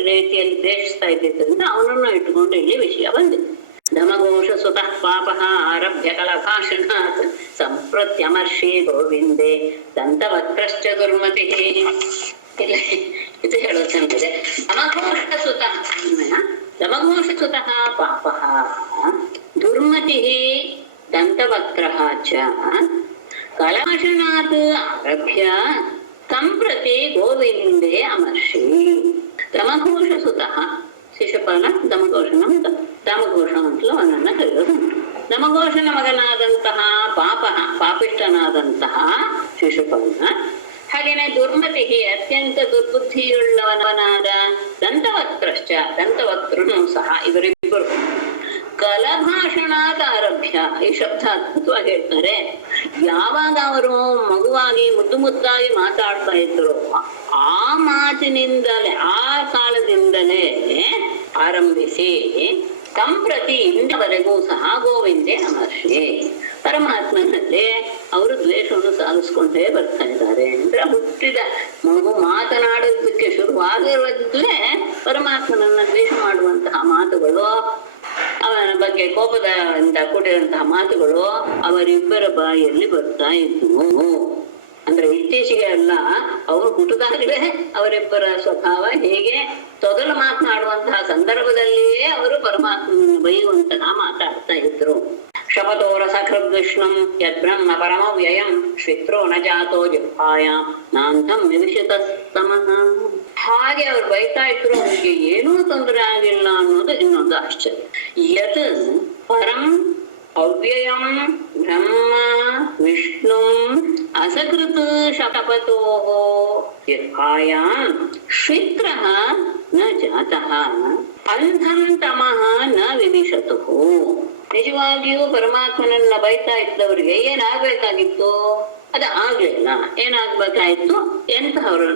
ರೀತಿಯಲ್ಲಿ ದ್ವೇಷಿಸ್ತಾ ಇದ್ದಿದ್ದರಿಂದ ಅವನನ್ನು ಇಟ್ಟುಕೊಂಡು ಇಲ್ಲಿ ವಿಷಯ ಬಂದಿದೆ. ಧಮಘೋಷ ಸುತಃ ಪಾಪಃ ಆರಭ್ಯ ಕಲಭಾಷಣಾತ್ ಸಂಪ್ರತ್ಯಮರ್ಷಿ ಗೋವಿಂದೇ ದಂತವಕ್ರಶ್ಚ ದುರ್ಮತಿ. ಇದು ಹೇಳೋದಂದ್ರೆ ಧಮಘೋಷ ಸುತಃ ಪಾಪಃ ದುರ್ಮತಿ ದಂತವಕ್ರಃ ಚ ಕಲಭಾಷಣಾತ್ ಆರಭ್ಯ ಸಂಪ್ರತಿ ಗೋವಿಂದೇ ಅಮರ್ಷಿ. ದಮಘೋಷಸುತಃ ಶಿಶುಪಾಲ ದಮಘೋಷನ ಮಗ, ದಮಘೋಷ ಅಂತಲೂ ಅವನನ್ನ ಕರೆಯೋದು. ದಮಘೋಷನ ಮಗನಾದಂತಹ ಪಾಪಿಷ್ಠನಾದಂತಹ ಶಿಶುಪಾಲ, ಹಾಗೇನೆ ದುರ್ಮತಿ ಅತ್ಯಂತ ದುರ್ಬುದ್ಧಿಯುಳ್ಳವನಾದ ದಂತವಕ್ತೃನು ಸಹ, ಇವರಿಬ್ಬರು ಕಲಭಾಷಣಾತ್ ಆರಭ್ಯ. ಈ ಶಬ್ದ ಅದ್ಭುತವಾಗಿ ಹೇಳ್ತಾರೆ. ಯಾವಾಗ ಅವರು ಮಗುವಾಗಿ ಮುದ್ದಾಗಿ ಮಾತಾಡ್ತಾ ಇದ್ರು, ಆ ಮಾತಿನಿಂದಲೇ, ಆ ಕಾಲದಿಂದಲೇ ಆರಂಭಿಸಿ ಸಂಪ್ರತಿ ಇಂದವರೆಗೂ ಸಹ ಗೋವಿಂದೇ ಅಮರ್ಷಿ, ಪರಮಾತ್ಮನಲ್ಲಿ ಅವರು ದ್ವೇಷವನ್ನು ಸಾಧಿಸ್ಕೊಂಡೇ ಬರ್ತಾ ಇದ್ದಾರೆ. ಅಂದ್ರೆ ಹುಟ್ಟಿದ ಮಗು ಮಾತನಾಡೋದಕ್ಕೆ ಶುರುವಾಗಿರುವಾಗಲೇ ಪರಮಾತ್ಮನನ್ನ ದ್ವೇಷ ಮಾಡುವಂತಹ ಮಾತುಗಳು, ಅವನ ಬಗ್ಗೆ ಕೋಪದಿಂದ ಕೂಡಿರುವಂತಹ ಮಾತುಗಳು ಅವರಿಬ್ಬರ ಬಾಯಲ್ಲಿ ಬರ್ತಾ ಇದ್ವು. ಅಂದ್ರೆ ಇತ್ತೀಚೆಗೆ ಅಲ್ಲ, ಅವರು ಹುಟ್ಟುದಾಗಲೇ ಅವರಿಬ್ಬರ ಸ್ವಭಾವ ಹೇಗೆ ತೊದಲು ಮಾತನಾಡುವಂತಹ ಸಂದರ್ಭದಲ್ಲಿಯೇ ಅವರು ಪರಮಾತ್ಮನನ್ನು ಬೈಯುವಂತಹ ಮಾತಾಡ್ತಾ ಇದ್ರು. ಶಪಥೋರ ಸಕೃದ್ವಿಷ್ಣುಂ ಯದ್ಬ್ರಹ್ಮ ಪರಮವ್ಯಯಂ ಶ್ವಿತ್ರೋ ನ ಜಾತೋ ಜಿಹ್ವಾಯಾಂ ನಾಂತಂ ವಿವಿಷಿತಸ್ತಮಃ. ಹಾಗೆ ಅವ್ರು ಬೈತಾ ಇದ್ರು, ಅವ್ರಿಗೆ ಏನೂ ತೊಂದರೆ ಆಗಿಲ್ಲ ಅನ್ನೋದು ಇನ್ನೊಂದು ಆಶ್ಚರ್ಯ. ಯತ್ ಪರಂ ಅವ್ಯಯಂ ಬ್ರಹ್ಮ ವಿಷ್ಣು ಅಸಕೃತ್ ಶಪಥೋ ಜಿಹ್ವಾಯಾಂ ಶ್ವಿತ್ರಃ ನ ಜಾತಃ ಅಂಧಂ ತಮಃ ನ ವಿವಿಷತು. ನಿಜವಾಗಿಯೂ ಪರಮಾತ್ಮನನ್ನ ಬೈತಾ ಇದ್ದವರಿಗೆ ಏನಾಗ್ಬೇಕಾಗಿತ್ತು? ಅದು ಆಗ್ಲಿಲ್ಲ. ಏನಾಗ್ಬೇಕಾಯ್ತು? ಎಂತಹವ್ರು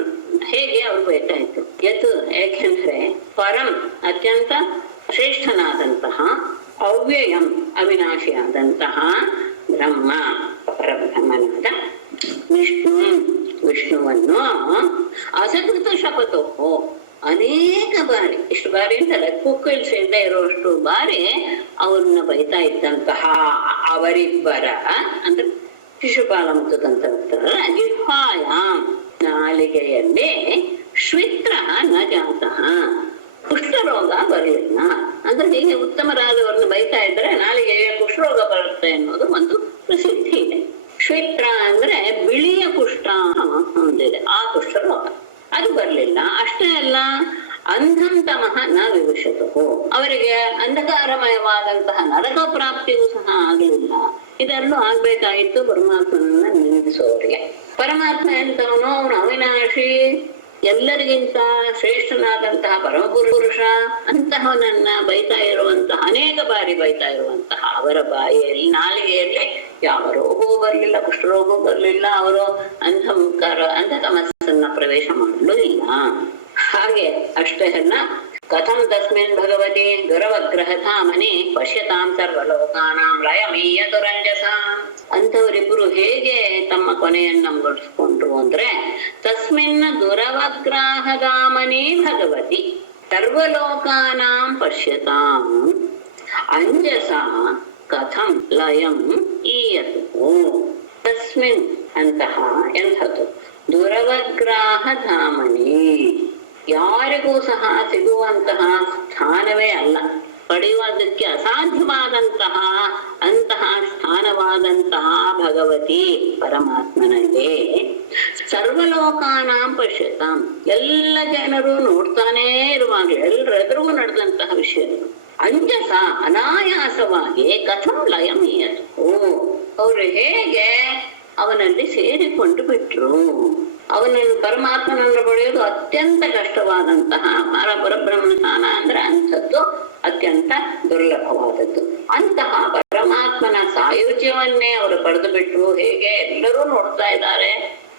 ಹೇಗೆ ಅವ್ರು ಬೈತಾ ಇತ್ತು? ಯತ್, ಯಾಕೆಂದ್ರೆ ಪರಂ ಅತ್ಯಂತ ಶ್ರೇಷ್ಠನಾದಂತಹ, ಅವ್ಯಯಂ ಅವಿನಾಶಿಯಾದಂತಹ, ಬ್ರಹ್ಮ ಪರಬ್ರಹ್ಮನಾದ ವಿಷ್ಣುವನ್ನು ಅಸಕೃತ ಶಪಥೋ ಅನೇಕ ಬಾರಿ, ಇಷ್ಟು ಬಾರಿ ಅಂತಲ್ಲ, ಕುಕ್ಕಿಲ್ಸಿಂದ ಇರೋಷ್ಟು ಬಾರಿ ಅವ್ರನ್ನ ಬೈತಾ ಇದ್ದಂತಹ ಅವರಿಬ್ಬರ ಅಂದ್ರೆ ಶಿಶುಪಾಲ ಮತ್ತು ದಂತವಕ್ತರ ಜಿಹ್ವಾಯಾಂ ನಾಲಿಗೆಯಲ್ಲಿ ಶ್ವಿತ್ರ ನ ಜಾತಃ ಕುಷ್ಠರೋಗ ಬರಲಿಲ್ಲ. ಅಂದ್ರೆ ಹೀಗೆ ಉತ್ತಮರಾದವ್ರನ್ನ ಬೈತಾ ಇದ್ರೆ ನಾಲಿಗೆಗೆ ಕುಷ್ಠರೋಗ ಬರುತ್ತೆ ಅನ್ನೋದು ಒಂದು ಪ್ರಸಿದ್ಧಿ ಇದೆ. ಶ್ವಿತ್ರ ಅಂದ್ರೆ ಬಿಳಿಯ ಕುಷ್ಠ ಹೊಂದಿದೆ, ಆ ಕುಷ್ಠರೋಗ ಅದು ಬರ್ಲಿಲ್ಲ. ಅಷ್ಟೇ ಅಲ್ಲ, ಅಂಧಂ ತಮಃ ನ ವಿವಿಷತು, ಅವರಿಗೆ ಅಂಧಕಾರಮಯವಾದಂತಹ ನರಕ ಪ್ರಾಪ್ತಿಯೂ ಸಹ ಆಗಲಿಲ್ಲ. ಇದೆಲ್ಲೂ ಆಗ್ಬೇಕಾಗಿತ್ತು ಪರಮಾತ್ಮನನ್ನ ನಿಂದಿಸೋರಿಗೆ. ಪರಮಾತ್ಮ ಎಂತವನು? ಅವನು ಅವಿನಾಶಿ, ಎಲ್ಲರಿಗಿಂತ ಶ್ರೇಷ್ಠನಾದಂತಹ ಪರಮಪುರುಷ. ಅಂತಹವನನ್ನ ಬೈತಾ ಇರುವಂತಹ, ಅನೇಕ ಬಾರಿ ಬೈತಾ ಇರುವಂತಹ ಅವರ ಬಾಯಿಯಲ್ಲಿ, ನಾಲಿಗೆಯಲ್ಲಿ ಯಾವ ರೋಗವೂ ಬರಲಿಲ್ಲ, ಕುಷ್ಠರೋಗವೂ ಬರಲಿಲ್ಲ. ಅವರು ಅಂಧತಮಸ್ಸನ್ನ ಪ್ರವೇಶ ಮಾಡಲು ಇಲ್ಲ. ಹಾಗೆ ಅಷ್ಟೇ ಅಲ್ಲ, ಕಥಂ ತಸ್ಮಿನ್ ಭಗವತಿ ದುರವಗ್ರಹಧಾಮನಿ ಪಶ್ಯತಾಂ ಸರ್ವಲೋಕಾನಾಂ ಲಯಮೀಯತು ರಂಜಸಾಂ. ಅಂಥವರಿಬ್ಬರು ಹೇಗೆ ತಮ್ಮ ಕೊನೆಯನ್ನ ಮುಗಿಸ್ಕೊಂಡ್ರು ಅಂದ್ರೆ, ತಸ್ಮಿನ್ ದುರವಗ್ರಹಧಾಮನಿ ಭಗವತಿ ಸರ್ವಲೋಕಾನಾಂ ಪಶ್ಯತಾಂ ಅಂಜಸಾ ಕಥಂ ಲಯಂ ಈಯತು. ತಸ್ಮಿನ್ ಅಂತಹ ಎಂಥದ್ದು? ದುರವಗ್ರಹಧಾಮನಿ, ಯಾರಿಗೂ ಸಹ ಸಿಗುವಂತಹ ಸ್ಥಾನವೇ ಅಲ್ಲ, ಪಡೆಯುವುದಕ್ಕೆ ಅಸಾಧ್ಯವಾದಂತಹ ಅಂತಹ ಸ್ಥಾನವಾದಂತಹ ಭಗವತಿ ಪರಮಾತ್ಮನಲ್ಲಿ ಸರ್ವಲೋಕಾನಾಂ ಪಶ್ಯತಾಂ, ಎಲ್ಲ ಜನರು ನೋಡ್ತಾನೇ ಇರುವಾಗಲೇ ಎಲ್ಲರೆದುರಿಗೂ ನಡೆದಂತಹ ವಿಷಯಗಳು ಅಂಜಸ ಅನಾಯಾಸವಾಗಿ ಕಥಂ ಲಯಮೀಯತು, ಅವರು ಹೇಗೆ ಅವನಲ್ಲಿ ಸೇರಿಕೊಂಡು ಬಿಟ್ರು. ಅವನನ್ನು ಪರಮಾತ್ಮನನ್ನು ಪಡೆಯೋದು ಅತ್ಯಂತ ಕಷ್ಟವಾದಂತಹ ಪರಬ್ರಹ್ಮ ಸ್ಥಾನ ಅಂದ್ರೆ ಅಂಥದ್ದು ಅತ್ಯಂತ ದುರ್ಲಭವಾದದ್ದು. ಅಂತಹ ಪರಮಾತ್ಮನ ಸಾಯುಜ್ಯವನ್ನೇ ಅವರು ಪಡೆದು ಬಿಟ್ರು. ಹೇಗೆ ಎಲ್ಲರೂ ನೋಡ್ತಾ ಇದ್ದಾರೆ.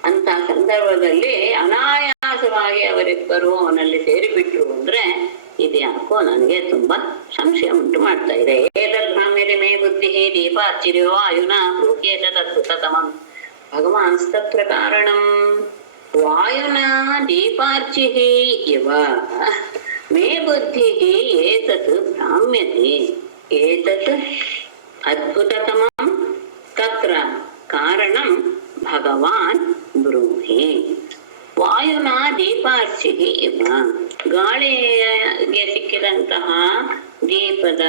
ಅಂತಹ ಸಂದರ್ಭದಲ್ಲಿ ಅನಾಯಾಸವಾಗಿ ಅವರಿಬ್ಬರು ಅವನಲ್ಲಿ ಸೇರಿಬಿಟ್ರು ಅಂದ್ರೆ ಇದ್ಯಾಕೋ ನನಗೆ ತುಂಬಾ ಸಂಶಯ ಉಂಟು ಮಾಡ್ತಾ ಇದೆ. ಏತದ್ಭ್ರಾಮ್ಯತೆ ಮೇ ಬುದ್ಧಿ ದೀಪಾರ್ಚಿರ್ಯೋ ಆಯುನಾ ಲೋಕೇತದದ್ಭುತತಮಂ ಭಗವಾನ್ ತತ್ರ ಕಾರಣಂ ವಾಯುನಾ ದೀಪಾರ್ಚಿಃ ಇವ ಮೇ ಬುದ್ಧಿಃ ಏತತ್ ಭ್ರಾಮ್ಯತೆ ಏತತ್ ಅದ್ಭುತತಮಂ ತತ್ರ ಕಾರಣಂ ಭಗವಾನ್ ಬ್ರೂಹಿ. ವಾಯುನಾ ದೀಪಾರ್ಚಿಃ ಇವ, ಗಾಳಿಗೆ ಸಿಕ್ಕಿದಂತಹ ದೀಪದ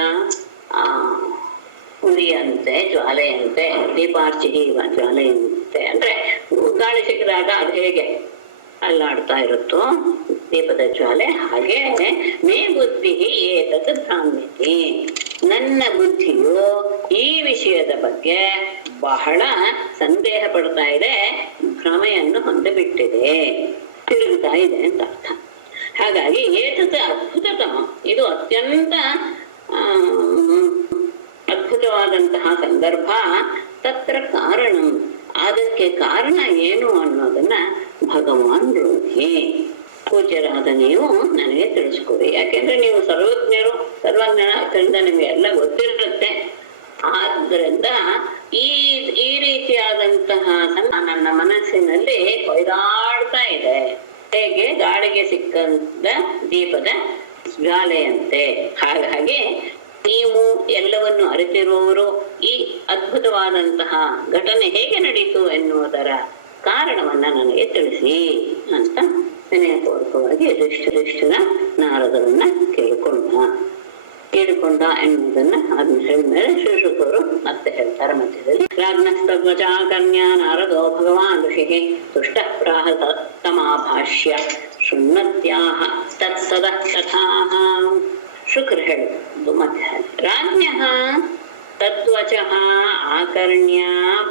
ಉರಿಯಂತೆ ಜ್ವಾಲೆಯಂತೆ, ದೀಪಾರ್ಚಿಃ ಇವ ಜ್ವಾಲೆಯಂತೆ ಅಂತೆ. ಅಂದ್ರೆ ಗಾಳಿ ಸಿಕ್ಕಿದಾಗ ಅದು ಹೇಗೆ ಅಲ್ಲಾಡ್ತಾ ಇರುತ್ತೋ ದೀಪದ ಜ್ವಾಲೆ, ಹಾಗೆ ಮೇ ಬುದ್ಧಿ ಏತತ್ ಭ್ರಾಮ್ಯತಿ, ನನ್ನ ಬುದ್ಧಿಯು ಈ ವಿಷಯದ ಬಗ್ಗೆ ಬಹಳ ಸಂದೇಹ ಪಡ್ತಾ ಇದೆ, ಭ್ರಮೆಯನ್ನು ಹೊಂದಿಬಿಟ್ಟಿದೆ, ತಿರುಗ್ತಾ ಇದೆ ಅಂತ ಅರ್ಥ. ಹಾಗಾಗಿ ಏತತ್ ಅದ್ಭುತತಮ, ಇದು ಅತ್ಯಂತ ಅದ್ಭುತವಾದಂತಹ ಸಂದರ್ಭ. ತತ್ರ ಕಾರಣಂ, ಅದಕ್ಕೆ ಕಾರಣ ಏನು ಅನ್ನೋದನ್ನ ಭಗವಾನ್ ಬ್ರೂಹಿ, ಪೂಜ್ಯರಾದ ನೀವು ನನಗೆ ತಿಳಿಸ್ಕೊಡಿ. ಯಾಕೆಂದ್ರೆ ನೀವು ಸರ್ವಜ್ಞರು, ಸರ್ವಜ್ಞರಿಂದ ನಿಮ್ಗೆ ಎಲ್ಲ ಗೊತ್ತಿರುತ್ತೆ. ಆದ್ರಿಂದ ಈ ರೀತಿಯಾದಂತಹ ನನ್ನ ಮನಸ್ಸಿನಲ್ಲಿ ಕೊಯ್ದಾಡ್ತಾ ಇದೆ, ಹೇಗೆ ಗಾಳಿಗೆ ಸಿಕ್ಕಂತ ದೀಪದ ಜ್ವಾಲೆಯಂತೆ. ಹಾಗಾಗಿ ನೀವು ಎಲ್ಲವನ್ನು ಅರಿತಿರುವವರು ಈ ಅದ್ಭುತವಾದಂತಹ ಘಟನೆ ಹೇಗೆ ನಡೀತು ಎನ್ನುವುದರ ಕಾರಣವನ್ನ ನನಗೆ ತಿಳಿಸಿ ಅಂತ ವಿನಯಪೂರ್ವಕವಾಗಿ ಯುಧಿಷ್ಠಿರ ನಾರದರನ್ನ ಕೇಳಿಕೊಂಡ ಎನ್ನುವುದನ್ನ ಅದನ್ನ ಹೇಳಿದ್ಮೇಲೆ ಶ್ರೀಶುಕರು ಮತ್ತೆ ಹೇಳ್ತಾರೆ ಮಧ್ಯದಲ್ಲಿ. ರಾಜ್ಞಸ್ತಧ್ವಚಾಕರ್ಣ್ಯ ನಾರದೋ ಭಗವಾನ್ ಋಷಿ ತುಷ್ಟ ಪ್ರಾಹ ತಮಾಭಾಷ್ಯ ಶೃಣ್ವತ್ಯಾಹ ತತ್ಸದಃ ಕಥಾಃ. ಶುಕ್ರ ಹೇಳುವುದು ಮಧ್ಯ. ರಾಜ್ಞಃ ತದ್ವಚಃ ಆಕರ್ಣ್ಯ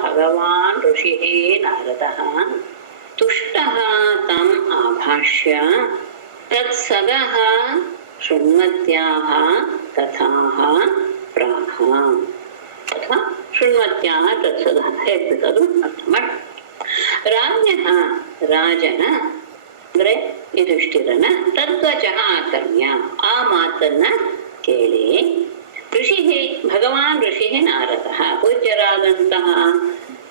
ಭಗವಾನ್ ಋಷಿ ನಾರದಃ ತುಷ್ಟಃ ತಂ ಆಭಾಷ್ಯ ತತ್ಸದಃ ಶೃಣ್ವತ್ಯಾಹ ಕಥಾಃ ಪ್ರಾಹ. ಅಥವಾ ಶೃಣ್ವತ್ಯಾಹ ತತ್ಸದಃ ಹೇಳ್ಬೇಕದು ಅರ್ಥ ಮಾಡಿ. ರಾಜ್ಞಃ ರಾಜನ ಅಂದ್ರೆ ಯುಧಿಷ್ಠಿರನ ತದ್ವಚಃ ಆಕರ್ಣ್ಯ ಆ ಮಾತನ್ನ ಕೇಳಿ ಋಷಿ ಭಗವಾನ್ ಋಷಿ ನಾರದಃ ಪೂಜ್ಯರಾದಂತಹ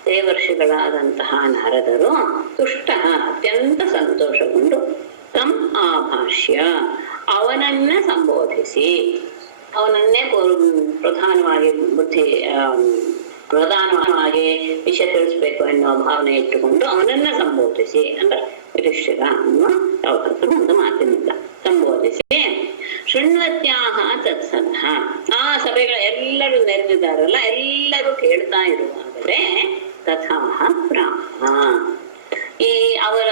ದೇವರ್ಷಿಗಳಾದಂತಹ ನಾರದರು ತುಷ್ಟ ಅತ್ಯಂತ ಸಂತೋಷಗೊಂಡು ತಂ ಆಭಾಷ್ಯ ಅವನನ್ನ ಸಂಬೋಧಿಸಿ, ಅವನನ್ನೇ ಪ್ರಧಾನವಾಗಿ ವಿಷಯ ತಿಳಿಸ್ಬೇಕು ಎನ್ನುವ ಭಾವನೆ ಇಟ್ಟುಕೊಂಡು ಅವನನ್ನ ಸಂಬೋಧಿಸಿ, ಅಂದ್ರೆ ಯುಧಿಷ್ಠಿರ ಅನ್ನುವ ಒಂದು ಮಾತಿನಿಂದ ಸಂಬೋಧಿಸಿ ಶೃಣ್ವತ್ಯಾಹ ತತ್ಸದಃ ಆ ಸಭೆಗಳ ಎಲ್ಲರೂ ನೆರೆದಿದ್ದಾರಲ್ಲ, ಎಲ್ಲರೂ ಕೇಳ್ತಾ ಇರುವಾಗಲೇ ಕಥಾಃ ಪ್ರಾಹ ಈ ಅವರ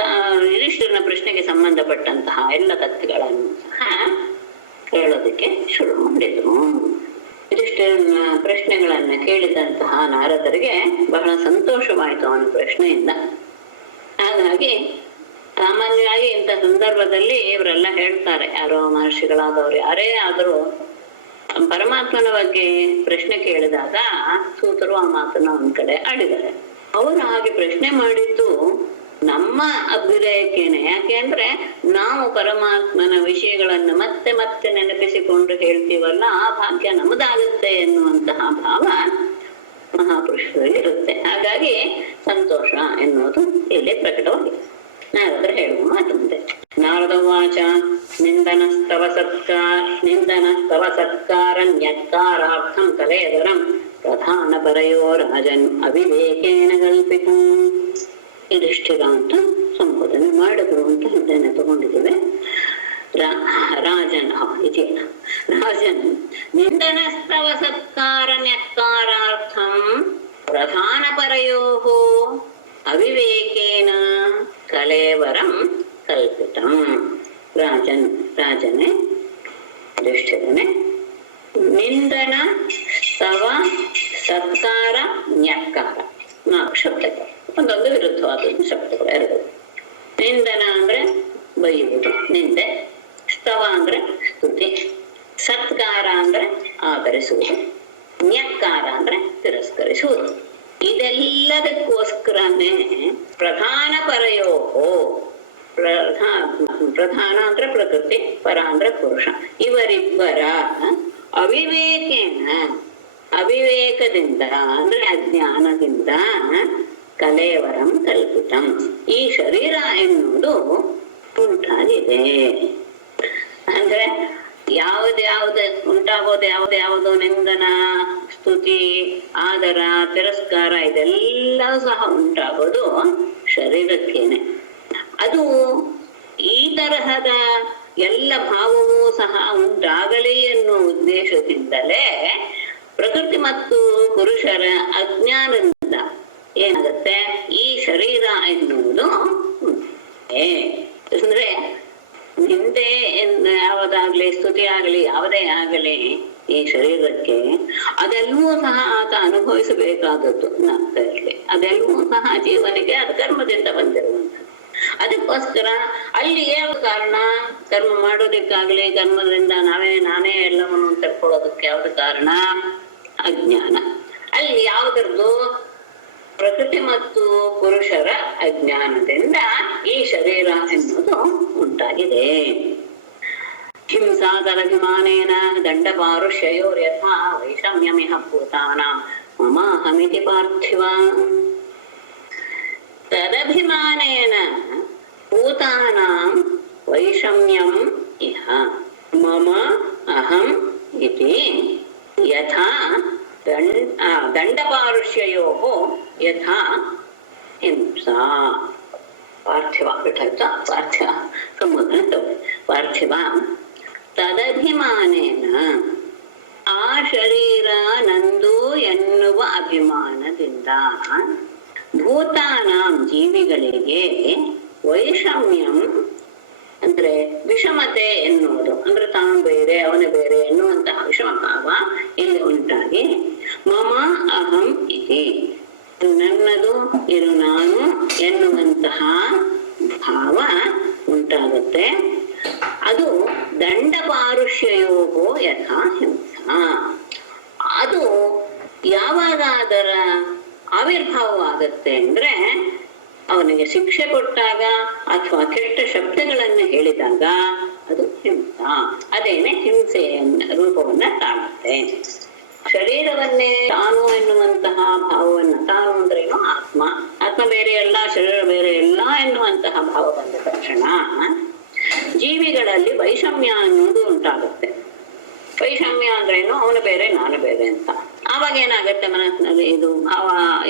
ಯುಧಿಷ್ಠಿರನ ಪ್ರಶ್ನೆಗೆ ಸಂಬಂಧಪಟ್ಟಂತಹ ಎಲ್ಲ ಕಥೆಗಳನ್ನು ಸಹ ಹೇಳೋದಕ್ಕೆ ಶುರು ಮಾಡಿದ್ರು. ಯುಧಿಷ್ಠಿರನ ಪ್ರಶ್ನೆಗಳನ್ನ ಕೇಳಿದಂತಹ ನಾರದರಿಗೆ ಬಹಳ ಸಂತೋಷವಾಯಿತು ಅವನ ಪ್ರಶ್ನೆಯಿಂದ. ಹಾಗಾಗಿ ಸಾಮಾನ್ಯವಾಗಿ ಇಂಥ ಸಂದರ್ಭದಲ್ಲಿ ಇವರೆಲ್ಲ ಹೇಳ್ತಾರೆ, ಯಾರೋ ಮಹರ್ಷಿಗಳಾದವ್ರು ಯಾರೇ ಆದರೂ ಪರಮಾತ್ಮನ ಬಗ್ಗೆ ಪ್ರಶ್ನೆ ಕೇಳಿದಾಗ ಸೂತರು ಆ ಮಾತನ್ನ ಒಂದ್ ಕಡೆ ಆಡಿದ್ದಾರೆ. ಅವರು ಹಾಗೆ ಪ್ರಶ್ನೆ ಮಾಡಿದ್ದು ನಮ್ಮ ಅಭ್ಯುದಯಕ್ಕೇನೆ. ಯಾಕೆ ಅಂದ್ರೆ ನಾವು ಪರಮಾತ್ಮನ ವಿಷಯಗಳನ್ನ ಮತ್ತೆ ಮತ್ತೆ ನೆನಪಿಸಿಕೊಂಡು ಹೇಳ್ತೀವಲ್ಲ, ಆ ಭಾಗ್ಯ ನಮ್ಮದಾಗುತ್ತೆ ಎನ್ನುವಂತಹ ಭಾವ ಮಹಾಪುರುಷರಲ್ಲಿ ಇರುತ್ತೆ. ಹಾಗಾಗಿ ಸಂತೋಷ ಎನ್ನುವುದು ಇಲ್ಲಿ ಪ್ರಕಟವಾಗಿದೆ. ನಾರದರು ಹೇಳುವ ಮಾತು ಮುಂದೆ. ನಾರದ ವಾಚ ನಿಂದನಸ್ತವ ಸತ್ಕಾರ ನ್ಯತ್ಕಾರಾರ್ಥಂ ಕಲೇವರಂ ಪ್ರಧಾನ ಪರಯೋ ರಾಜನ್ ಅವಿವೇಕೇನ ಕಲ್ಪಿತಂ. ಯುಧಿಷ್ಠಿರ ಅಂತ ಸಂಬೋಧನೆ ಮಾಡಿದ್ರು ಅಂತ ಹಿಂದೆ ತಗೊಂಡಿದ್ದೇವೆ. ರಾಜನ್ ಇದೆಯಲ್ಲ, ರಾಜನ್ ನಿಂದನಸ್ತವ ಸತ್ಕಾರ ನ್ಯತ್ಕಾರಾರ್ಥಂ ಪ್ರಧಾನ ಪರಯೋ ಅವಿವೇಕೇನ ಕಲೇವರಂ ಕಲ್ಪಿತಂ. ರಾಜನೇ ಯುಧಿಷ್ಠಿರನೇ ನಿಂದನ ಸ್ತವ ಸತ್ಕಾರ ನ್ಯತ್ಕಾರ 4 ಶಬ್ದಗಳು, ಒಂದೊಂದು ವಿರುದ್ಧವಾದ ಶಬ್ದಗಳು ಎರಡು. ನಿಂದನ ಅಂದ್ರೆ ಬೈಯುವುದು, ನಿಂದೆ. ಸ್ತವ ಅಂದ್ರೆ ಸ್ತುತಿ. ಸತ್ಕಾರ ಅಂದ್ರೆ ಆದರಿಸುವುದು. ನ್ಯತ್ಕಾರ ಅಂದ್ರೆ ತಿರಸ್ಕರಿಸುವುದು. ಇದೆಲ್ಲದಕ್ಕೋಸ್ಕರನೇ ಪ್ರಧಾನ ಪರಯೋಹೋ, ಪ್ರಧಾನ ಅಂದ್ರೆ ಪ್ರಕೃತಿ, ಪರ ಅಂದ್ರೆ ಪುರುಷ, ಇವರಿಬ್ಬರ ಅವಿವೇಕೇನ ಅವಿವೇಕದಿಂದ ಅಂದ್ರೆ ಅಜ್ಞಾನದಿಂದ ಕಲೇವರಂ ಕಲ್ಪಿತಂ ಈ ಶರೀರ ಎನ್ನುವುದು ಉಂಟಾಗಿದೆ. ಅಂದ್ರೆ ಯಾವುದ್ಯಾವ್ದು ಉಂಟಾಗೋದು ಯಾವುದ್ಯಾವುದು ನಿಂದನ, ಸ್ತುತಿ, ಆದರ, ತಿರಸ್ಕಾರ ಇದೆಲ್ಲವೂ ಸಹ ಉಂಟಾಗೋದು ಶರೀರಕ್ಕೇನೆ. ಅದು ಈ ತರಹದ ಎಲ್ಲ ಭಾವವೂ ಸಹ ಉಂಟಾಗಲಿ ಎನ್ನುವ ಉದ್ದೇಶದಿಂದಲೇ ಪ್ರಕೃತಿ ಮತ್ತು ಪುರುಷರ ಅಜ್ಞಾನದಿಂದ ಏನಾಗತ್ತೆ, ಈ ಶರೀರ ಎನ್ನುವುದು ಅಂದ್ರೆ ನಿಂದೆ ಯಾವುದಾಗ್ಲಿ ಸ್ತುತಿ ಆಗಲಿ ಯಾವುದೇ ಆಗಲಿ ಈ ಶರೀರಕ್ಕೆ ಅದೆಲ್ಲವೂ ಸಹ ಆತ ಅನುಭವಿಸಬೇಕಾದದ್ದು ಆಗ್ತಾ ಇರ್ಲಿ. ಅದೆಲ್ಲವೂ ಸಹ ಜೀವನಿಗೆ ಅದು ಕರ್ಮದಿಂದ ಬಂದಿರುವಂಥದ್ದು. ಅದಕ್ಕೋಸ್ಕರ ಅಲ್ಲಿ ಯಾವ ಕಾರಣ, ಕರ್ಮ ಮಾಡೋದಕ್ಕಾಗ್ಲಿ ಕರ್ಮದಿಂದ ನಾನೇ ಎಲ್ಲವನ್ನು ತಡ್ಕೊಳ್ಳೋದಕ್ಕೆ ಯಾವ್ದು ಕಾರಣ? ಅಜ್ಞಾನ. ಅಲ್ಲಿ ಯಾವುದರದ್ದು? ಪ್ರಕೃತಿ ಮತ್ತು ಪುರುಷರ ಅಜ್ಞಾನದಿಂದ ಈ ಶರೀರ ಎನ್ನುವುದು ಉಂಟಾಗಿದೆ. ಹಿಂಸಾದರಭಿಮಾನೇನ ದಂಡಪಾರುಷ್ಯಯೋರ್ಯಥಾ ವೈಷಮ್ಯಮಿಹ ಭೂತಾನಾಂ ಮಮಾಹಮಿತಿ ಪಾರ್ಥಿವ. ತದಭಿಮಾನೇನ ಭೂತಾನಾಂ ವೈಷಮ್ಯಂ ಇಹ ಮಮ ಅಹಂ ಇತಿ ಯಥಾ ದಂಡಪಾರುಷ್ಯಯೋಃ ಯಥಾ ಹಿಂಸಾ. ಪಾರ್ಥಿವ ಬಿಟ್ಟಾಯ್ತಾ? ಪಾರ್ಥಿವ ಸಂಬೋಧನೆ ಪಾರ್ಥಿವ. ತದಭಿಮಾನೇನ ಆ ಶರೀರ ನಂದು ಎನ್ನುವ ಅಭಿಮಾನದಿಂದ ಭೂತಾನಾಂ ಜೀವಿಗಳಿಗೆ ವೈಷಮ್ಯಂ ಅಂದ್ರೆ ವಿಷಮತೆ ಎನ್ನುವುದು, ಅಂದ್ರೆ ತಾನು ಬೇರೆ ಅವನು ಬೇರೆ ಎನ್ನುವಂತಹ ವಿಷಮ ಭಾವ ಇಲ್ಲಿ ಉಂಟಾಗಿ ಮಮ ಅಹಂ ಇತಿ ನನ್ನದು ಇದು ನಾನು ಎನ್ನುವಂತಹ ಭಾವ ಉಂಟಾಗುತ್ತೆ. ಅದು ದಂಡಪಾರುಷ್ಯಯೋಗೋ ಯಥಾ ಹಿಂಸಾ. ಅದು ಯಾವಾಗ ಅದರ ಆವಿರ್ಭಾವವಾಗತ್ತೆ ಅಂದ್ರೆ ಅವನಿಗೆ ಶಿಕ್ಷೆ ಕೊಟ್ಟಾಗ ಅಥವಾ ಕೆಟ್ಟ ಶಬ್ದಗಳನ್ನು ಹೇಳಿದಾಗ ಅದು ಹಿಂಸಾ. ಅದೇನೆ ಹಿಂಸೆಯನ್ನ ರೂಪವನ್ನ ತಾಳುತ್ತೆ. ಶರೀರವನ್ನೇ ತಾನು ಎನ್ನುವಂತಹ ಭಾವವನ್ನು, ತಾನು ಅಂದ್ರೇನು ಆತ್ಮ, ಆತ್ಮ ಬೇರೆ ಎಲ್ಲ ಶರೀರ ಬೇರೆ ಎಲ್ಲ ಎನ್ನುವಂತಹ ಭಾವ ಬಂದ ತಕ್ಷಣ ಜೀವಿಗಳಲ್ಲಿ ವೈಷಮ್ಯ ಅನ್ನೋದು ಉಂಟಾಗುತ್ತೆ. ವೈಷಮ್ಯ ಅಂದ್ರೇನು? ಅವನು ಬೇರೆ ನಾನು ಬೇರೆ ಅಂತ. ಆವಾಗ ಏನಾಗುತ್ತೆ ಮನಸ್ಸಿನಲ್ಲಿ ಇದು ಭಾವ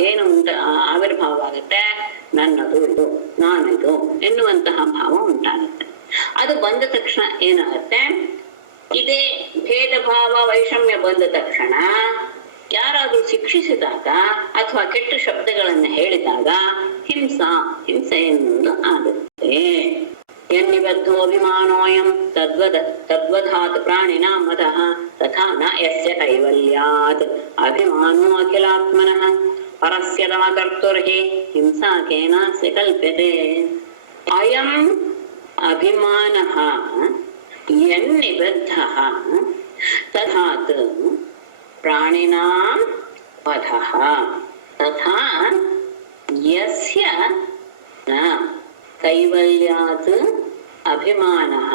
ಏನು ಆವಿರ್ಭಾವ ಆಗುತ್ತೆ? ನನ್ನದು ಇದು, ನಾನಿದು ಎನ್ನುವಂತಹ ಭಾವ ಉಂಟಾಗುತ್ತೆ. ಅದು ಬಂದ ತಕ್ಷಣ ಏನಾಗುತ್ತೆ? ಇದೇ ಭೇದ ಭಾವ ವೈಷಮ್ಯ ಬಂದ ತಕ್ಷಣ ಯಾರಾದ್ರೂ ಶಿಕ್ಷಿಸಿದಾಗ ಅಥವಾ ಕೆಟ್ಟ ಶಬ್ದಗಳನ್ನು ಹೇಳಿದಾಗ ಹಿಂಸೆ ಎನ್ನುವುದು ಆಗುತ್ತೆ. ಯನ್ನಿಬದ್ಧೋ ಅಭಿಮಾನೋಯಂ ತದ್ವಧಾತ್ ಪ್ರಾಣಿನಾಂ ಮದಃ ತಥಾ ನ ಯಸ್ಯ ಕೈವಲ್ಯಾತ್ ಅಭಿಮಾನೋ ಅಖಿಲಾತ್ಮನಃ ಪರಸ್ಯ ತಮಕರ್ತುರ್ಹಿ ಹಿಂಸಾ ಕೇನಾಸ್ಯ ಕಲ್ಪ್ಯತೆ. ಅಯಂ ಅಭಿಮಾನಃ ಯನ್ನಿಬದ್ಧಃ ತಥಾತ್ ಪ್ರಾಣಿನಾಂ ವಧಃ ತಥಾ ಯಸ್ಯ ನ ಕೈವಲ್ಯಾತ್ ಅಭಿಮಾನಃ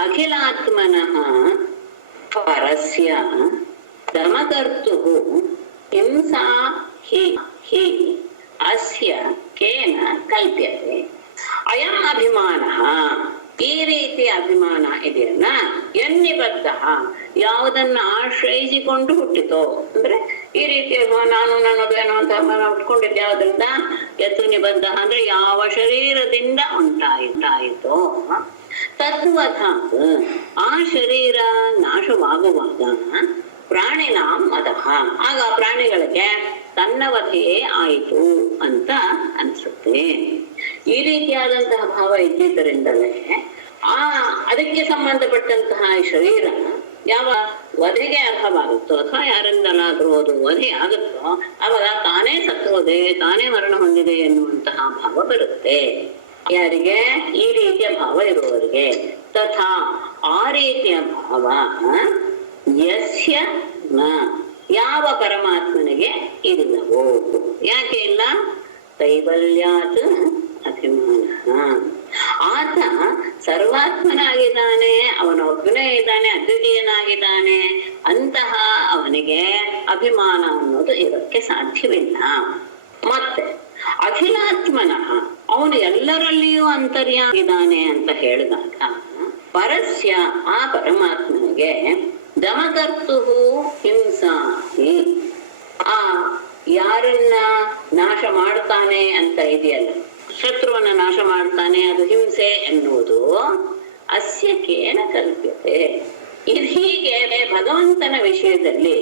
ಅಖಿಲಾತ್ಮನಃ ಪರಸ್ಯ ದಮಕರ್ತುಃ ಹಿಂಸಾ ಹಿ ಅಸ್ಯ ಕೇನ ಕಲ್ಪ್ಯತೆ. ಅಯಂ ಅಭಿಮಾನಃ, ಈ ರೀತಿಯ ಅಭಿಮಾನ ಇದೆಯಲ್ಲ, ಎನ್ನಿಬದ್ಧ ಯಾವುದನ್ನ ಆಶ್ರಯಿಸಿಕೊಂಡು ಹುಟ್ಟಿತೋ, ಅಂದ್ರೆ ಈ ರೀತಿಯ ನಾನು ನನ್ನದು ಎನ್ನುವಂತ ಉಟ್ಕೊಂಡಿದ್ದೆ ಯಾವುದರಿಂದ? ಯತ್ತು ನಿಬದ್ಧ ಅಂದ್ರೆ ಯಾವ ಶರೀರದಿಂದ ಉಂಟಾಯಿತೋ ತದ್ವಧಾತ್ ಆ ಶರೀರ ನಾಶವಾಗುವಾಗ ಪ್ರಾಣಿನಾಂ ಮದಃ ಆಗ ಪ್ರಾಣಿಗಳಿಗೆ ತನ್ನ ವಧೆಯೇ ಆಯಿತು ಅಂತ ಅನ್ಸುತ್ತೆ. ಈ ರೀತಿಯಾದಂತಹ ಭಾವ ಇದ್ದಿದ್ದರಿಂದಲೇ ಅದಕ್ಕೆ ಸಂಬಂಧಪಟ್ಟಂತಹ ಶರೀರ ಯಾವ ವಧೆಗೆ ಅರ್ಹವಾಗುತ್ತೋ ಅಥವಾ ಯಾರಿಂದಲಾದ್ರೂ ಅದು ವಧೆ ಆಗುತ್ತೋ ಅವಾಗ ತಾನೇ ಸತ್ತು ಹೋದೆ, ತಾನೇ ಮರಣ ಹೊಂದಿದೆ ಎನ್ನುವಂತಹ ಭಾವ ಬರುತ್ತೆ. ಯಾರಿಗೆ? ಈ ರೀತಿಯ ಭಾವ ಇರುವವರಿಗೆ. ತಥಾ ಆ ರೀತಿಯ ಭಾವ ಯಸ್ಯ ನ ಯಾವ ಪರಮಾತ್ಮನಿಗೆ ಇಲ್ಲವೋ. ಯಾಕೆ ಇಲ್ಲ? ಕೈವಲ್ಯಾತ್ ಅಭಿಮಾನ. ಆತ ಸರ್ವಾತ್ಮನಾಗಿದ್ದಾನೆ, ಅವನೊಬ್ಬನೇ ಇದ್ದಾನೆ, ಅದ್ವಿತೀಯನಾಗಿದ್ದಾನೆ. ಅಂತಹ ಅವನಿಗೆ ಅಭಿಮಾನ ಅನ್ನೋದು ಇರೋಕ್ಕೆ ಸಾಧ್ಯವಿಲ್ಲ. ಮತ್ತೆ ಅಖಿಲಾತ್ಮನಃ ಅವನು ಎಲ್ಲರಲ್ಲಿಯೂ ಅಂತರ್ಯಾಗಿದ್ದಾನೆ ಅಂತ ಹೇಳಿದಾಗ ಪರಸ್ಯ ಆ ಪರಮಾತ್ಮನಿಗೆ ದಮಕರ್ತು ಹಿಂಸಾ ಆ ಯಾರನ್ನ ನಾಶ ಮಾಡ್ತಾನೆ ಅಂತ ಇದೆಯಲ್ಲ, ಶತ್ರುವನ್ನ ನಾಶ ಮಾಡ್ತಾನೆ, ಅದು ಹಿಂಸೆ ಎನ್ನುವುದು ಅಸ್ಯ ಕೇನ ಕಲ್ಪ್ಯತೆ. ಇದು ಹೀಗೆ ಭಗವಂತನ ವಿಷಯದಲ್ಲಿ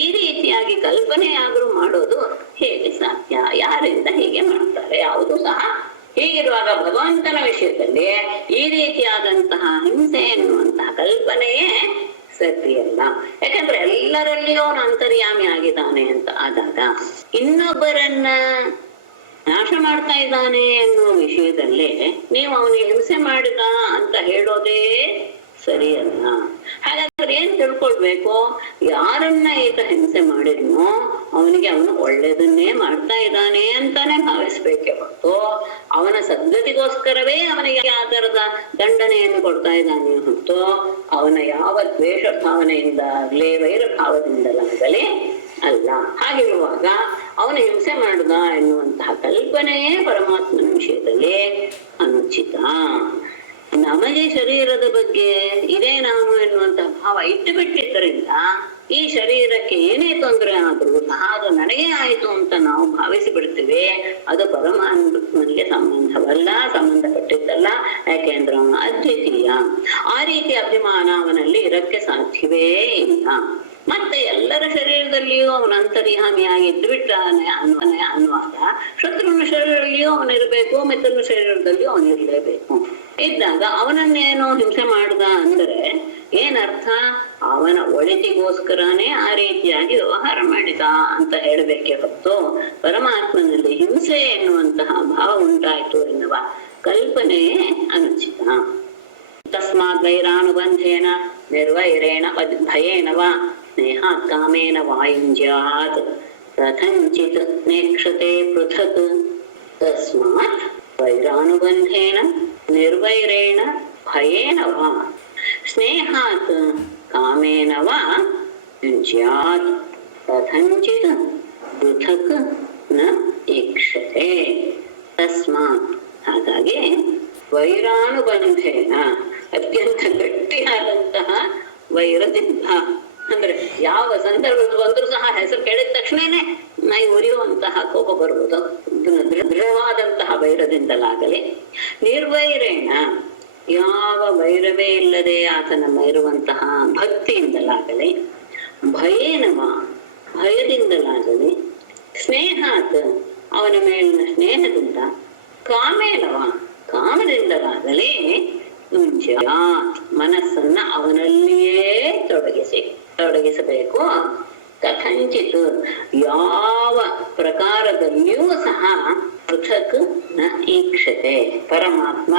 ಈ ರೀತಿಯಾಗಿ ಕಲ್ಪನೆಯಾದರೂ ಮಾಡೋದು ಹೇಗೆ ಸಾಧ್ಯ? ಯಾರಿಂದ ಹೀಗೆ ಮಾಡ್ತಾರೆ? ಯಾವುದು ಸಹ ಹೀಗಿರುವಾಗ ಭಗವಂತನ ವಿಷಯದಲ್ಲಿ ಈ ರೀತಿಯಾದಂತಹ ಹಿಂಸೆ ಎನ್ನುವಂತಹ ಕಲ್ಪನೆಯೇ ಸರಿಯಲ್ಲ. ಯಾಕಂದ್ರೆ ಎಲ್ಲರಲ್ಲಿಯೂ ಅವನು ಅಂತರ್ಯಾಮಿ ಆಗಿದ್ದಾನೆ ಅಂತ ಆದಾಗ ಇನ್ನೊಬ್ಬರನ್ನ ನಾಶ ಮಾಡ್ತಾ ಇದ್ದಾನೆ ಎನ್ನುವ ವಿಷಯದಲ್ಲಿ ನೀವು ಅವನಿಗೆ ಹಿಂಸೆ ಮಾಡಿದ ಅಂತ ಹೇಳೋದೇ ಸರಿಯಲ್ಲ. ಹಾಗಾದ್ರೆ ಏನ್ ತಿಳ್ಕೊಳ್ಬೇಕು? ಯಾರನ್ನ ಈತ ಹಿಂಸೆ ಮಾಡಿದ್ನೋ ಅವನಿಗೆ ಅವನು ಒಳ್ಳೇದನ್ನೇ ಮಾಡ್ತಾ ಇದ್ದಾನೆ ಅಂತಾನೆ ಭಾವಿಸ್ಬೇಕೆ ಹೊರತು ಅವನ ಸದ್ಗತಿಗೋಸ್ಕರವೇ ಅವನಿಗೆ ಆ ತರದ ದಂಡನೆಯನ್ನು ಕೊಡ್ತಾ ಇದ್ದಾನೆ ಹೊರತು ಅವನ ಯಾವ ದ್ವೇಷ ಭಾವನೆಯಿಂದಾಗ್ಲಿ ವೈರ ಭಾವದಿಂದಲಾಗಲಿ ಅಲ್ಲ. ಹಾಗಿರುವಾಗ ಅವನು ಹಿಂಸೆ ಮಾಡುದ ಎನ್ನುವಂತಹ ಕಲ್ಪನೆಯೇ ಪರಮಾತ್ಮನ ವಿಷಯದಲ್ಲಿ ಅನುಚಿತ. ನಮಗೆ ಶರೀರದ ಬಗ್ಗೆ ಇದೇ ನಾನು ಎನ್ನುವಂತಹ ಭಾವ ಇಟ್ಟು ಬಿಟ್ಟಿದ್ದರಿಂದ ಈ ಶರೀರಕ್ಕೆ ಏನೇ ತೊಂದರೆ ಆದ್ರೂ ಸಹ ಅದು ನನಗೆ ಆಯಿತು ಅಂತ ನಾವು ಭಾವಿಸಿ ಬಿಡ್ತೀವಿ. ಅದು ಪರಮಾತ್ಮನಿಗೆ ಸಂಬಂಧಪಟ್ಟಿದ್ದಲ್ಲ. ಯಾಕೆಂದ್ರೆ ಅವನು ಅದ್ವಿತೀಯ. ಆ ರೀತಿ ಅಭಿಮಾನ ಅವನಲ್ಲಿ ಇರಕ್ಕೆ ಸಾಧ್ಯವೇ ಇಲ್ಲ. ಮತ್ತೆ ಎಲ್ಲರ ಶರೀರದಲ್ಲಿಯೂ ಅವನ ಅಂತರ್ಯಾಮಿಯಾಗಿ ಇದ್ದು ಬಿಟ್ಟಾನೆ ಅನ್ನುವಾಗ ಶತ್ರುವಿನ ಶರೀರದಲ್ಲಿಯೂ ಅವನಿರ್ಬೇಕು, ಮಿತ್ರನ ಶರೀರದಲ್ಲಿಯೂ ಅವನಿರ್ಲೇಬೇಕು. ಇದ್ದಾಗ ಅವನನ್ನೇನೋ ಹಿಂಸೆ ಮಾಡ್ದ ಅಂದ್ರೆ ಏನರ್ಥ? ಅವನ ಒಳಿತಿಗೋಸ್ಕರನೇ ಆ ರೀತಿಯಾಗಿ ವ್ಯವಹಾರ ಮಾಡಿದ ಅಂತ ಹೇಳಬೇಕೆ ಹೊತ್ತು ಪರಮಾತ್ಮನಲ್ಲಿ ಹಿಂಸೆ ಎನ್ನುವಂತಹ ಭಾವ ಉಂಟಾಯ್ತು ಎನ್ನುವ ಕಲ್ಪನೆಯೇ ಅನುಚಿತ. ತಸ್ಮಾತ್ ವೈರಾನುಬಂಧೇನ ನಿರ್ವೈರೇಣ ಭಯೇನ ವಾ ಸ್ನೇಹಾತ್ ಕಾಮೇನ ವಾಯುಂಜ್ಯಾತ್ ರಥಂಚಿತ್ ನೇಕ್ಷತೆ ಪೃಥಕ್. ತಸ್ಮಾತ್ ವೈರಾನುಬಂಧೇನ ನಿರ್ವೈರೇಣ ಭಯೇನ ವಾ ಸ್ನೇಹಾತ್ ಕಾಮೇನ ವಾ ಯುಂಜ್ಯಾತ್ ರಥಂಚಿತ್ ಪೃಥಕ್ ನ ಈಕ್ಷತೆ. ತಸ್ಮಾತ್ ಹಾಗಾಗಿ ವೈರಾನುಬಂಧೇನ ಅತ್ಯಂತ ಗಟ್ಟಿಯಾದಂತಹ ವೈರದಿಂದ, ಅಂದ್ರೆ ಯಾವ ಸಂದರ್ಭ ಬಂದ್ರೂ ಸಹ ಹೆಸರು ಕೇಳಿದ ತಕ್ಷಣನೇ ನಾಯಿ ಉರಿಯುವಂತಹ ಕೋಪ ಬರುವುದು. ದೃಢವಾದಂತಹ ವೈರದಿಂದಲಾಗಲಿ, ನಿರ್ವೈರೇಣ ಯಾವ ವೈರವೇ ಇಲ್ಲದೆ ಆತನಮ್ಮ ಇರುವಂತಹ ಭಕ್ತಿಯಿಂದಲಾಗಲಿ, ಭಯೇನವ ಭಯದಿಂದಲಾಗಲಿ, ಸ್ನೇಹಾತ್ ಅವನ ಮೇಲಿನ ಸ್ನೇಹದಿಂದ, ಕಾಮೇನವ ಕಾಮದಿಂದಲಾಗಲಿ, ಮನಸ್ಸನ್ನ ಅವನಲ್ಲಿಯೇ ತೊಡಗಿಸಬೇಕು. ಕಥಂಚಿತ್ ಯಾವ ಪ್ರಕಾರದಲ್ಲಿಯೂ ಸಹ ಪೃಥಕ್ ನ ಈಕ್ಷತೆ ಪರಮಾತ್ಮ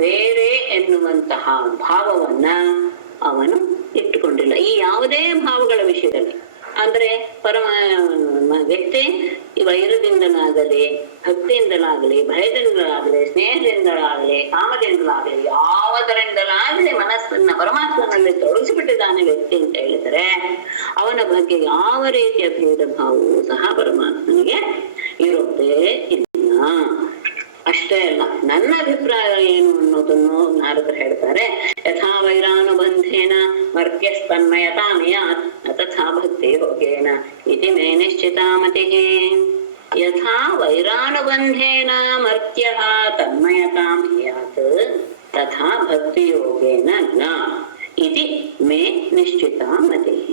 ಬೇರೆ ಎನ್ನುವಂತಹ ಭಾವವನ್ನ ಅವನು ಇಟ್ಟುಕೊಂಡಿಲ್ಲ. ಈ ಯಾವುದೇ ಭಾವಗಳ ವಿಷಯದಲ್ಲಿ ಅಂದ್ರೆ ವ್ಯಕ್ತಿ ವೈರದಿಂದಲಾಗಲಿ, ಭಕ್ತಿಯಿಂದಲಾಗಲಿ, ಭಯದಿಂದಲಾಗಲಿ, ಸ್ನೇಹದಿಂದಲಾಗಲಿ, ಕಾಮದಿಂದಲಾಗಲಿ, ಯಾವುದರಿಂದಲಾಗಲಿ ಮನಸ್ಸನ್ನ ಪರಮಾತ್ಮನಲ್ಲಿ ತೊಡಗಿಸಿಬಿಟ್ಟಿದ್ದಾನೆ ವ್ಯಕ್ತಿ ಅಂತ ಹೇಳಿದರೆ ಅವನ ಬಗ್ಗೆ ಯಾವ ರೀತಿಯ ಭೇದ ಭಾವವೂ ಸಹ ಪರಮಾತ್ಮನಿಗೆ ಇರೋದೇ ಇಲ್ಲ. ಅಷ್ಟೇ ಅಲ್ಲ, ನನ್ನ ಅಭಿಪ್ರಾಯ ಏನು ಅನ್ನೋದನ್ನು ನಾರದರು ಹೇಳ್ತಾರೆ. ಯಥಾ ವೈರಾನುಬಂಧೇನ ಮರ್ತ್ಯಸ್ತನ್ಮಯತಾಮಿಯಾತ್ ತಥಾ ಭಕ್ತಿ ಯೋಗೇನ ಇತಿ ಮೇ ನಿಶ್ಚಿತಾ ಮತಿಃ. ಯಥಾ ವೈರಾನುಬಂಧೇನ ಮರ್ತ್ಯಃ ತನ್ಮಯತಾಮಿಯಾತ್ ತಥಾ ಭಕ್ತಿ ಯೋಗೇನ ನ ಇತಿ ಮೇ ನಿಶ್ಚಿತಾ ಮತಿಃ.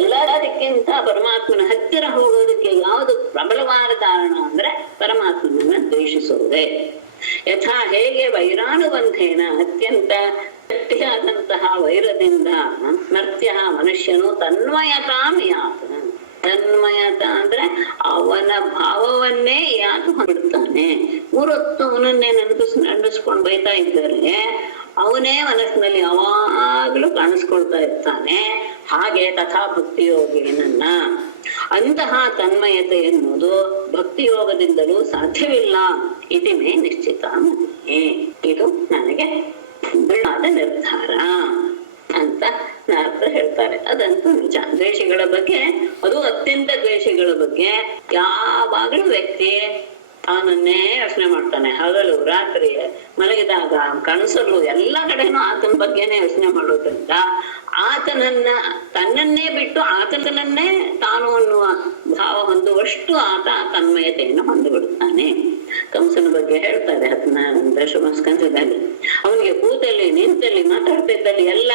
ಎಲ್ಲದಕ್ಕಿಂತ ಪರಮಾತ್ಮನ ಹತ್ತಿರ ಹೋಗೋದಕ್ಕೆ ಯಾವುದು ಪ್ರಬಲವಾದ ಕಾರಣ ಅಂದ್ರೆ ಪರಮಾತ್ಮನನ್ನ ದ್ವೇಷಿಸುವುದೇ. ಯಥಾ ಹೇಗೆ ವೈರಾನುಬಂಧೇನ ಅತ್ಯಂತ ಗಟ್ಟಿಯಾದಂತಹ ವೈರದಿಂದ ಮರ್ತ್ಯ ಮನುಷ್ಯನು ತನ್ಮಯತಾಮಿಯಾತ್. ತನ್ಮಯತ ಅಂದ್ರೆ ಅವನ ಭಾವವನ್ನೇ ಯಾತು ಬಿಡ್ತಾನೆ. ಮೂರೊತ್ತು ಅವನನ್ನೇ ನೆನಪಿಸ್ಕೊಂಡು ಬೈತಾ ಇದ್ದಾರೆ, ಅವನೇ ಮನಸ್ಸಿನಲ್ಲಿ ಯಾವಾಗ್ಲೂ ಕಾಣಿಸ್ಕೊಳ್ತಾ ಇರ್ತಾನೆ. ಹಾಗೆ ತಥಾ ಭಕ್ತಿಯೋಗೇನನ್ನ ಅಂತಹ ತನ್ಮಯತೆ ಎನ್ನುವುದು ಭಕ್ತಿಯೋಗದಿಂದಲೂ ಸಾಧ್ಯವಿಲ್ಲ. ಇತಿ ಮೇ ನಿಶ್ಚಿತ ಮತಿಃ. ಇದು ನನಗೆ ದೃಢವಾದ ನಿರ್ಧಾರ ಅಂತ ನಾರದರು ಹೇಳ್ತಾರೆ. ಅದಂತೂ ನಿಜ. ದ್ವೇಷಗಳ ಬಗ್ಗೆ, ಅದು ಅತ್ಯಂತ ದ್ವೇಷಗಳ ಬಗ್ಗೆ ಯಾವಾಗಲೂ ವ್ಯಕ್ತಿ ಅವನನ್ನೇ ಯೋಚನೆ ಮಾಡ್ತಾನೆ. ಹಗಲು ರಾತ್ರಿ ಮಲಗಿದಾಗ ಕನಸಲು ಎಲ್ಲ ಕಡೆನೂ ಆತನ ಬಗ್ಗೆನೇ ಯೋಚನೆ ಮಾಡೋದ್ರಿಂದ ಆತನನ್ನ ತನ್ನನ್ನೇ ಬಿಟ್ಟು ಆತನನ್ನೇ ತಾನು ಅನ್ನುವ ಭಾವ ಹೊಂದುವಷ್ಟು ಆತ ತನ್ಮಯತೆಯನ್ನು ಹೊಂದಿಬಿಡ್ತಾನೆ. ಕಂಸನ ಬಗ್ಗೆ ಹೇಳ್ತಾರೆ ಅದನ್ನ ದಶಮಸ್ಕಂದದಲ್ಲಿ. ಅವನಿಗೆ ಕೂತಲ್ಲಿ ನಿಂತಲ್ಲಿ ಮಾತಾಡ್ತಿದ್ದಲ್ಲಿ ಎಲ್ಲ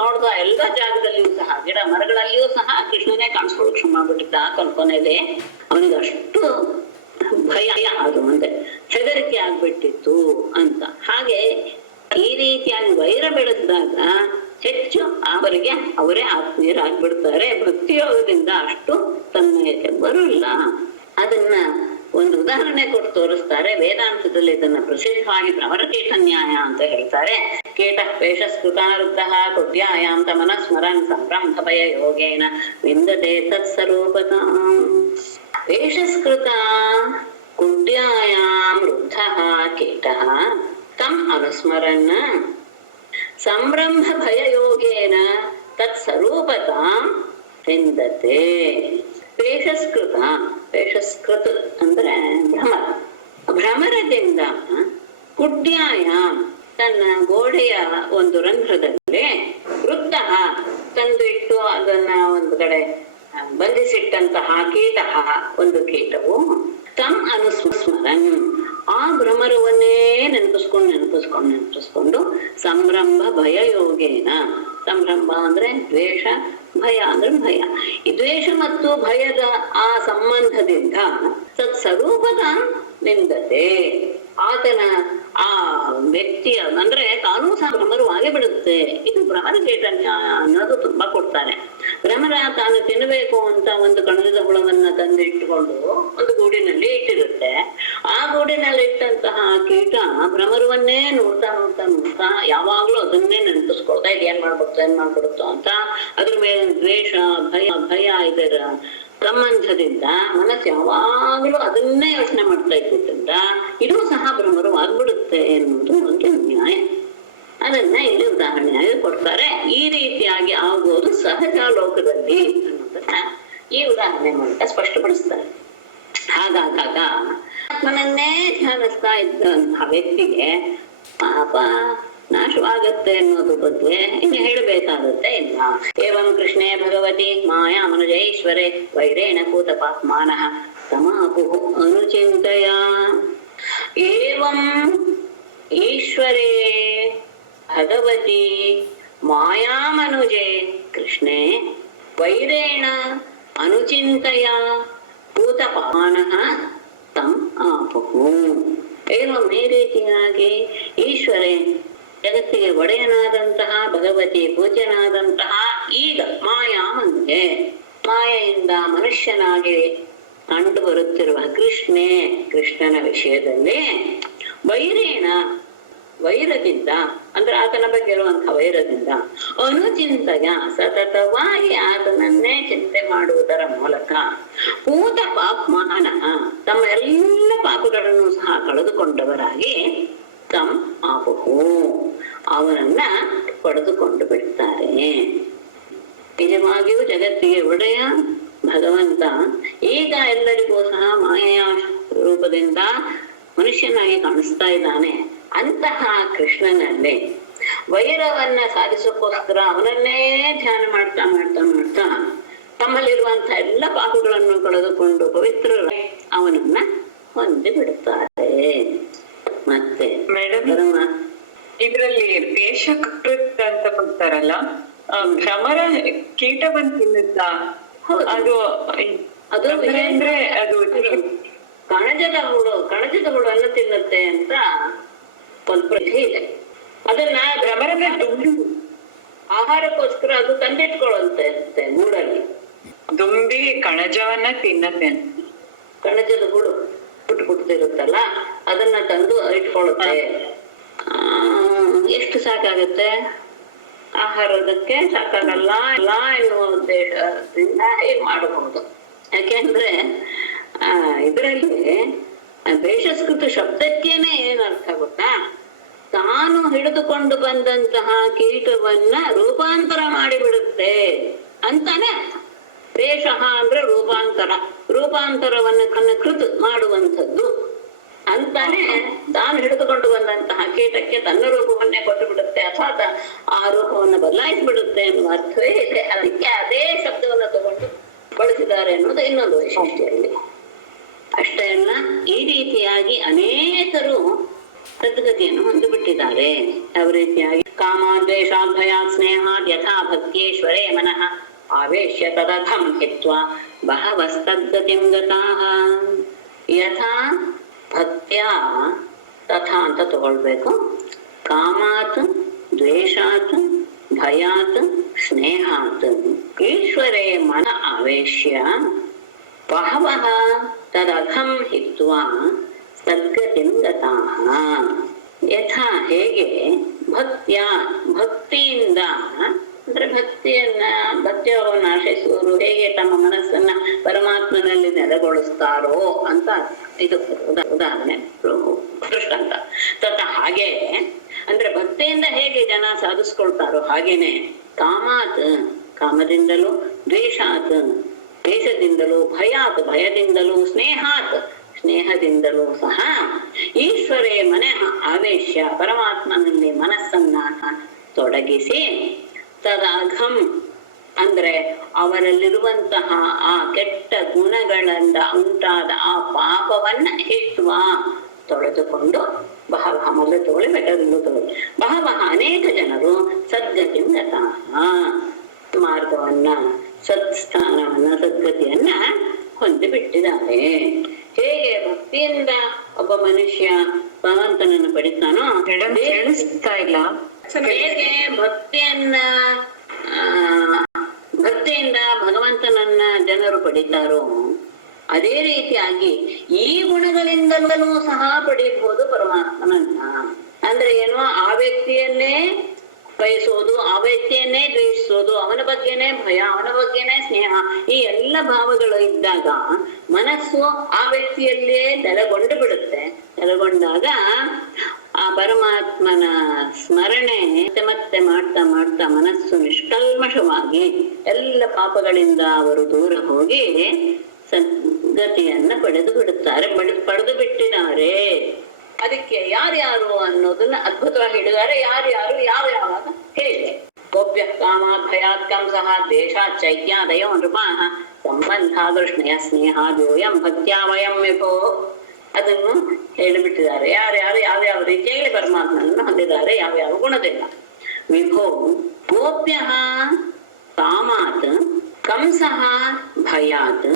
ನೋಡ್ದ ಎಲ್ಲ ಜಾಗದಲ್ಲಿಯೂ ಸಹ ಗಿಡ ಮರಗಳಲ್ಲಿಯೂ ಸಹ ಕೃಷ್ಣನೇ ಕಾಣಿಸ್ಕೊಳ್ಳೋಕೆ ಶುರು ಮಾಡ್ಬಿಟ್ಟಿದ್ದ. ಕೊನೆಯಲ್ಲಿ ಅವನಿಗೆ ಅಷ್ಟು ಭಯ ಅದು ಮುಂದೆ ಹೆದರಿಕೆ ಆಗ್ಬಿಟ್ಟಿತ್ತು ಅಂತ. ಹಾಗೆ ಈ ರೀತಿಯಾಗಿ ವೈರ ಬೆಳೆಸಿದಾಗ ಹೆಚ್ಚು ಅವರೇ ಆತ್ಮೀಯರಾಗ್ಬಿಡ್ತಾರೆ. ಭಕ್ತಿಯೋಗದಿಂದ ಅಷ್ಟು ತನ್ಮಯತೆ ಬರಲ್ಲ. ಅದನ್ನ ಒಂದು ಉದಾಹರಣೆ ಕೊಟ್ಟು ತೋರಿಸ್ತಾರೆ. ವೇದಾಂತದಲ್ಲಿ ಇದನ್ನ ಪ್ರಸಿದ್ಧವಾಗಿ ಭ್ರಮರಕೀಟ ನ್ಯಾಯ ಅಂತ ಹೇಳ್ತಾರೆ. ಕೇಟ ಪೇಷಸ್ಕೃತಾರುದ್ಧ ಕುಡ್ಯಾಯಾಂ ತಮನ ಸ್ಮರನ್ ಸಂಭ್ರಮ ಭಯ ಯೋಗೇನ ವಿಂದತೆ ತತ್ಸ್ವರೂಪತ. ಪೇಷಸ್ಕೃತ ಕುಡ್ಯಾಯಾಂ ವೃದ್ಧಃ ಕೀಟಃ ತಮ್ ಅನುಸ್ಮರನ್ ಸಂಭ್ರಮ ಭಯ ಯೋಗೇನ ತತ್ಸ್ವರೂಪತ ವಿಂದತೆ. ಪೇಷಸ್ಕೃತ ಅಂದ್ರೆ ಭ್ರಮರದಿಂದ ಕುಡ್ಯಾಯಾಮ್ ತನ್ನ ಗೋಡೆಯ ಒಂದು ರಂಧ್ರದಲ್ಲಿ ವೃತ್ತ ತಂದು ಇಟ್ಟು ಅದನ್ನ ಒಂದು ಕಡೆ ಬಂಧಿಸಿಟ್ಟಂತಹ ಕೀಟ ಒಂದು ಕೀಟವು ತಮ್ ಅನುಸ್ಮರನ್ ಆ ಭ್ರಮರವನ್ನೇ ನೆನಪಿಸ್ಕೊಂಡು ಸಂಭ್ರಮ ಭಯ ಯೋಗೇನ. ಸಂಭ್ರಮ ಅಂದ್ರೆ ದ್ವೇಷ, ಭಯ ಅಂದ್ರೆ ಭಯ. ಈ ದ್ವೇಷ ಮತ್ತು ಭಯದ ಆ ಸಂಬಂಧದಿಂದ ತತ್ಸ್ವರೂಪದ ನಿಂದತೆ ಆತನ ಆ ವ್ಯಕ್ತಿಯ ಅಂದ್ರೆ ತಾನೂ ಸಹ ಭ್ರಮರವಾಗಿ ಬಿಡುತ್ತೆ. ಇದು ಭ್ರಮರಕೀಟ ಅನ್ನೋದು ತುಂಬಾ ಕೊಡ್ತಾರೆ. ಭ್ರಮರ ತಾನು ತಿನ್ನಬೇಕು ಅಂತ ಒಂದು ಕಣಜದ ಹುಳವನ್ನ ತಂದು ಇಟ್ಟುಕೊಂಡು ಒಂದು ಗೂಡಿನಲ್ಲಿ ಇಟ್ಟಿರುತ್ತೆ. ಆ ಗೂಡಿನಲ್ಲಿ ಇಟ್ಟಂತಹ ಕೀಟ ಭ್ರಮರವನ್ನೇ ನೋಡ್ತಾ ಯಾವಾಗ್ಲೂ ಅದನ್ನೇ ನೆನಪಿಸ್ಕೊಳ್ತಾ ಇದು ಏನ್ ಮಾಡ್ಬಿಡುತ್ತೋ ಅಂತ ಅದ್ರ ಮೇಲೆ ದ್ವೇಷ ಭಯ ಇದರ ಸಂಬಂಧದಿಂದ ಮನಸ್ಸು ಯಾವಾಗಲೂ ಅದನ್ನೇ ಯೋಚನೆ ಮಾಡ್ತಾ ಇದ್ದಿದ್ದರಿಂದ ಇದು ಸಹ ಭ್ರಮರವಾಗ್ಬಿಡುತ್ತೆ ಎನ್ನುವುದು ಒಂದು ನ್ಯಾಯ. ಅದನ್ನ ಇಲ್ಲಿ ಉದಾಹರಣೆಯಾಗಿ ಕೊಡ್ತಾರೆ. ಈ ರೀತಿಯಾಗಿ ಆಗುವುದು ಸಹಜ ಲೋಕದಲ್ಲಿ ಅನ್ನೋದನ್ನ ಈ ಉದಾಹರಣೆ ಮೂಲಕ ಸ್ಪಷ್ಟಪಡಿಸ್ತಾರೆ. ಹಾಗಾದಾಗ ಆತ್ಮನನ್ನೇ ಧ್ಯಾನಿಸ್ತಾ ಇದ್ದಂತಹ ವ್ಯಕ್ತಿಗೆ ಪಾಪ ನಾಶವಾಗತ್ತೆ ಅನ್ನೋದ್ರ ಬಗ್ಗೆ ಇನ್ನು ಹೇಳಬೇಕಾಗುತ್ತೆ ಇಲ್ಲ. ಏವಂ ಕೃಷ್ಣೇ ಭಗವತಿ ಮಾಯಾ ಮನುಜೈಶ್ವರೇ ವೈರೇಣ ಕೂತ ಪಾಪ್ಮಾನಃ ತಮಾಪುಃ ಅನುಚಿಂತಯ. ಏವಂ ಈಶ್ವರೇ ಭಗವತಿ ಮಾಯಾ ಮನುಜೇ ಕೃಷ್ಣೇ ವೈರೇಣ ಅನುಚಿಂತಯ ಕೂತ ಪಾಪ್ಮಾನಃ ತಮ್ ಆಪುಃ. ಏವಂ ಈ ರೀತಿಯಾಗಿ ಈಶ್ವರೇ ಜಗತ್ತಿಗೆ ಒಡೆಯನಾದಂತಹ ಭಗವತಿ ಪೂಜ್ಯನಾದಂತಹ ಈಗ ಮಾಯಾ ಮನುಜೆ ಮಾಯೆಯಿಂದ ಮನುಷ್ಯನಾಗಿ ಕಂಡು ಬರುತ್ತಿರುವ ಕೃಷ್ಣನ ವಿಷಯದಲ್ಲಿ ವೈರದಿಂದ ಅಂದ್ರೆ ಆತನ ಬಗ್ಗೆ ಇರುವಂತಹ ವೈರದಿಂದ ಅನುಚಿಂತಯ ಸತತವಾಗಿ ಆತನನ್ನೇ ಚಿಂತೆ ಮಾಡುವುದರ ಮೂಲಕ ಪೂತ ಪಾಪ್ಮಾನ ತಮ್ಮ ಎಲ್ಲ ಪಾಪಗಳನ್ನು ಸಹ ಕಳೆದುಕೊಂಡವರಾಗಿ ತಮ್ ಆಪುಹು ಅವನನ್ನ ಪಡೆದುಕೊಂಡು ಬಿಡ್ತಾರೆ. ನಿಜವಾಗಿಯೂ ಜಗತ್ತಿಗೆ ಒಡೆಯ ಭಗವಂತ ಈಗ ಎಲ್ಲರಿಗೂ ಸಹ ಮಾಯೆಯ ರೂಪದಿಂದ ಮನುಷ್ಯನಾಗಿ ಕಾಣಿಸ್ತಾ ಇದ್ದಾನೆ. ಅಂತಹ ಕೃಷ್ಣನಲ್ಲಿ ವೈರವನ್ನ ಸಾಧಿಸೋಕ್ಕೋಸ್ಕರ ಅವನನ್ನೇ ಧ್ಯಾನ ಮಾಡ್ತಾ ತಮ್ಮಲ್ಲಿರುವಂತಹ ಎಲ್ಲ ಪಾಪಗಳನ್ನು ಕಳೆದುಕೊಂಡು ಪವಿತ್ರ ಅವನನ್ನ ಹೊಂದಿ ಬಿಡುತ್ತಾರೆ. ಮತ್ತೆ ಮೇಡಮ್, ಇದ್ರಲ್ಲಿ ಪೇಷಕೃತ್ ಅಂತ ಕೊಡ್ತಾರಲ್ಲ, ಭ್ರಮರ ಕೀಟವನ್ನು ತಿನ್ನುತ್ತಾ? ಅದು ಅಂದ್ರೆ ಅದು ಕಣಜದ ಹುಳು ಅನ್ನ ತಿನ್ನುತ್ತೆ ಅಂತ ಒಂದು ಪ್ರತಿ ಇದೆ. ಅದನ್ನ ಭ್ರಮರದ ದುಂಬಿ ಆಹಾರಕ್ಕೋಸ್ಕರ ಅದು ತಂದಿಟ್ಕೊಳ್ಳುತ್ತೆ ಗೂಡಲ್ಲಿ. ದುಂಬಿ ಕಣಜವನ್ನ ತಿನ್ನತ್ತೆ. ಕಣಜದ ಹುಳು ಪುಟ್ಟಿರುತ್ತಲ್ಲ ಅದನ್ನ ತಂದು ಇಟ್ಕೊಳ್ಳುತ್ತೆ. ಎಷ್ಟು ಸಾಕಾಗುತ್ತೆ? ಆಹಾರದಕ್ಕೆ ಸಾಕಾಗಲ್ಲ ಇಲ್ಲ ಎನ್ನುವ ಉದ್ದೇಶದಿಂದ ಹೀಗೆ ಮಾಡಬಹುದು. ಯಾಕೆಂದ್ರೆ ಇದರಲ್ಲಿ ಪೇಷಸ್ಕೃತ ಶಬ್ದಕ್ಕೇನೆ ಏನ್ ಅರ್ಥ ಗೊತ್ತಾ? ತಾನು ಹಿಡಿದುಕೊಂಡು ಬಂದಂತಹ ಕೀಟವನ್ನ ರೂಪಾಂತರ ಮಾಡಿಬಿಡುತ್ತೆ ಅಂತಾನೆ ಅರ್ಥ. ಪೇಷಃ ಅಂದ್ರೆ ರೂಪಾಂತರ, ರೂಪಾಂತರವನ್ನು ಕೃತ್ ಮಾಡುವಂಥದ್ದು ಅಂತಾನೆ ತಾನು ಹಿಡಿದುಕೊಂಡು ಬಂದಂತಹ ಕೀಟಕ್ಕೆ ತನ್ನ ರೂಪವನ್ನೇ ಕೊಟ್ಟು ಬಿಡುತ್ತೆ ಅಥವಾ ಆ ರೂಪವನ್ನು ಬದಲಾಯಿಸಿಬಿಡುತ್ತೆ ಎನ್ನುವ ಅರ್ಥವೇ ಇದೆ. ಅದಕ್ಕೆ ಅದೇ ಶಬ್ದವನ್ನು ತಗೊಂಡು ಬಳಸಿದ್ದಾರೆ ಅನ್ನೋದು ಇನ್ನೊಂದು ವೈಶಿಷ್ಟ್ಯ ಇಲ್ಲಿ. ಅಷ್ಟೇ ಅಲ್ಲ, ಈ ರೀತಿಯಾಗಿ ಅನೇಕರು ಸದ್ಗತಿಯನ್ನು ಹೊಂದಿಬಿಟ್ಟಿದ್ದಾರೆ. ಯಾವ ರೀತಿಯಾಗಿ ಕಾಮಾದ್ವೇಷಾದ್ ಭಯಾತ್ ಸ್ನೇಹಾದ್ ಯಥಾ ಭಕ್ತೇಶ್ವರೇ ಮನಃ ಆವೇಶ್ಯ ತದಘಂ ಹಿತ್ವಾ ಬಹವಸ್ತದ್ಗತಿಂ ಗತಾಃ. ಯಥಾ ಭಕ್ತ್ಯ ತಥಾ ಅಂತ ತಗೊಳ್ಬೇಕು. ಕಾಮಾತ್ ದ್ವೇಷಾತ್ ಭಯಾತ್ ಸ್ನೇಹಾತ್ ಈಶ್ವರೇ ಮನ ಆವೇಶ್ಯ ಬಹವಃ ತದಘಂ ಹಿತ್ವಾ ಸದ್ಗತಿಂ ಗತಾಃ. ಯಥಾ ಹೇಗೆ ಭಕ್ತ್ಯ ಭಕ್ತಿಯಿಂದ ಅಂದ್ರೆ ಭಕ್ತಿಯನ್ನು ಆಶ್ರಯಿಸುವವರು ಹೇಗೆ ತಮ್ಮ ಮನಸ್ಸನ್ನ ಪರಮಾತ್ಮನಲ್ಲಿ ನೆಲೆಗೊಳಿಸ್ತಾರೋ ಅಂತ ಇದು ಉದಾಹರಣೆ ದೃಷ್ಟಾಂತ. ತತ ಹಾಗೆ ಅಂದ್ರೆ ಭಕ್ತಿಯಿಂದ ಹೇಗೆ ಜನ ಸಾಧಿಸ್ಕೊಳ್ತಾರೋ ಹಾಗೇನೆ ಕಾಮಾತ್ ಕಾಮದಿಂದಲೂ, ದ್ವೇಷಾತ್ ದ್ವೇಷದಿಂದಲೂ, ಭಯಾತ್ ಭಯದಿಂದಲೂ, ಸ್ನೇಹಾತ್ ಸ್ನೇಹದಿಂದಲೂ ಸಹ ಈಶ್ವರೇ ಮನಃ ಆವೇಶ್ಯ ಪರಮಾತ್ಮನಲ್ಲಿ ಮನಸ್ಸನ್ನ ತೊಡಗಿಸಿ ತದಘಂ ಅಂದ್ರೆ ಅವರಲ್ಲಿರುವಂತಹ ಆ ಕೆಟ್ಟ ಗುಣಗಳಿಂದ ಉಂಟಾದ ಆ ಪಾಪವನ್ನ ಹಿತ್ವ ತೊಳೆದುಕೊಂಡು ಬಹವಹ ಮೊದಲು ತೋಳಿ ಬೆಟ್ಟದಲ್ಲೂ ತೋಳಿ ಬಹವಹ ಅನೇಕ ಜನರು ಸದ್ಗತಿಂ ಗತಾಃ ಮಾರ್ಗವನ್ನ ಸತ್ಸ್ಥಾನವನ್ನ ಸದ್ಗತಿಯನ್ನ ಹೊಂದಿ ಬಿಟ್ಟಿದ್ದಾರೆ. ಹೇಗೆ ಭಕ್ತಿಯಿಂದ ಒಬ್ಬ ಮನುಷ್ಯ ಭಗವಂತನನ್ನು ಪಡಿತಾನೋ ಕೇಳಿಸ್ತಾ ಇಲ್ಲ. ಹೇಗೆ ಭಕ್ತಿಯಿಂದ ಭಗವಂತನನ್ನ ಜನರು ಪಡಿತಾರೋ ಅದೇ ರೀತಿಯಾಗಿ ಈ ಗುಣಗಳಿಂದಲೂ ಸಹ ಪಡೆಯಬಹುದು ಪರಮಾತ್ಮನನ್ನ. ಅಂದ್ರೆ ಏನು, ಆ ವ್ಯಕ್ತಿಯನ್ನೇ ಬಯಸೋದು, ಆ ವ್ಯಕ್ತಿಯನ್ನೇ ದ್ವೇಷಿಸೋದು, ಅವನ ಬಗ್ಗೆನೇ ಭಯ, ಅವನ ಬಗ್ಗೆನೇ ಸ್ನೇಹ, ಈ ಎಲ್ಲ ಭಾವಗಳು ಇದ್ದಾಗ ಮನಸ್ಸು ಆ ವ್ಯಕ್ತಿಯಲ್ಲೇ ನೆಲೆಗೊಂಡು ಬಿಡುತ್ತೆ. ನೆಲೆಗೊಂಡಾಗ ಆ ಪರಮಾತ್ಮನ ಸ್ಮರಣೆ ಮತ್ತೆ ಮಾಡ್ತಾ ಮಾಡ್ತಾ ಮನಸ್ಸು ನಿಷ್ಕಲ್ಮಶವಾಗಿ ಎಲ್ಲ ಪಾಪಗಳಿಂದ ಅವರು ದೂರ ಹೋಗಿ ಸದ್ಗತಿಯನ್ನ ಪಡೆದು ಬಿಟ್ಟಿದ್ದಾರೆ. ಅದಕ್ಕೆ ಯಾರ್ಯಾರು ಅನ್ನೋದನ್ನ ಅದ್ಭುತವಾಗಿ ಹೇಳಿದ್ದಾರೆ. ಯಾರ್ಯಾರು ಯಾವಾಗ ಹೇಳಿದೆ. ಗೋಪ್ಯ ಕಾಮ ಭಯಾತ್ ಕಂಸಃ ದೇಶಾತ್ ಚೈತ್ಯಾದಯೋ ನೃಪಾಃ ಸಂಬಂಧ ಕೃಷ್ಣಯ ಸ್ನೇಹಾದ್ಯೋಯಂ ಭಕ್ತ್ಯಾ ವಯಂ ವಿಭೋ. ಅದನ್ನು ಹೇಳಿಬಿಟ್ಟಿದ್ದಾರೆ. ಯಾರ್ಯಾರು ಯಾವ್ಯಾವ ರೀತಿಯಾಗಿ ಪರಮಾತ್ಮನನ್ನು ಹೊಂದಿದ್ದಾರೆ, ಯಾವ್ಯಾವ ಗುಣದಿಂದ. ವಿಭೋ ಗೋಪ್ಯ ಕಾಮಾತ್ ಕಂಸಃ ಭಯಾತ್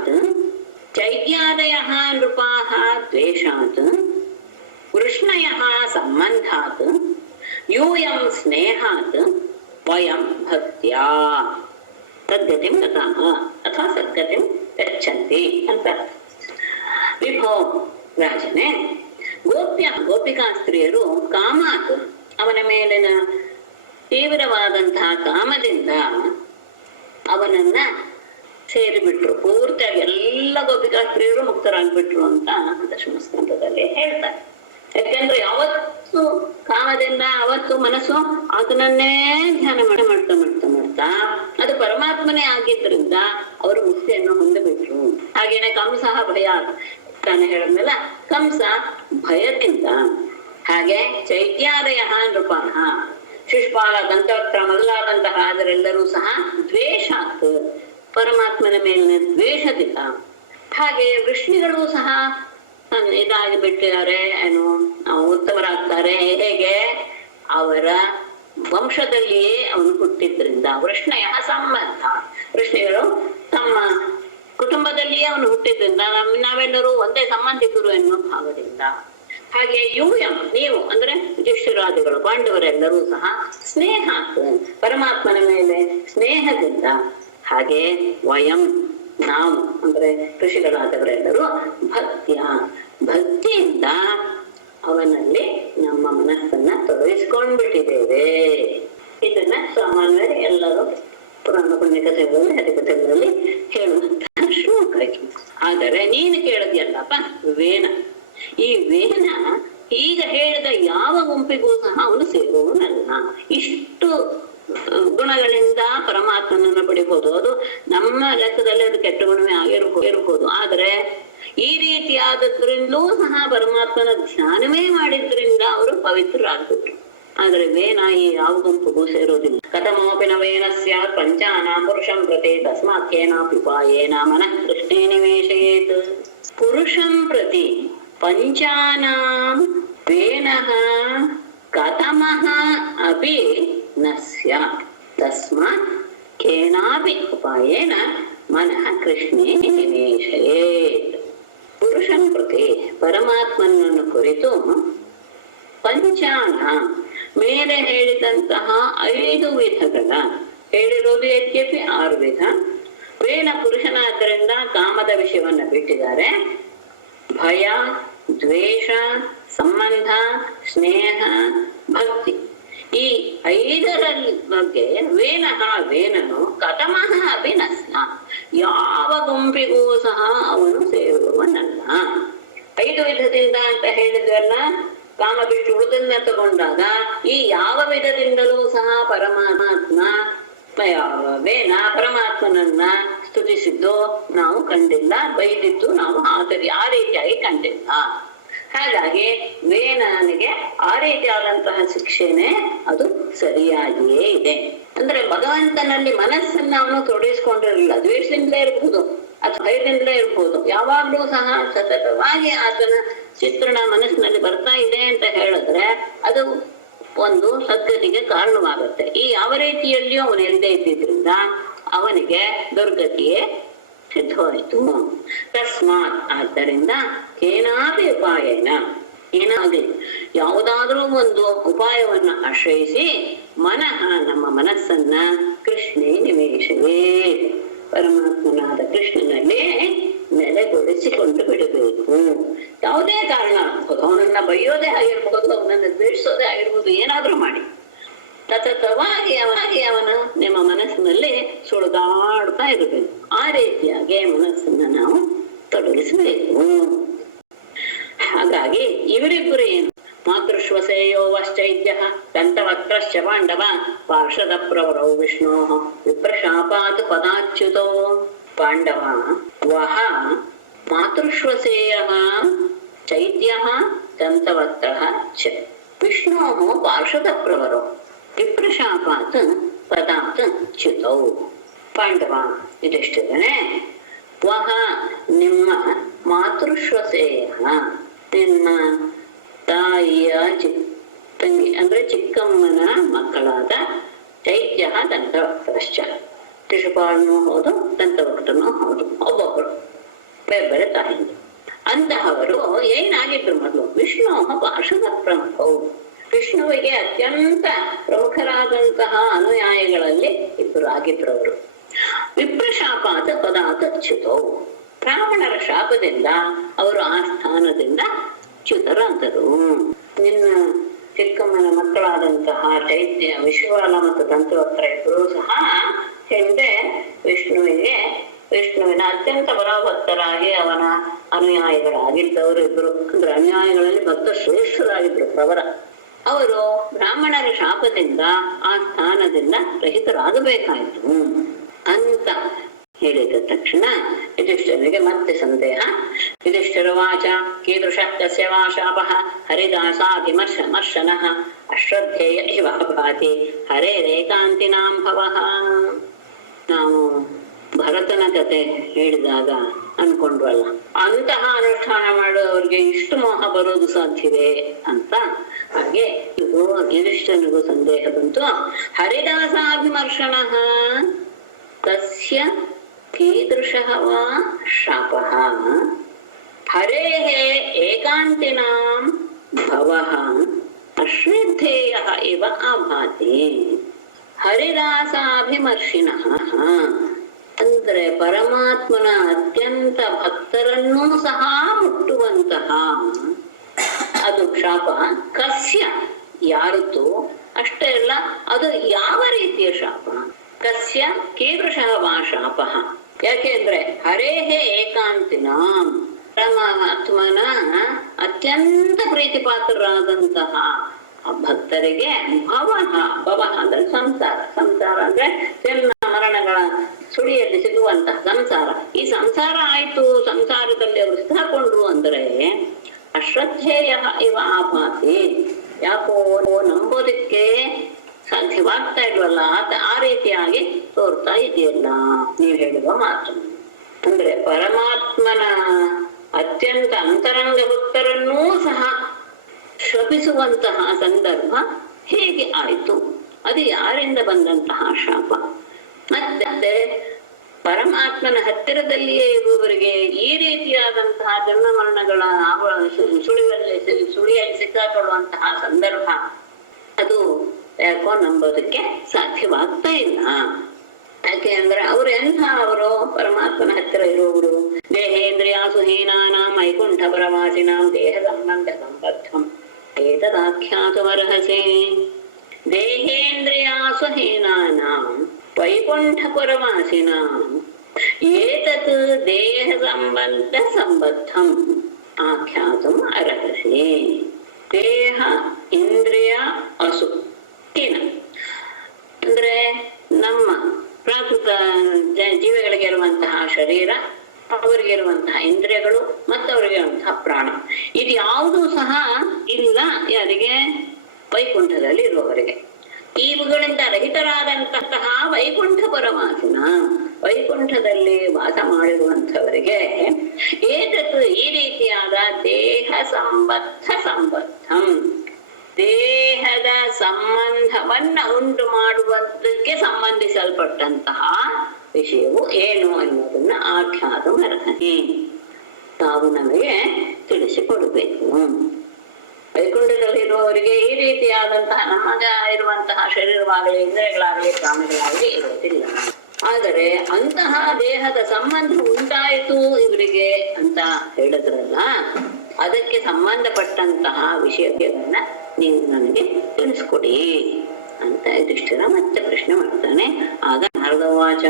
ಚೈತ್ಯಾದಯ ನೃಪಾಃ ದ್ವೇಷಾತ್ ಕೃಷ್ಣಯ ಸಂಬಂಧಾತ್ ಯೂಯಂ ಸ್ನೇಹಾತ್ ವಯಂ ಭಕ್ತ್ಯಾ ಸದ್ಗತಿಂ ಗತಾಃ ಅಥವಾ ಸದ್ಗತಿಂ ಗಚ್ಚಂತಿ ಅಂತ. ವಿಭೋ ರಾಜನೇ, ಗೋಪಿಕಾ ಸ್ತ್ರೀಯರು ಕಾಮಾತ್ ಅವನ ಮೇಲಿನ ತೀವ್ರವಾದಂತಹ ಕಾಮದಿಂದ ಅವನನ್ನ ಸೇರಿಬಿಟ್ರು. ಪೂರ್ತಿಯಾಗಿ ಎಲ್ಲ ಗೋಪಿಕಾ ಸ್ತ್ರೀಯರು ಮುಕ್ತರಾಗ್ಬಿಟ್ರು ಅಂತ ದಶಮ ಸ್ಕಂದದಲ್ಲಿ ಹೇಳ್ತಾರೆ. ಯಾಕೆಂದ್ರೆ ಯಾವತ್ತು ಕಾಮದಿಂದ ಅವತ್ತು ಮನಸ್ಸು ಅದನ್ನೇ ಧ್ಯಾನ ಮಾಡ್ತಾ ಅದು ಪರಮಾತ್ಮನೇ ಆಗಿದ್ರಿಂದ ಅವರು ಮುಕ್ತಿಯನ್ನು ಹೊಂದಬಿಟ್ರು. ಹಾಗೇನೆ ಕಂಸಃ ಭಯ ತಾನು ಹೇಳಿದ್ಮೇಲೆ ಕಂಸ ಭಯದಿಂದ, ಹಾಗೆ ಚೈತ್ಯಾದಯ ನೃಪಾಃ ಶಿಶುಪಾಲ ದಂತವಕ್ರ ಮೊದಲಾದಂತಹ ಅದರೆಲ್ಲರೂ ಸಹ ದ್ವೇಷಾತ್ ಪರಮಾತ್ಮನ ಮೇಲಿನ ದ್ವೇಷದಿಂದ, ಹಾಗೆ ವೃಷ್ಣಿಗಳು ಸಹ ಇದಾಗಿ ಬಿಟ್ಟಿದ್ದಾರೆ, ಏನು ಉತ್ತಮರಾಗ್ತಾರೆ. ಹೇಗೆ ಅವರ ವಂಶದಲ್ಲಿಯೇ ಅವನು ಹುಟ್ಟಿದ್ರಿಂದ ವೃಷ್ಣಯ ಸಂಬಂಧ, ವೃಷ್ಣಿಗಳು ತಮ್ಮ ಕುಟುಂಬದಲ್ಲಿಯೇ ಅವನು ಹುಟ್ಟಿದ್ರಿಂದ ನಾವೆಲ್ಲರೂ ಒಂದೇ ಸಂಬಂಧಿಕರು ಎನ್ನುವ ಭಾವದಿಂದ. ಹಾಗೆ ಯೂಯಂ ನೀವು ಅಂದ್ರೆ ಯುಧಿಷ್ಠಿರಾದಿಗಳು ಪಾಂಡವರೆಲ್ಲರೂ ಸಹ ಸ್ನೇಹ ಪರಮಾತ್ಮನ ಮೇಲೆ ಸ್ನೇಹದಿಂದ, ಹಾಗೆ ವಯಂ ನಾವು ಅಂದ್ರೆ ಋಷಿಗಳಾದವರೆಲ್ಲರೂ ಭಕ್ತಿಯಿಂದ ಅವನಲ್ಲಿ ನಮ್ಮ ಮನಸ್ಸನ್ನ ತೊಡಗಿಸ್ಕೊಂಡ್ಬಿಟ್ಟಿದ್ದೇವೆ. ಇದನ್ನ ಸಾಮಾನ್ಯವಾಗಿ ಎಲ್ಲರೂ ಪುರಾಣ ಪುಣ್ಯ ಕಥೆಗಳಲ್ಲಿ ಹರಿಕಥೆಗಳಲ್ಲಿ ಹೇಳುವಂತಹ ಶ್ಲೋಕ. ಆದರೆ ನೀನು ಕೇಳಿದ್ಯಲ್ಲಪ್ಪ ವೇನ, ಈ ವೇನ ಈಗ ಹೇಳಿದ ಯಾವ ಗುಂಪಿಗೂ ಸಹ ಅವನು ಸೇರುವವನಲ್ಲ. ಇಷ್ಟು ಗುಣಗಳಿಂದ ಪರಮಾತ್ಮನನ್ನು ಪಡಿಬಹುದು. ಅದು ನಮ್ಮ ಲೆಕ್ಕದಲ್ಲಿ ಅದು ಕೆಟ್ಟ ಗುಣವೇ ಇರ್ಬೋದು. ಆದ್ರೆ ಈ ರೀತಿಯಾದದ್ರಿಂದಲೂ ಸಹ ಪರಮಾತ್ಮನ ಧ್ಯಾನವೇ ಮಾಡಿದ್ರಿಂದ ಅವರು ಪವಿತ್ರರಾಗ್ಬಿಟ್ರು. ಆದ್ರೆ ವೇನ ಈ ಯಾವ ಗುಂಪಿಗೂ ಸೇರೋದಿಲ್ಲ. ಕಥಮೋಪಿನ ವೇನಸ್ಯ ಪಂಚಾನಾಂ ಪುರುಷಂ ಪ್ರತಿ ತಸ್ಮಾತ್ಯೇನಾಪಿ ಉಪಾಯೇನ ಮನಃ ಕೃಷ್ಣೇ ನಿವೇಶಯೇತ್. ಪುರುಷಂ ಪ್ರತಿ ಪಂಚಾನಾಂ ವೇನಃ ಕಥಮಃ ಅಪಿ ನ ಸ್ಯಾತ್ ತಸ್ಮಾತ್ ಕೇನಾಪಿ ಉಪಾಯೇನ ಮನಃ ಕೃಷ್ಣೇ ನಿವೇಶಯೇತ್. ಪುರುಷನ್ ಪ್ರತಿ ಪರಮಾತ್ಮನನ್ನು ಕುರಿತು ಪಂಚಾನ ಮೇಲೆ ಹೇಳಿದಂತಹ 5 ವಿಧಗಳ ಹೇಳಿರೋದು ಯದ್ಯಪಿ 6 ವಿಧ. ವೇನ ಪುರುಷನಾದ್ದರಿಂದ ಕಾಮದ ವಿಷಯವನ್ನ ಬಿಟ್ಟಿದ್ದಾರೆ. ಭಯ, ದ್ವೇಷ, ಸಂಬಂಧ, ಸ್ನೇಹ, ಭಕ್ತಿ ಈ 5ರ ಬಗ್ಗೆ ವೇನನು ಕಥಮಃ ಅಭಿನಸ್ನ ಯಾವ ಗುಂಪಿಗೂ ಸಹ ಅವನು ಸೇರುವವನಲ್ಲ. 5 ವಿಧದಿಂದ ಅಂತ ಹೇಳಿದ್ವಲ್ಲ, ಕಾಮ ಬಿಟ್ಟು ಉಳಿದನ್ನ ತಗೊಂಡಾಗ ಈ ಯಾವ ವಿಧದಿಂದಲೂ ಸಹ ವೇನ ಪರಮಾತ್ಮನನ್ನ ಸ್ತುತಿಸಿದ್ದು ನಾವು ಕಂಡಿಲ್ಲ, ಬೈದಿದ್ದು ನಾವು ಆ ರೀತಿಯಾಗಿ ಕಂಡಿಲ್ಲ. ಹಾಗಾಗಿ ವೇನನಿಗೆ ಆ ರೀತಿಯಾದಂತಹ ಶಿಕ್ಷೆನೆ ಅದು ಸರಿಯಾಗಿಯೇ ಇದೆ. ಅಂದ್ರೆ ಭಗವಂತನಲ್ಲಿ ಮನಸ್ಸನ್ನ ಅವನು ತೊಡಗಿಸ್ಕೊಂಡಿರಲಿಲ್ಲ. ದ್ವೇಷದಿಂದಲೇ ಇರಬಹುದು ಅಥವಾ ಭಯದಿಂದಲೇ ಇರ್ಬೋದು. ಯಾವಾಗ್ಲೂ ಸಹ ಸತತವಾಗಿ ಆತನ ಚಿತ್ರಣ ಮನಸ್ಸಿನಲ್ಲಿ ಬರ್ತಾ ಇದೆ ಅಂತ ಹೇಳಿದ್ರೆ ಅದು ಒಂದು ಸದ್ಗತಿಗೆ ಕಾರಣವಾಗುತ್ತೆ. ಈ ಯಾವ ರೀತಿಯಲ್ಲಿಯೂ ಅವನು ಎಲ್ದೇ ಇದ್ದಿದ್ರಿಂದ ಅವನಿಗೆ ದುರ್ಗತಿಯೇ ಸಿದ್ಧವಾಯಿತು. ತಸ್ಮಾತ್ ಆದ್ದರಿಂದ ಏನಾದ್ರೂ ಉಪಾಯನ ಏನಾಗಲಿ ಯಾವುದಾದ್ರೂ ಒಂದು ಉಪಾಯವನ್ನ ಆಶ್ರಯಿಸಿ ಮನಃ ನಮ್ಮ ಮನಸ್ಸನ್ನ ಕೃಷ್ಣೇ ನಿವೇಶವೇ ಪರಮಾತ್ಮನಾದ ಕೃಷ್ಣನಲ್ಲೇ ನೆಲೆಗೊಳಿಸಿಕೊಂಡು ಬಿಡಬೇಕು. ಯಾವುದೇ ಕಾರಣ ಆಗ್ಬೋದು, ಅವನನ್ನ ಬೈಯೋದೇ ಆಗಿರ್ಬೋದು, ಅವನನ್ನ ದ್ವೇಷಿಸೋದೇ ಆಗಿರ್ಬೋದು, ಏನಾದ್ರೂ ಮಾಡಿ ಸತತವಾಗಿ ಅವನ ನಿಮ್ಮ ಮನಸ್ಸಿನಲ್ಲಿ ಸುಳಿದಾಡ್ತಾ ಇರಬೇಕು. ಆ ರೀತಿಯಾಗಿ ಮನಸ್ಸನ್ನ ನಾವು ತೊಡಗಿಸಬೇಕು. ಹಾಗಾಗಿ ಇವರಿಬ್ಬರು ಏನು ಮಾತೃಶ್ವಸೇಯೋ ವಶ್ಚೈದ್ಯ ದಂತವಕ್ರಶ್ಚ ಪಾಂಡವ ಪಾರ್ಷದ ಪ್ರವರೌ ವಿಷ್ಣೋ ವಿಪ್ರಶಾಪಾತ್ ಪದಾಚ್ಯುತೋ. ಪಾಂಡವ ವಹ ಮಾತೃಶ್ವಸೇಯ ಚೈದ್ಯ ದಂತವಕ್ರ ಚ ವಿಷ್ಣೋ ಪಾರ್ಷದ ಪ್ರವರೌ ವಿಪ್ರಶಾಪಾತ್ ಪದಾತ್ ಚ್ಯುತೌ. ಪಾಂಡವ ಇದಿಷ್ಟಿದ್ದಾನೆ. ವಹ ನಿಮ್ಮ ಮಾತೃಶ್ವಸೇಯ ನಿನ್ನ ತಾಯಿಯ ತಂಗಿ ಅಂದ್ರೆ ಚಿಕ್ಕಮ್ಮನ ಮಕ್ಕಳಾದ ಚೈತ್ಯ ದಂತವಕ್ರಶ್ಚ. ಶಿಶುಪಾಲನೂ ಹೌದು, ದಂತವಕ್ರನೂ ಹೌದು, ಒಬ್ಬೊಬ್ಬರು ಬೇರೆ ತಾಯಿಯಿಂದ. ಅಂತಹವರು ಏನಾಗಿದ್ರು ಮೊದಲು ವಿಷ್ಣು ಪಾರ್ಷದ ಪ್ರಮುಖವು, ವಿಷ್ಣುವಿಗೆ ಅತ್ಯಂತ ಪ್ರಮುಖರಾದಂತಹ ಅನುಯಾಯಿಗಳಲ್ಲಿ ಇಬ್ಬರು ಆಗಿದ್ರು ಅವರು. ವಿಪ್ರಶಾಪಾತ ಪದಾತ ಚ್ಯುತವು, ಬ್ರಾಹ್ಮಣರ ಶಾಪದಿಂದ ಅವರು ಆ ಸ್ಥಾನದಿಂದ ಚ್ಯುತರಾದರು. ನಿನ್ನ ಚಿಕ್ಕಮ್ಮನ ಮಕ್ಕಳಾದಂತಹ ಚೈತ್ಯ ವಿಶ್ವಾಲ ಮತ್ತು ದಂತವಕ್ರ ಇಬ್ಬರು ಸಹ ಹಿಂದೆ ವಿಷ್ಣುವಿನ ಅತ್ಯಂತ ಪರಭಕ್ತರಾಗಿ ಅವನ ಅನುಯಾಯಿಗಳಾಗಿದ್ದವರು ಇಬ್ಬರು. ಅಂದ್ರೆ ಅನುಯಾಯಿಗಳಲ್ಲಿ ಭಕ್ತ ಶ್ರೇಷ್ಠರಾಗಿದ್ರು ಪ್ರವರ. ಅವರು ಬ್ರಾಹ್ಮಣರ ಶಾಪದಿಂದ ಆ ಸ್ಥಾನದಿಂದ ರಹಿತರಾಗಬೇಕಾಯಿತು ಅಂತ ಹೇಳಿದ ತಕ್ಷಣ ಯುಧಿಷ್ಠಿರನಿಗೆ ಮತ್ತೆ ಸಂದೇಹ. ಯುಧಿಷ್ಠಿರವಾಚ ಕೀದೃಶ ತಸ್ಯ ವಾ ಶಾಪಃ ಹರಿದಾಸಾಭಿಮರ್ಶನಃ ಅಶ್ರದ್ಧೇಯ ಇವ ಭಾತಿ ಹರೇರೇಕಾಂತಿನಾಂ ಭವಃ. ನಾವು ಭರತನ ಕತೆ ಹೇಳಿದಾಗ ಅನ್ಕೊಂಡ್ವಲ್ಲ, ಅಂತಹ ಅನುಷ್ಠಾನ ಮಾಡುವವರಿಗೆ ಇಷ್ಟು ಮೋಹ ಬರೋದು ಸಾಧ್ಯವೇ ಅಂತ. ಹಾಗೆ ಇದು ಯುಧಿಷ್ಠನಿಗೂ ಸಂದೇಹ ಬಂತು. ಹರಿದಾಸಾಭಿಮರ್ಶನಃ ತಸ್ಯ ಕೀದೃಶಃ ವಾ ಶಾಪಃ ಹರೇಃ ಏಕಾಂತಿನಾಂ ಭವಃ ಅಶ್ರದ್ಧೇಯಃ ಇವ ಅಭಾತಿ. ಹರಿದಾಸಾಭಿಮರ್ಶಿನಃ ಅಂದ್ರೆ ಪರಮಾತ್ಮನ ಅತ್ಯಂತ ಭಕ್ತರನ್ನೂ ಸಹ ಮುಟ್ಟುವಂತಹ ಅದು ಶಾಪ. ಕಸ್ಯ ಯಾರದ್ದು ಅಷ್ಟೇ ಅಲ್ಲ, ಅದು ಯಾವ ರೀತಿಯ ಶಾಪ? ಕಸ್ಯ ಕೀದೃಶಃ ವಾ ಶಾಪಃ. ಯಾಕೆಂದ್ರೆ ಹರೇಃ ಪರಮಾತ್ಮನ ಅತ್ಯಂತ ಪ್ರೀತಿಪಾತ್ರರಾದಂತಹ ಆ ಭಕ್ತರಿಗೆ ಭವ ಅಂದ್ರೆ ಸಂಸಾರ ಅಂದ್ರೆ ಜನ್ಮ ಮರಣಗಳ ಸುಳಿಯಲ್ಲಿ ಸಿಗುವಂತಹ ಸಂಸಾರ. ಈ ಸಂಸಾರ ಆಯ್ತು, ಸಂಸಾರದಲ್ಲಿ ಅವರು ಸಿಕ್ಕಾಕೊಂಡ್ರು ಅಂದ್ರೆ ಅಶ್ರದ್ಧೇಯ ಇವ ಆಪಾತಿ, ಯಾಕೋ ನಂಬೋದಕ್ಕೆ ಸಾಧ್ಯವಾಗ್ತಾ ಇಲ್ವಲ್ಲ, ಆ ರೀತಿಯಾಗಿ ತೋರ್ತಾ ಇದೆಯಲ್ಲ ನೀವು ಹೇಳುವ ಮಾತು. ಅಂದ್ರೆ ಪರಮಾತ್ಮನ ಅತ್ಯಂತ ಅಂತರಂಗ ಭಕ್ತರನ್ನೂ ಸಹ ಶಪಿಸುವಂತಹ ಸಂದರ್ಭ ಹೇಗೆ ಆಯಿತು? ಅದು ಯಾರಿಂದ ಬಂದಂತಹ ಶಾಪ? ಮತ್ತೆ ಪರಮಾತ್ಮನ ಹತ್ತಿರದಲ್ಲಿಯೇ ಇರುವವರಿಗೆ ಈ ರೀತಿಯಾದಂತಹ ಜನ್ಮ ಮರಣಗಳ ಸುಳಿಯಲ್ಲಿ ಸಿಕ್ಕಾಕೊಳ್ಳುವಂತಹ ಸಂದರ್ಭ ಅದು ಯಾಕೋ ನಂಬೋದಕ್ಕೆ ಸಾಧ್ಯವಾಗ್ತಾ ಇಲ್ಲ. ಯಾಕೆ ಅಂದ್ರೆ ಅವ್ರು ಅವರು ಪರಮಾತ್ಮನ ಹತ್ತಿರ ಇರುವವರು ದೇಹೇಂದ್ರಿಯಾಸು ಹೀನಾನಾಂ ವೈಕುಂಠ ಪರವಾಸಿನಾಂ ದೇಹ ಸಂಬಂಧ ಸಂಬದ್ಧಂ ಏತದಾಖ್ಯಾತುಮರ್ಹಸೆ. ದೇಹೇಂದ್ರಿಯಾಸು ಹೀನಾನಾಂ ವೈಕುಂಠ ಪರವಾಸಿನಾಂ ಏತತ್ ದೇಹ ಸಂಬಂಧ ಸಂಬದ್ಧಂ ಆಖ್ಯಾತುಂ ಅರ್ಹಸೆ. ದೇಹ ಇಂದ್ರಿಯ ಅಸು ಹೀನ ಅಂದ್ರೆ ನಮ್ಮ ಪ್ರಾಕೃತ ಜೀವಿಗಳಿಗೆ ಇರುವಂತಹ ಶರೀರ, ಅವರಿಗಿರುವಂತಹ ಇಂದ್ರಿಯಗಳು ಮತ್ತು ಅವರಿಗಿರುವಂತಹ ಪ್ರಾಣ, ಇದು ಯಾವುದೂ ಸಹ ಇಲ್ಲ ಯಾರಿಗೆ? ವೈಕುಂಠದಲ್ಲಿ ಇರುವವರಿಗೆ. ಇವುಗಳಿಂದ ರಹಿತರಾದಂತಹ ವೈಕುಂಠ ಪರಮಾತ್ಮ, ವೈಕುಂಠದಲ್ಲಿ ವಾಸ ಮಾಡಿರುವಂಥವರಿಗೆ ಏತತ್ ಈ ರೀತಿಯಾದ ದೇಹ ಸಂಬದ್ಧಂ, ದೇಹದ ಸಂಬಂಧವನ್ನ ಉಂಟು ಮಾಡುವುದಕ್ಕೆ ಸಂಬಂಧಿಸಲ್ಪಟ್ಟಂತಹ ವಿಷಯವು ಏನು ಅನ್ನೋದನ್ನ ಆಖ್ಯಾತ ಅರ್ಹತೆ ತಾವು ನಮಗೆ ತಿಳಿಸಿಕೊಡಬೇಕು. ವೈಕುಂಠದಲ್ಲಿರುವವರಿಗೆ ಈ ರೀತಿಯಾದಂತಹ ನಮಗ ಇರುವಂತಹ ಶರೀರವಾಗಲಿ ಇಂದ್ರಿಯಗಳಾಗಲಿ ಪ್ರಾಣಿಗಳಾಗಲಿ ಇರುವುದಿಲ್ಲ. ಆದರೆ ಅಂತಹ ದೇಹದ ಸಂಬಂಧ ಉಂಟಾಯಿತು ಇವರಿಗೆ ಅಂತ ಹೇಳಿದ್ರಲ್ಲ, ಅದಕ್ಕೆ ಸಂಬಂಧಪಟ್ಟಂತಹ ವಿಷಯವನ್ನ ನೀವು ನನಗೆ ತಿಳಿಸ್ಕೊಡಿ ಅಂತ ಯುಧಿಷ್ಠಿರ ಮತ್ತೆ ಪ್ರಶ್ನೆ ಮಾಡ್ತಾನೆ. ಆಗ ನಾರದವಾಚ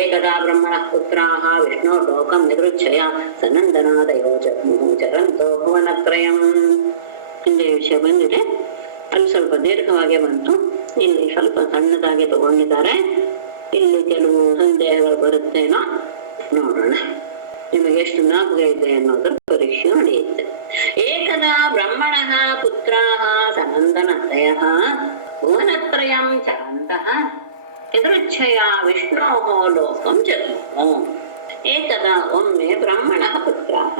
ಏಕದಾ ಬ್ರಹ್ಮಣ ಪುತ್ರಾಹ ವಿಷ್ಣು ಲೋಕಂ ನಿವೃಚ್ಛಯ ಸನಂದನಾದ ಚರಂತೋ ಭುವನತ್ರಯಂ. ಹಿಂದೆ ವಿಷಯ ಬಂದಿದೆ, ಅಲ್ಲಿ ಸ್ವಲ್ಪ ದೀರ್ಘವಾಗಿ ಬಂತು, ಇಲ್ಲಿ ಸ್ವಲ್ಪ ಸಣ್ಣದಾಗಿ ತಗೊಂಡಿದ್ದಾರೆ. ಇಲ್ಲಿ ಕೆಲವು ಸಂದೇಹಗಳು ಬರುತ್ತೇನೋ ನೋಡೋಣ. ನಿಮಗೆ ಎಷ್ಟು ಜ್ಞಾಪಕ ಇದೆ ಅನ್ನೋದ್ರ ಪರೀಕ್ಷೆ ನಡೆಯುತ್ತೆ. ಏಕದಾ ಬ್ರಹ್ಮಣಃ ಪುತ್ರಾಃ ಸನಂದನತ್ರಯಃ ಭುವನತ್ರಯಂ ಚರಂತಃ ಯದೃಚ್ಛಯ ವಿಷ್ಣೋಃ ಲೋಕಂ ಜಗ್ಮುಃ. ಏಕದಾ ಒಮ್ಮೆ ಬ್ರಹ್ಮಣಃ ಪುತ್ರಾಃ,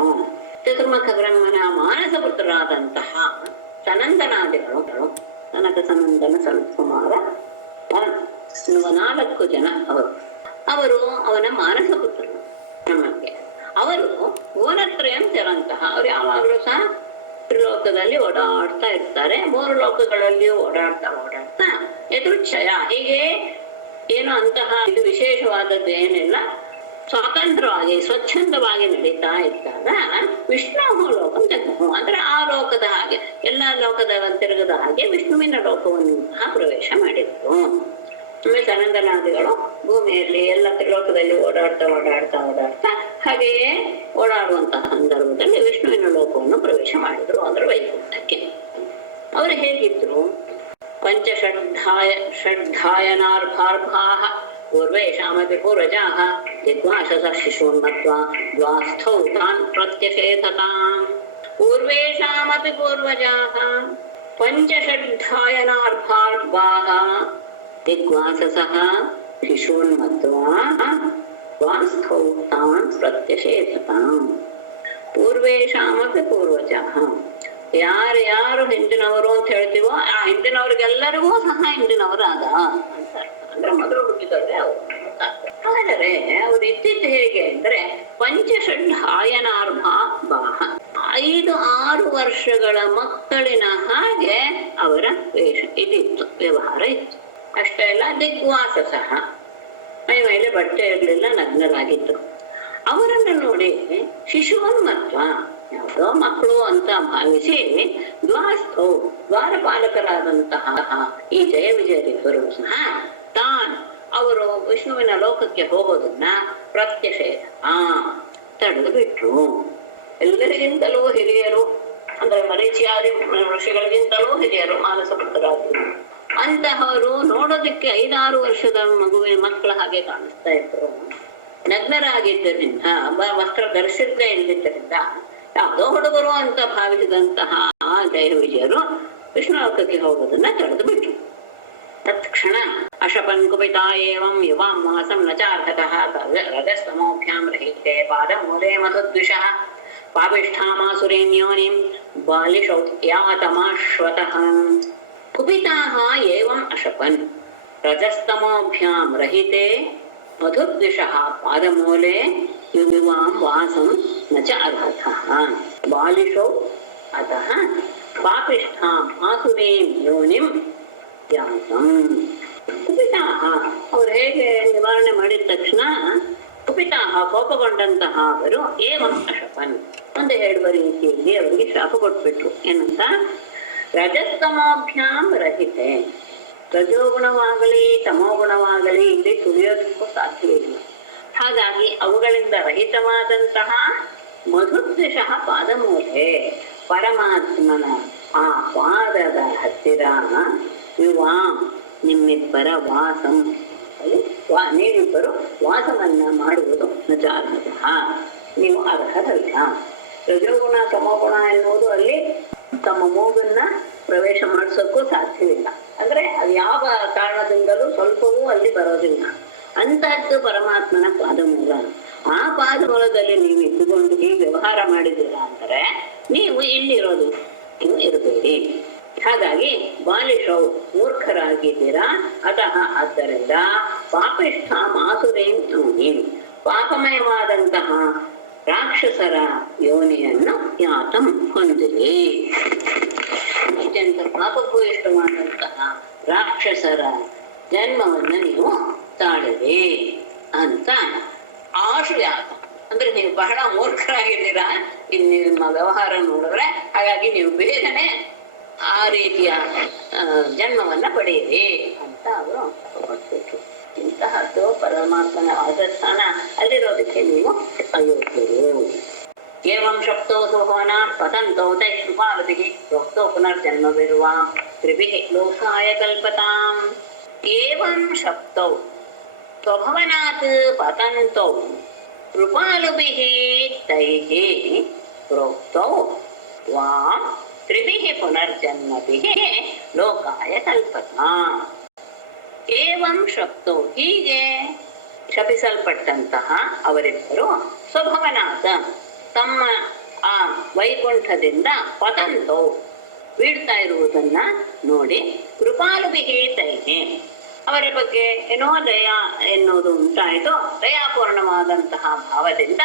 ಚತುರ್ಮುಖ ಬ್ರಹ್ಮನ ಮಾನಸ ಪುತ್ರರಾದಂತಹ ಸನಂದನಾದಿಗಳು, ಸನಕ ಸನಂದನ ಸನತ್ಕುಮಾರ ಎನ್ನುವ 4 ಜನ ಅವರು ಅವನ ಮಾನಸ ಪುತ್ರರು ಬ್ರಹ್ಮಕ್ಕೆ. ಅವರು ಭುವನತ್ರಯಂ ಚರಂತಹ, ಅವ್ರು ಯಾವಾಗಲೂ ಸಹ ತ್ರಿಲೋಕದಲ್ಲಿ ಓಡಾಡ್ತಾ ಇರ್ತಾರೆ, 3 ಲೋಕಗಳಲ್ಲಿಯೂ ಓಡಾಡ್ತಾ ಯದೃಚ್ಛಯ ಹೀಗೆ ಏನು ಅಂತಹ ಇದು ವಿಶೇಷವಾದದ್ದು ಏನಿಲ್ಲ, ಸ್ವಾತಂತ್ರ್ಯವಾಗಿ ಸ್ವಚ್ಛಂದವಾಗಿ ನಡೀತಾ ಇದ್ದಾಗ ವಿಷ್ಣು ಲೋಕಂ ಜಗ್ಮುಃ ಅಂದ್ರೆ ಆ ಲೋಕದ ಹಾಗೆ ಎಲ್ಲಾ ಲೋಕದ ತಿರುಗದ ಹಾಗೆ ವಿಷ್ಣುವಿನ ಲೋಕವನ್ನು ಸಹ ಪ್ರವೇಶ ಮಾಡಿದ್ರು. ಆಮೇಲೆ ಸನಂದನಾದಿಗಳು ಭೂಮಿಯಲ್ಲಿ ಎಲ್ಲ ತ್ರಿಲೋಕದಲ್ಲಿ ಓಡಾಡ್ತಾ ಹಾಗೆಯೇ ಓಡಾಡುವಂತಹ ಸಂದರ್ಭದಲ್ಲಿ ವಿಷ್ಣುವಿನ ಲೋಕವನ್ನು ಪ್ರವೇಶ ಮಾಡಿದ್ರು, ಅಂದ್ರೆ ವೈಕುಂಠಕ್ಕೆ. ಅವರು ಹೇಗಿದ್ರು? ಷಡ್ಧಾಯನಾರ್ಭಾರ್ಭಾಃ ಪೂರ್ವೇಷಾಮಪಿ ಪೂರ್ವಜಾಃ ದಿಗ್ವಾಸಸಃ ಶಿಶೂನ್ಮತ್ವಾ ದ್ವಾಸ್ಥೌ ತಾನ್ ಪ್ರತ್ಯಷೇಧತಾಂ. ಪೂರ್ವೇಷಾಮಪಿ ಪೂರ್ವಜಾಃ ಪಂಚಷಡ್ಧಾಯನಾರ್ಭಾರ್ಭಾಃ ದಿಗ್ವಾಸಸಃ ಶಿಶೂನ್ಮತ್ವಾ ದ್ವಾಸ್ಥೌ ತಾನ್ ಪ್ರತ್ಯಷೇಧತಾಂ. ಪೂರ್ವೇಷಾಮಪಿ ಪೂರ್ವಜಾಃ, ಯಾರ್ಯಾರು ಹಿಂದಿನವರು ಅಂತ ಹೇಳ್ತೀವೋ ಆ ಹಿಂದಿನವ್ರಿಗೆಲ್ಲರಿಗೂ ಸಹ ಹಿಂದಿನವರಾದ ಅಂತ. ಅಂದ್ರೆ ಮೊದಲು ಹುಟ್ಟಿದವ್ರೆ ಅವರು. ಆದರೆ ಅವ್ರು ಇದ್ದಿದ್ದು ಹೇಗೆ ಅಂದ್ರೆ ಪಂಚಷಡ್ಧಾಯನಾರ್ಭಾ ಬಾಹ, 5-6 ವರ್ಷಗಳ ಮಕ್ಕಳಿನ ಹಾಗೆ ಅವರ ವೇಷ ಇದಿತ್ತು, ವ್ಯವಹಾರ ಇತ್ತು. ಅಷ್ಟೇ ಅಲ್ಲ, ದಿಗ್ವಾಸ ಸಹ ಮೈ ಮೇಲೆ ಬಟ್ಟೆ ಇರಲಿಲ್ಲ, ನಗ್ನರಾಗಿದ್ರು. ಅವರನ್ನು ನೋಡಿ ಶಿಶುವನ್ಮತ್ವ, ಯಾವುದೋ ಮಕ್ಕಳು ಅಂತ ಭಾವಿಸಿ ದ್ವಾಸ್ಥೌ ದ್ವಾರಪಾಲಕರಾದಂತಹ ಈ ಜಯ ವಿಜಯರಿಬ್ಬರು ಸಹ ತಾನ್ ಅವರು ವಿಷ್ಣುವಿನ ಲೋಕಕ್ಕೆ ಹೋಗೋದನ್ನ ಪ್ರತ್ಯಷೇಧ ತಡೆದು ಬಿಟ್ರು. ಎಲ್ಲರಿಗಿಂತಲೂ ಹಿರಿಯರು ಅಂದ್ರೆ ಮರೀಚಿಯಾದಿ ಋಷಿಗಳಿಗಿಂತಲೂ ಹಿರಿಯರು ಮಾನಸ ಪುತ್ರರಾದ್ರು. ಅಂತಹವರು ನೋಡೋದಕ್ಕೆ 5-6 ವರ್ಷದ ಮಗುವಿನ ಮಕ್ಕಳ ಹಾಗೆ ಕಾಣಿಸ್ತಾ ಇದ್ರು. ನಗ್ನರಾಗಿದ್ದರಿಂದ, ವಸ್ತ್ರ ಧರಿಸಿದ್ದೇ ಇಲ್ಲದಿದ್ದರಿಂದ ಯಾವುದೋ ಹುಡುಗರು ಅಂತ ಭಾವಿಸಿದಂತಹ ಆ ಜಯ ವಿಜಯರು ವಿಷ್ಣುಲೋಕಕ್ಕೆ ಹೋಗೋದನ್ನ ತಡೆದು ಬಿಟ್ರು. ತತ್ಕ್ಷಣ ಅಶಪನ್ ಕುಪಿತಾ ಏವಂ ಯುವಾಂ ಮಾಸಂ ನ ಚಾರ್ಹತಃ ರಜಸ್ತಮೋಭ್ಯಾಂ ರಹಿತೆ ಪಾದಮೂಲೆ ಮಧುದ್ವಿಷಃ ಪಾಪಿಷ್ಠಾಮಾಸುರೇಣ್ಯೋನಿಂ ಬಾಲಿಶೌ ಯಾತಮಾಶ್ವತಃ. ಕುಪಿತಾಃ ಏವಂ ಅಶಪನ್ ರಜಸ್ತಮೋಭ್ಯಾಂ ರಹಿತೆ ಮಧುದ್ವಿಷಃ ಪಾದಮೂಲೆ ಯುವಾಂ ವಾಸಂ ನ ಚ ಅರ್ಹತಃ ಬಾಲಿಶೌ ಅತಃ ಪಾಪಿಷ್ಠಾಂ ಆಸುರೀಂ ಯೋನಿಂ ಯಾತಂ. ಕುಪಿತಾಹ ಅವ್ರು ಹೇಗೆ ನಿವಾರಣೆ ಮಾಡಿದ ತಕ್ಷಣ ಕುಪಿತಾಹ ಕೋಪಗೊಂಡಂತಹ ಅವರು ಏವಂ ಅಶಪನ್ ಒಂದು ಹೇಳುವ ರೀತಿಯಲ್ಲಿ ಅವರಿಗೆ ಶಾಪ ಕೊಟ್ಬಿಟ್ರು. ಏನಂತ? ರಜಸ್ತಮೋಭ್ಯಾಂ ರಹಿತೆ, ರಜೋಗುಣವಾಗಲಿ ತಮೋಗುಣವಾಗಲಿ ಇಲ್ಲಿ ತುಳಿಯೋದಕ್ಕೂ ಸಾಧ್ಯವಿಲ್ಲ. ಹಾಗಾಗಿ ಅವುಗಳಿಂದ ರಹಿತವಾದಂತಹ ಮಧುದ್ವಿಷಃ ಪಾದಮೂಲೆ, ಪರಮಾತ್ಮನ ಆ ಪಾದದ ಹತ್ತಿರ ಯುವಾಂ ನಿಮ್ಮಿಬ್ಬರ ವಾಸಂ, ನೀವಿಬ್ಬರು ವಾಸವನ್ನ ಮಾಡುವುದು ನಚಾರ್ಹತಃ, ನೀವು ಅರ್ಹರಲ್ಲ. ರಜೋಗುಣ ತಮೋಗುಣ ಎನ್ನುವುದು ಅಲ್ಲಿ ತಮ್ಮ ಮೂಗನ್ನ ಪ್ರವೇಶ ಮಾಡಿಸೋಕ್ಕೂ ಸಾಧ್ಯವಿಲ್ಲ. ಅಂದ್ರೆ ಅದು ಯಾವ ಕಾರಣದಿಂದಲೂ ಸ್ವಲ್ಪವೂ ಅಲ್ಲಿ ಬರೋದಿಲ್ಲ. ಅಂತಹದ್ದು ಪರಮಾತ್ಮನ ಪಾದಮೂಲ. ಆ ಪಾದಮೂಲದಲ್ಲಿ ನೀವು ಇದ್ದುಕೊಂಡು ಹೀಗೆ ವ್ಯವಹಾರ ಮಾಡಿದ್ದೀರಾ ಅಂದರೆ ನೀವು ಇಲ್ಲಿರೋದು ನೀವು ಇರಬೇಡಿ. ಹಾಗಾಗಿ ಬಾಲಿಶೌ ಮೂರ್ಖರಾಗಿದ್ದೀರಾ. ಅತಃ ಆದ್ದರಿಂದ ಪಾಪಿಷ್ಠ ಮಾಸುರೇಂ ಯೋನಿಂ, ಪಾಪಮಯವಾದಂತಹ ರಾಕ್ಷಸರ ಯೋನಿಯನ್ನು ಯಾತಂ ಹೊಂದಿರಿ. ಅತ್ಯಂತ ಪಾಪಭೂಯಿಷ್ಠವಾದಂತಹ ರಾಕ್ಷಸರ ಜನ್ಮವನ್ನು ನೀವು ತಾಳಿರಿ ಅಂತ ಆಶುಯಾತ. ಅಂದ್ರೆ ನೀವು ಬಹಳ ಮೂರ್ಖರಾಗಿದ್ದೀರಾ ನಿಮ್ಮ ವ್ಯವಹಾರ ನೋಡಿದ್ರೆ, ಹಾಗಾಗಿ ನೀವು ಬೇಗನೆ ಆ ರೀತಿಯ ಜನ್ಮವನ್ನ ಪಡೆಯಿರಿ ಅಂತ ಅವರು ಕೊಟ್ಬಿಟ್ರು. ಇಂತಹದ್ದು ಪರಮಾತ್ಮನ ವಾಸಸ್ಥಾನ, ಅಲ್ಲಿರೋದಕ್ಕೆ ನೀವು ಅಯೋಗ್ಯರು. ಏವಂ ಶಪ್ತೋ ಸುಭವನ ಪತಂತೋ ತೈಷುಪಾಲಭಿಃ ಪ್ರೋಕ್ತೋ ಪುನರ್ಜನ್ಮವಿರುವಾಂ ತ್ರಿಭಿಃ ಲೋಕಾಯ ಕಲ್ಪತಾಂ. ಏವಂ ಶಪ್ತೌ ಸ್ವಭವನಾತ್ ಪತಂತೌ ಕೃಪಾಲುಭಿಃ ತೈಃ ಪ್ರೋಕ್ತೌ ವಾಂ ತ್ರಿಭಿಃ ಪುನರ್ಜನ್ಮಭಿಃ ಲೋಕಾಯ ಕಲ್ಪತಾಂ. ಏವಂ ಶಪ್ತೋ, ಹೀಗೆ ಶಪಿಸಲ್ಪಟ್ಟಂತಹ ಅವರಿಬ್ಬರು ಸ್ವಭವನಾಥ ತಮ್ಮ ಆ ವೈಕುಂಠದಿಂದ ಪತಂತೋ ಬೀಳ್ತಾ ಇರುವುದನ್ನ ನೋಡಿ ಕೃಪಾಲುಭಿಃ ತೈಃ ಅವರ ಬಗ್ಗೆ ಏನೋ ದಯ ಎನ್ನುವುದು ಉಂಟಾಯಿತು. ದಯಾಪೂರ್ಣವಾದಂತಹ ಭಾವದಿಂದ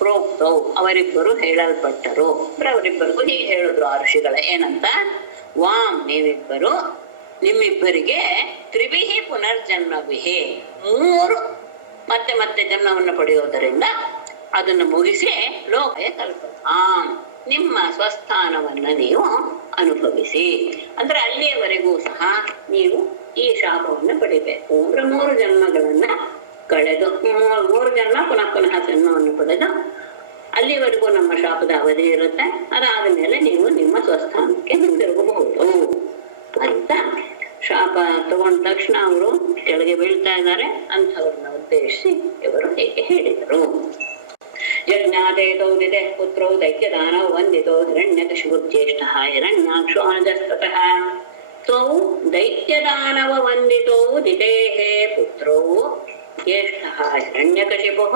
ಪ್ರೋಕ್ತೌ ಅವರಿಬ್ಬರು ಹೇಳಲ್ಪಟ್ಟರು. ಅವರಿಬ್ಬರಿಗೂ ಹೀಗೆ ಹೇಳಿದ್ರು ಆ ಋಷಿಗಳೇ, ಏನಂತ? ವಾಂ ನೀವಿಬ್ಬರು, ನಿಮ್ಮಿಬ್ಬರಿಗೆ ತ್ರಿಭಿಃ ಪುನರ್ಜನ್ಮಭಿಃ 3 ಮತ್ತೆ ಮತ್ತೆ ಜನ್ಮವನ್ನು ಪಡೆಯೋದರಿಂದ ಅದನ್ನು ಮುಗಿಸಿ ಲೋಕಾಯ ಕಲ್ಪತಾಂ ನಿಮ್ಮ ಸ್ವಸ್ಥಾನವನ್ನ ನೀವು ಅನುಭವಿಸಿ. ಅಂದ್ರೆ ಅಲ್ಲಿಯವರೆಗೂ ಸಹ ನೀವು ಈ ಶಾಪವನ್ನು ಪಡಿಬೇಕು. ಅಂದ್ರೆ 3 ಜನ್ಮಗಳನ್ನ ಕಳೆದು 3 ಜನ್ಮ ಪುನಃ ಪುನಃ ಜನ್ಮವನ್ನು ಪಡೆದು ಅಲ್ಲಿವರೆಗೂ ನಮ್ಮ ಶಾಪದ ಅವಧಿ ಇರುತ್ತೆ. ಅದಾದ ಮೇಲೆ ನೀವು ನಿಮ್ಮ ಸ್ವಸ್ಥಾನಕ್ಕೆ ಹಿಂದಿರುಗಬಹುದು ಅಂತ ಶಾಪ ತಗೊಂಡ ತಕ್ಷಣ ಅವರು ಕೆಳಗೆ ಬೀಳ್ತಾ ಇದ್ದಾರೆ. ಅಂಥವ್ರನ್ನ ಉದ್ದೇಶಿಸಿ ಇವರು ಹೀಗೆ ಹೇಳಿದರು. ಯಜ್ಞಾದೇತೌ ದಿದೆ ಪುತ್ರೌ ದೈತ್ಯದಾನೌ ವಂದಿತೋ ಹಿರಣ್ಯಕಶಿಪುಜ್ಯೇಷ್ಠಃ ಹಿರಣ್ಯಾಕ್ಷೋ ಅನಜಸ್ತತಃ. ತೌ ದೈತ್ಯದಾನವ ವಂದಿತೋ ದಿದೇಃ ಪುತ್ರೌ ಜ್ಯೇಷ್ಠಃ ಹಿರಣ್ಯಕಶಿಪುಃ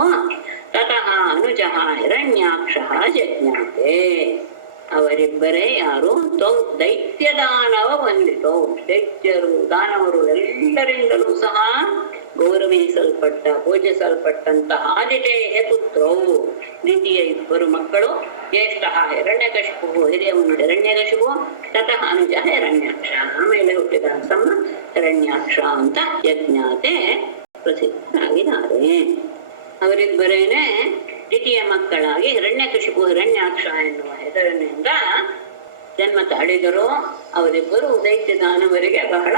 ತತಃ ಅನುಜಃ ಹಿರಣ್ಯಾಕ್ಷಃ ಜಜ್ಞಾತೆ. ಅವರಿಬ್ಬರೇ ಯಾರು? ತೌ ದೈತ್ಯದಾನವ ವಂದಿತೋ, ದೈತ್ಯರು ದಾನವರು ಎಲ್ಲರಿಂದಲೂ ಸಹ ಗೌರವಿಸಲ್ಪಟ್ಟ ಪೂಜಿಸಲ್ಪಟ್ಟಂತಹ ದಿತೇಃ ಪುತ್ರವು ದ್ವಿತೀಯ 2 ಮಕ್ಕಳು. ಜ್ಯೇಷ್ಠ ಹಿರಣ್ಯಕಶಿಪು ಹಿರಿಯವನು ಹಿರಣ್ಯಕಶಿಪು, ತತಃ ಅನುಜ ಹಿರಣ್ಯಾಕ್ಷ, ಆಮೇಲೆ ಹುಟ್ಟಿದ ಸಮ ಹಿರಣ್ಯಾಕ್ಷ ಅಂತ ಯಜ್ಞಾತೆ ಪ್ರಸಿದ್ಧರಾಗಿದ್ದಾರೆ. ಅವರಿಬ್ಬರೇನೆ ದ್ವಿತೀಯ ಮಕ್ಕಳಾಗಿ ಹಿರಣ್ಯಕಶಿಪು ಹಿರಣ್ಯಾಕ್ಷ ಎನ್ನುವ ಹೆಸರಿನಿಂದ ಜನ್ಮ ತಾಳಿದರು. ಅವರಿಬ್ಬರು ದೈತ್ಯ ದಾನವರಿಗೆ ಬಹಳ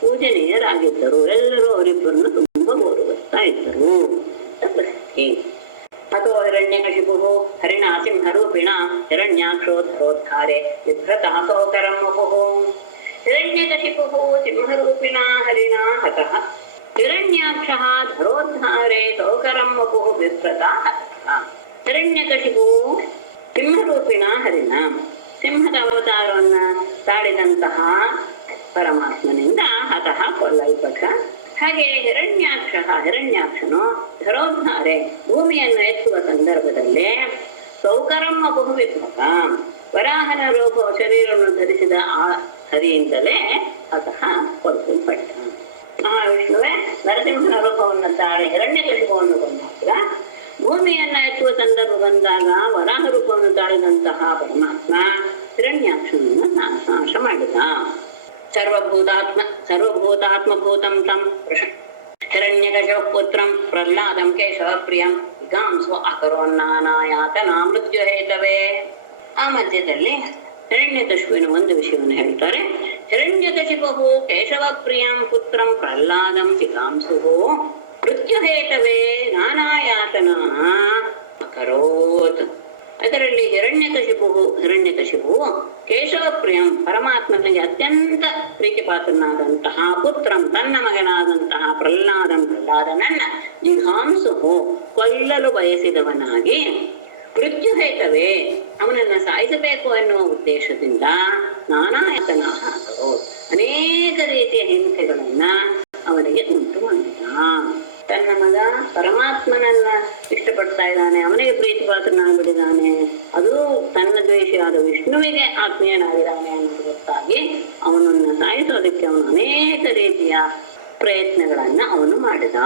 ಪೂಜನೀಯರಾಗಿದ್ದರು. ಎಲ್ಲರೂ ಅವರಿಬ್ಬರನ್ನು ತುಂಬಾ ಗೌರವಿಸ್ತಾ ಇದ್ದರು ಅಂತ ಪ್ರಸಿದ್ಧಿ. अतो हिरण्यकशिपुः हरिणा सिंहरूपिणा हिरण्याक्षोधरोद्धारे बिभ्रतः सौकरं वपुः हिरण्यकशिपुः सिंहरूपिणा हरिणा हतः हिरण्याक्षः धरोद्धारे सौकरं वपुः बिभ्रतः हतः ಹಿರಣ್ಯಕಶಿಪುವು ಸಿಂಹರೂಪಿಣ ಹರಿಣ ಸಿಂಹದ ಅವತಾರವನ್ನ ತಾಳಿದಂತಹ ಪರಮಾತ್ಮನಿಂದ ಹತಃ ಕೊಲ್ಲಲ್ಪಟ್ಟ. ಹಾಗೆ ಹಿರಣ್ಯಾಕ್ಷನು ಧರೋದ್ಧಾರೆ ಭೂಮಿಯನ್ನು ಎತ್ತುವ ಸಂದರ್ಭದಲ್ಲೇ ಸೌಕರಂ ವಪುಃ ವಿಭ್ರತ ವರಾಹನ ರೂಪ ಶರೀರವನ್ನು ಧರಿಸಿದ ಆ ಹರಿಯಿಂದಲೇ ಹತಃ ಕೊಲ್ಲಲ್ಪಟ್ಟ. ಮಹಾವಿಷ್ಣುವೇ ನರಸಿಂಹನ ರೂಪವನ್ನು ತಾಳಿ ಹಿರಣ್ಯಕಶಿಪುವನ್ನು ಕೊಂದಾಗ ಭೂಮಿಯನ್ನ ಎತ್ತುವ ಸಂದರ್ಭ ಬಂದಾಗ ವರಾಹ ರೂಪವನ್ನು ತಾಳಿದಂತಹ ಪರಮಾತ್ಮ ಹಿರಣ್ಯಾಕ್ಷನನ್ನು ನಾಶ ಮಾಡಿದ. ಸರ್ವಭೂತಾತ್ಮಭೂತಂ ತಂ ಹಿರಣ್ಯಕಶಃ ಪುತ್ರಂ ಪ್ರಹ್ಲಾದಂ ಕೇಶವ ಪ್ರಿಯಂ ವಿಗಾಂಸು ಅಕರೋನ್ನಾನಾಯಾತನಾ ಮೃತ್ಯು ಹೇತವೇ. ಆ ಮಧ್ಯದಲ್ಲಿ ಹಿರಣ್ಯಕಶಿಪುವಿನ ಒಂದು ವಿಷಯವನ್ನು ಹೇಳ್ತಾರೆ. ಹಿರಣ್ಯಕಶಿಪುಃ ಕೇಶವ ಪ್ರಿಯಂ ಪುತ್ರಂ ಪ್ರಹ್ಲಾದಂ ವಿಗಾಂಸುಃ ಮೃತ್ಯುಹೇತವೇ ನಾನಾಯಾತನಾ ಅಕರೋತ್. ಅದರಲ್ಲಿ ಹಿರಣ್ಯಕಶಿಪುವು ಕೇಶವ ಪ್ರಿಯಂ ಪರಮಾತ್ಮನಿಗೆ ಅತ್ಯಂತ ಪ್ರೀತಿಪಾತ್ರನಾದಂತಹ ಪುತ್ರಂ ತನ್ನ ಮಗನಾದಂತಹ ಪ್ರಹ್ಲಾದನನ್ನ ಜಿಘಾಂಸುಹು ಕೊಲ್ಲಲು ಬಯಸಿದವನಾಗಿ ಮೃತ್ಯುಹೇತವೇ ಅವನನ್ನ ಸಾಯಿಸಬೇಕು ಎನ್ನುವ ಉದ್ದೇಶದಿಂದ ನಾನಾಯಾತನ ಅಕರೋತ್ ಅನೇಕ ರೀತಿಯ ಹಿಂಸೆಗಳನ್ನ ಅವನಿಗೆ ಉಂಟು ಮಾಡಿದ. ತನ್ನ ಮಗ ಪರಮಾತ್ಮನನ್ನ ಇಷ್ಟಪಡ್ತಾ ಇದ್ದಾನೆ, ಅವನಿಗೆ ಪ್ರೀತಿ ಪಾತ್ರನಾಗ್ಬಿಟ್ಟಿದ್ದಾನೆ, ಅದು ತನ್ನ ದ್ವೇಷಿಯಾದ ವಿಷ್ಣುವಿಗೆ ಆತ್ಮೀಯನಾಗಿದ್ದಾನೆ ಅನ್ನೋದು ಗೊತ್ತಾಗಿ ಅವನನ್ನ ಸಾಯಿಸೋದಕ್ಕೆ ಅವನು ಅನೇಕ ರೀತಿಯ ಪ್ರಯತ್ನಗಳನ್ನ ಅವನು ಮಾಡಿದ.